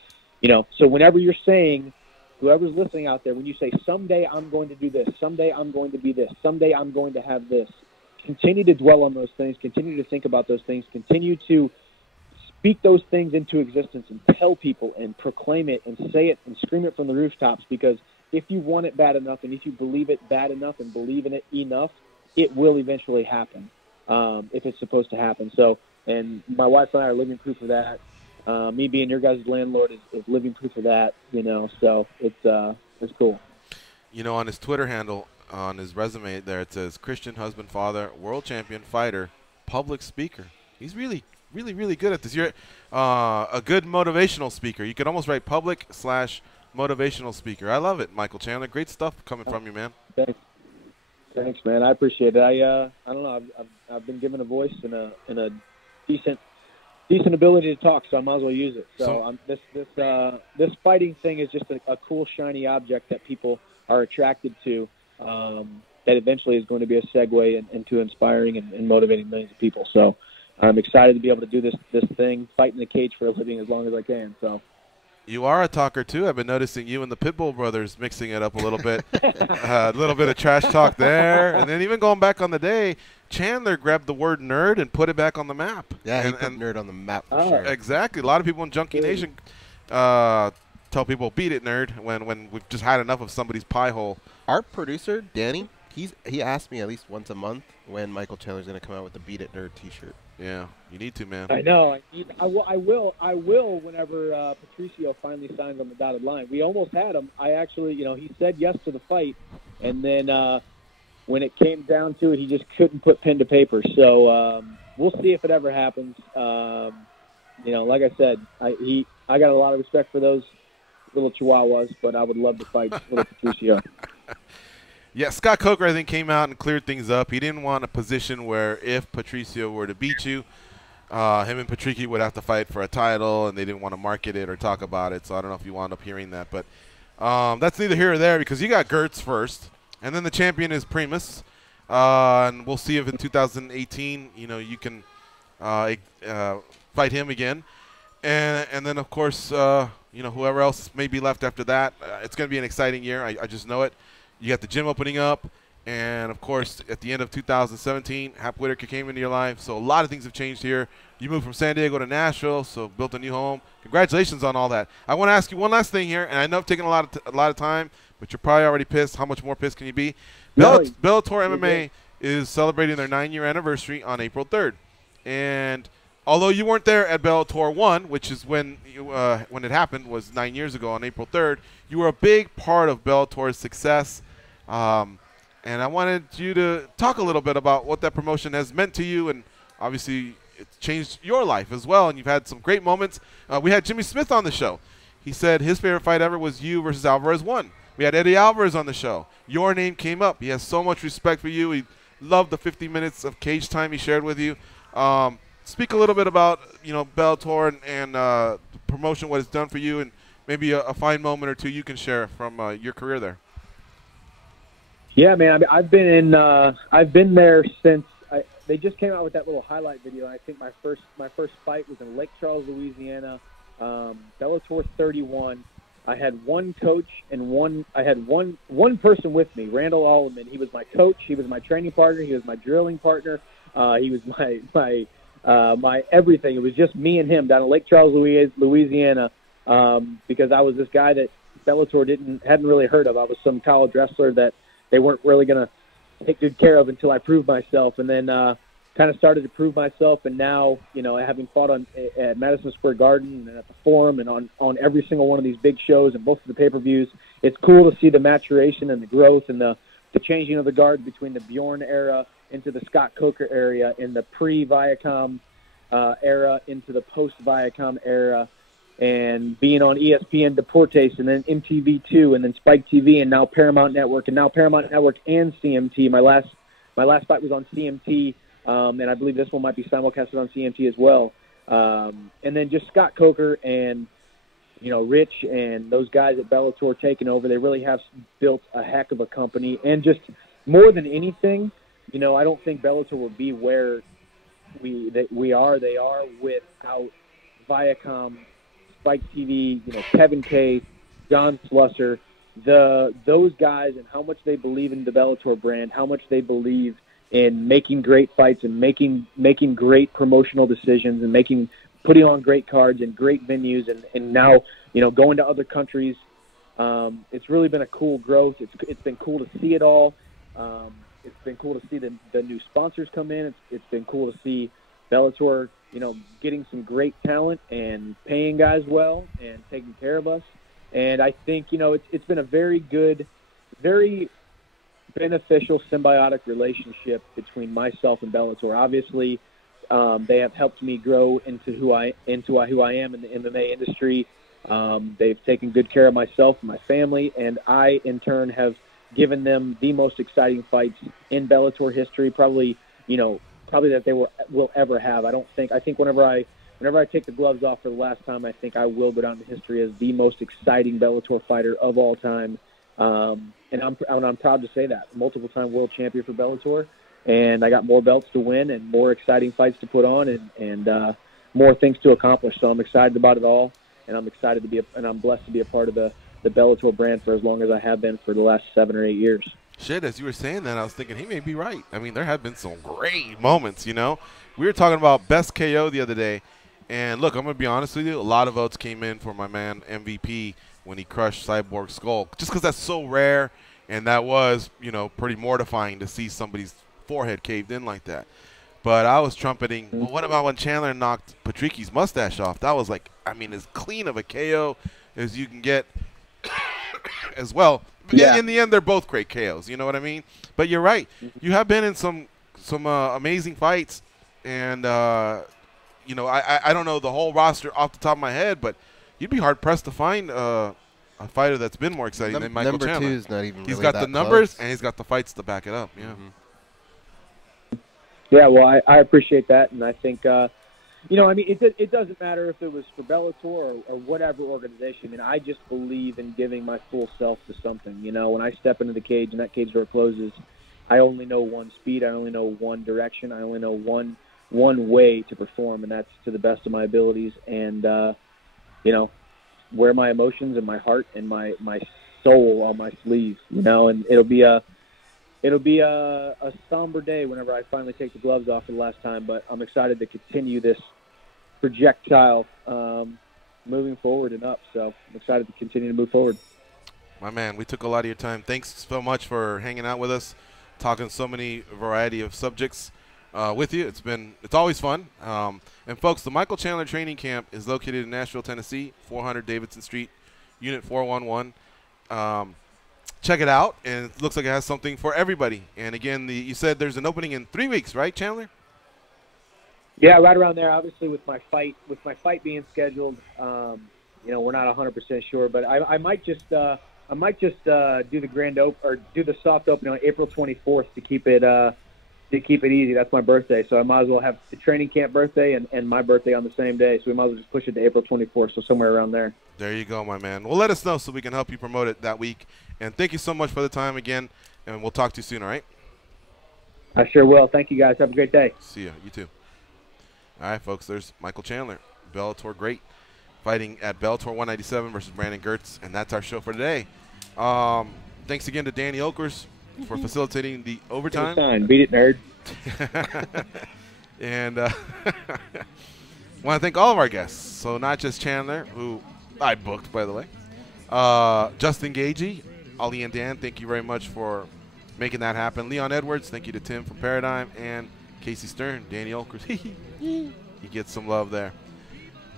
you know, so whenever you're saying, whoever's listening out there, when you say, someday I'm going to do this, someday I'm going to be this, someday I'm going to have this, continue to dwell on those things, continue to think about those things, continue to speak those things into existence and tell people and proclaim it and say it and scream it from the rooftops, because if you want it bad enough and if you believe it bad enough and believe in it enough, it will eventually happen. if it's supposed to happen. So, and my wife and I are living proof of that. Me being your guys' landlord is living proof of that, so it's cool. On his Twitter handle, on his resume there, it says Christian husband, father, world champion, fighter, public speaker. He's really, really, really good at this. You're a good motivational speaker. You could almost write public/motivational speaker. I love it, Michael Chandler. Great stuff coming from you, man. Thanks, man. I appreciate it. I don't know. I've been given a voice and a decent ability to talk, so I might as well use it. So this fighting thing is just a cool, shiny object that people are attracted to. That eventually is going to be a segue into inspiring and motivating millions of people. So I'm excited to be able to do this thing, fight in the cage for a living as long as I can. So. You are a talker, too. I've been noticing you and the Pitbull brothers mixing it up a little bit. A little bit of trash talk there. And then even going back on the day, Chandler grabbed the word nerd and put it back on the map. Yeah, he put nerd on the map for sure. Exactly. A lot of people in Junkie Nation tell people, beat it, nerd, when we've just had enough of somebody's pie hole. Our producer, Danny, he asked me at least once a month when Michael Chandler's going to come out with the Beat It Nerd T-shirt. Yeah, you need to, man. I know. I will whenever Patricio finally signs on the dotted line. We almost had him. I actually, he said yes to the fight, and then when it came down to it, he just couldn't put pen to paper. So we'll see if it ever happens. Like I said, I got a lot of respect for those little chihuahuas, but I would love to fight little Patricio. Yeah, Scott Coker, I think, came out and cleared things up. He didn't want a position where if Patricio were to beat you, him and Patricky would have to fight for a title, and they didn't want to market it or talk about it. So I don't know if you wound up hearing that. But that's neither here or there because you got Gertz first, and then the champion is Primus. And we'll see if in 2018, you can fight him again. And then, of course, whoever else may be left after that. It's going to be an exciting year. I just know it. You got the gym opening up, and, of course, at the end of 2017, Hap Whitaker came into your life. So a lot of things have changed here. You moved from San Diego to Nashville, so built a new home. Congratulations on all that. I want to ask you one last thing here, and I know I've taken a lot of time, but you're probably already pissed. How much more pissed can you be? Bellator MMA is celebrating their 9-year anniversary on April 3rd. And although you weren't there at Bellator 1, which is when it happened, was 9 years ago on April 3rd, you were a big part of Bellator's success. And I wanted you to talk a little bit about what that promotion has meant to you, and obviously it's changed your life as well, and you've had some great moments. We had Jimmy Smith on the show. He said his favorite fight ever was you versus Alvarez 1. We had Eddie Alvarez on the show. Your name came up. He has so much respect for you. He loved the 50 minutes of cage time he shared with you. Speak a little bit about Bellator and the promotion, what it's done for you, and maybe a fine moment or two you can share from your career there. Yeah, man. I've been there since they just came out with that little highlight video. I think my first fight was in Lake Charles, Louisiana, Bellator 31. I had one coach and I had one person with me, Randall Alleman. He was my coach. He was my training partner. He was my drilling partner. He was my everything. It was just me and him down in Lake Charles, Louisiana, because I was this guy that Bellator hadn't really heard of. I was some college wrestler that they weren't really going to take good care of until I proved myself, and then kind of started to prove myself. And now, having fought at Madison Square Garden and at the Forum and on every single one of these big shows and both of the pay-per-views, it's cool to see the maturation and the growth and the changing of the guard between the Bjorn era into the Scott Coker area, in the pre-Viacom era into the post-Viacom era, and being on ESPN Deportes and then MTV2 and then Spike TV and now Paramount Network and CMT. My last fight was on CMT, and I believe this one might be simulcasted on CMT as well. And then just Scott Coker and Rich and those guys at Bellator taking over. They really have built a heck of a company, and just more than anything, I don't think Bellator would be where they are without Viacom, Spike TV, Kevin K, John Slusser, those guys, and how much they believe in the Bellator brand, how much they believe in making great fights and making great promotional decisions and putting on great cards and great venues, and now going to other countries. It's really been a cool growth. It's been cool to see it all. It's been cool to see the new sponsors come in. It's been cool to see Bellator, getting some great talent and paying guys well and taking care of us. And I think, it's been a very good, very beneficial symbiotic relationship between myself and Bellator. Obviously, they have helped me grow into who I am in the MMA industry. They've taken good care of myself and my family, and I, in turn, have given them the most exciting fights in Bellator history, probably that they will ever have. I think whenever I take the gloves off for the last time, I think I will go down to history as the most exciting Bellator fighter of all time. And I'm proud to say that. Multiple-time world champion for Bellator, and I got more belts to win and more exciting fights to put on and more things to accomplish. So I'm excited about it all, and I'm excited and I'm blessed to be a part of the Bellator brand for as long as I have been for the last 7 or 8 years. Shit, as you were saying that, I was thinking he may be right. I mean, there have been some great moments, We were talking about best KO the other day, and look, I'm going to be honest with you, a lot of votes came in for my man MVP when he crushed Cyborg Skull, just because that's so rare, and that was, pretty mortifying to see somebody's forehead caved in like that. But I was trumpeting, well, what about when Chandler knocked Patricki's mustache off? That was as clean of a KO as you can get as well. Yeah. In the end, they're both great KOs. You know what I mean? But you're right. You have been in some amazing fights, and I don't know the whole roster off the top of my head, but you'd be hard pressed to find a fighter that's been more exciting than Michael Chandler. Number 2 is not even. He's really got that the numbers close. and he's got the fights to back it up. Yeah. Yeah. Well, I appreciate that, and I think. It doesn't matter if it was for Bellator or whatever organization. I mean, I just believe in giving my full self to something. When I step into the cage and that cage door closes, I only know one speed. I only know one direction. I only know one way to perform, and that's to the best of my abilities. And, wear my emotions and my heart and my soul on my sleeve, and it'll be a somber day whenever I finally take the gloves off for the last time, but I'm excited to continue this projectile moving forward and up. So I'm excited to continue to move forward. My man, we took a lot of your time. Thanks so much for hanging out with us, talking so many variety of subjects with you. It's always fun. And folks, the Michael Chandler Training Camp is located in Nashville, Tennessee, 400 Davidson Street, Unit 411. Check it out, and it looks like it has something for everybody. And again, you said there's an opening in 3 weeks, right, Chandler? Yeah, right around there. Obviously, with my fight being scheduled, we're not 100% sure, but I might just do the grand open or do the soft opening on April 24th to keep it easy. That's my birthday, so I might as well have the training camp birthday and my birthday on the same day. So we might as well just push it to April 24th, so somewhere around there. There you go, my man. Well, let us know so we can help you promote it that week. And thank you so much for the time again, and we'll talk to you soon, all right? I sure will. Thank you, guys. Have a great day. See ya. You too. All right, folks, there's Michael Chandler, Bellator great, fighting at Bellator 197 versus Brandon Gertz, and that's our show for today. Thanks again to Danny Okers for facilitating the overtime. Beat it, nerd. And want to thank all of our guests. So not just Chandler, who I booked, by the way. Justin Gaethje, Ali and Dan, thank you very much for making that happen. Leon Edwards, thank you to Tim from Paradigm, and Casey Stern, Danny Okers. He gets some love there.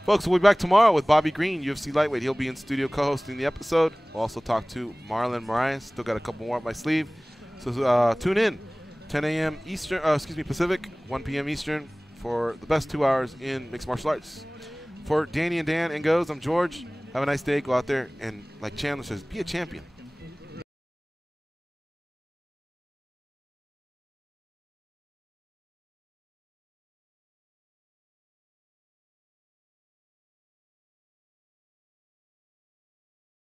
Folks, we'll be back tomorrow with Bobby Green, UFC lightweight. He'll be in studio co-hosting the episode. We'll also talk to Marlon Moraes. Still got a couple more up my sleeve. So tune in, 10 a.m. Eastern, Pacific, 1 p.m. Eastern for the best 2 hours in mixed martial arts. For Danny and Dan and Goes, I'm George. Have a nice day. Go out there and, like Chandler says, be a champion.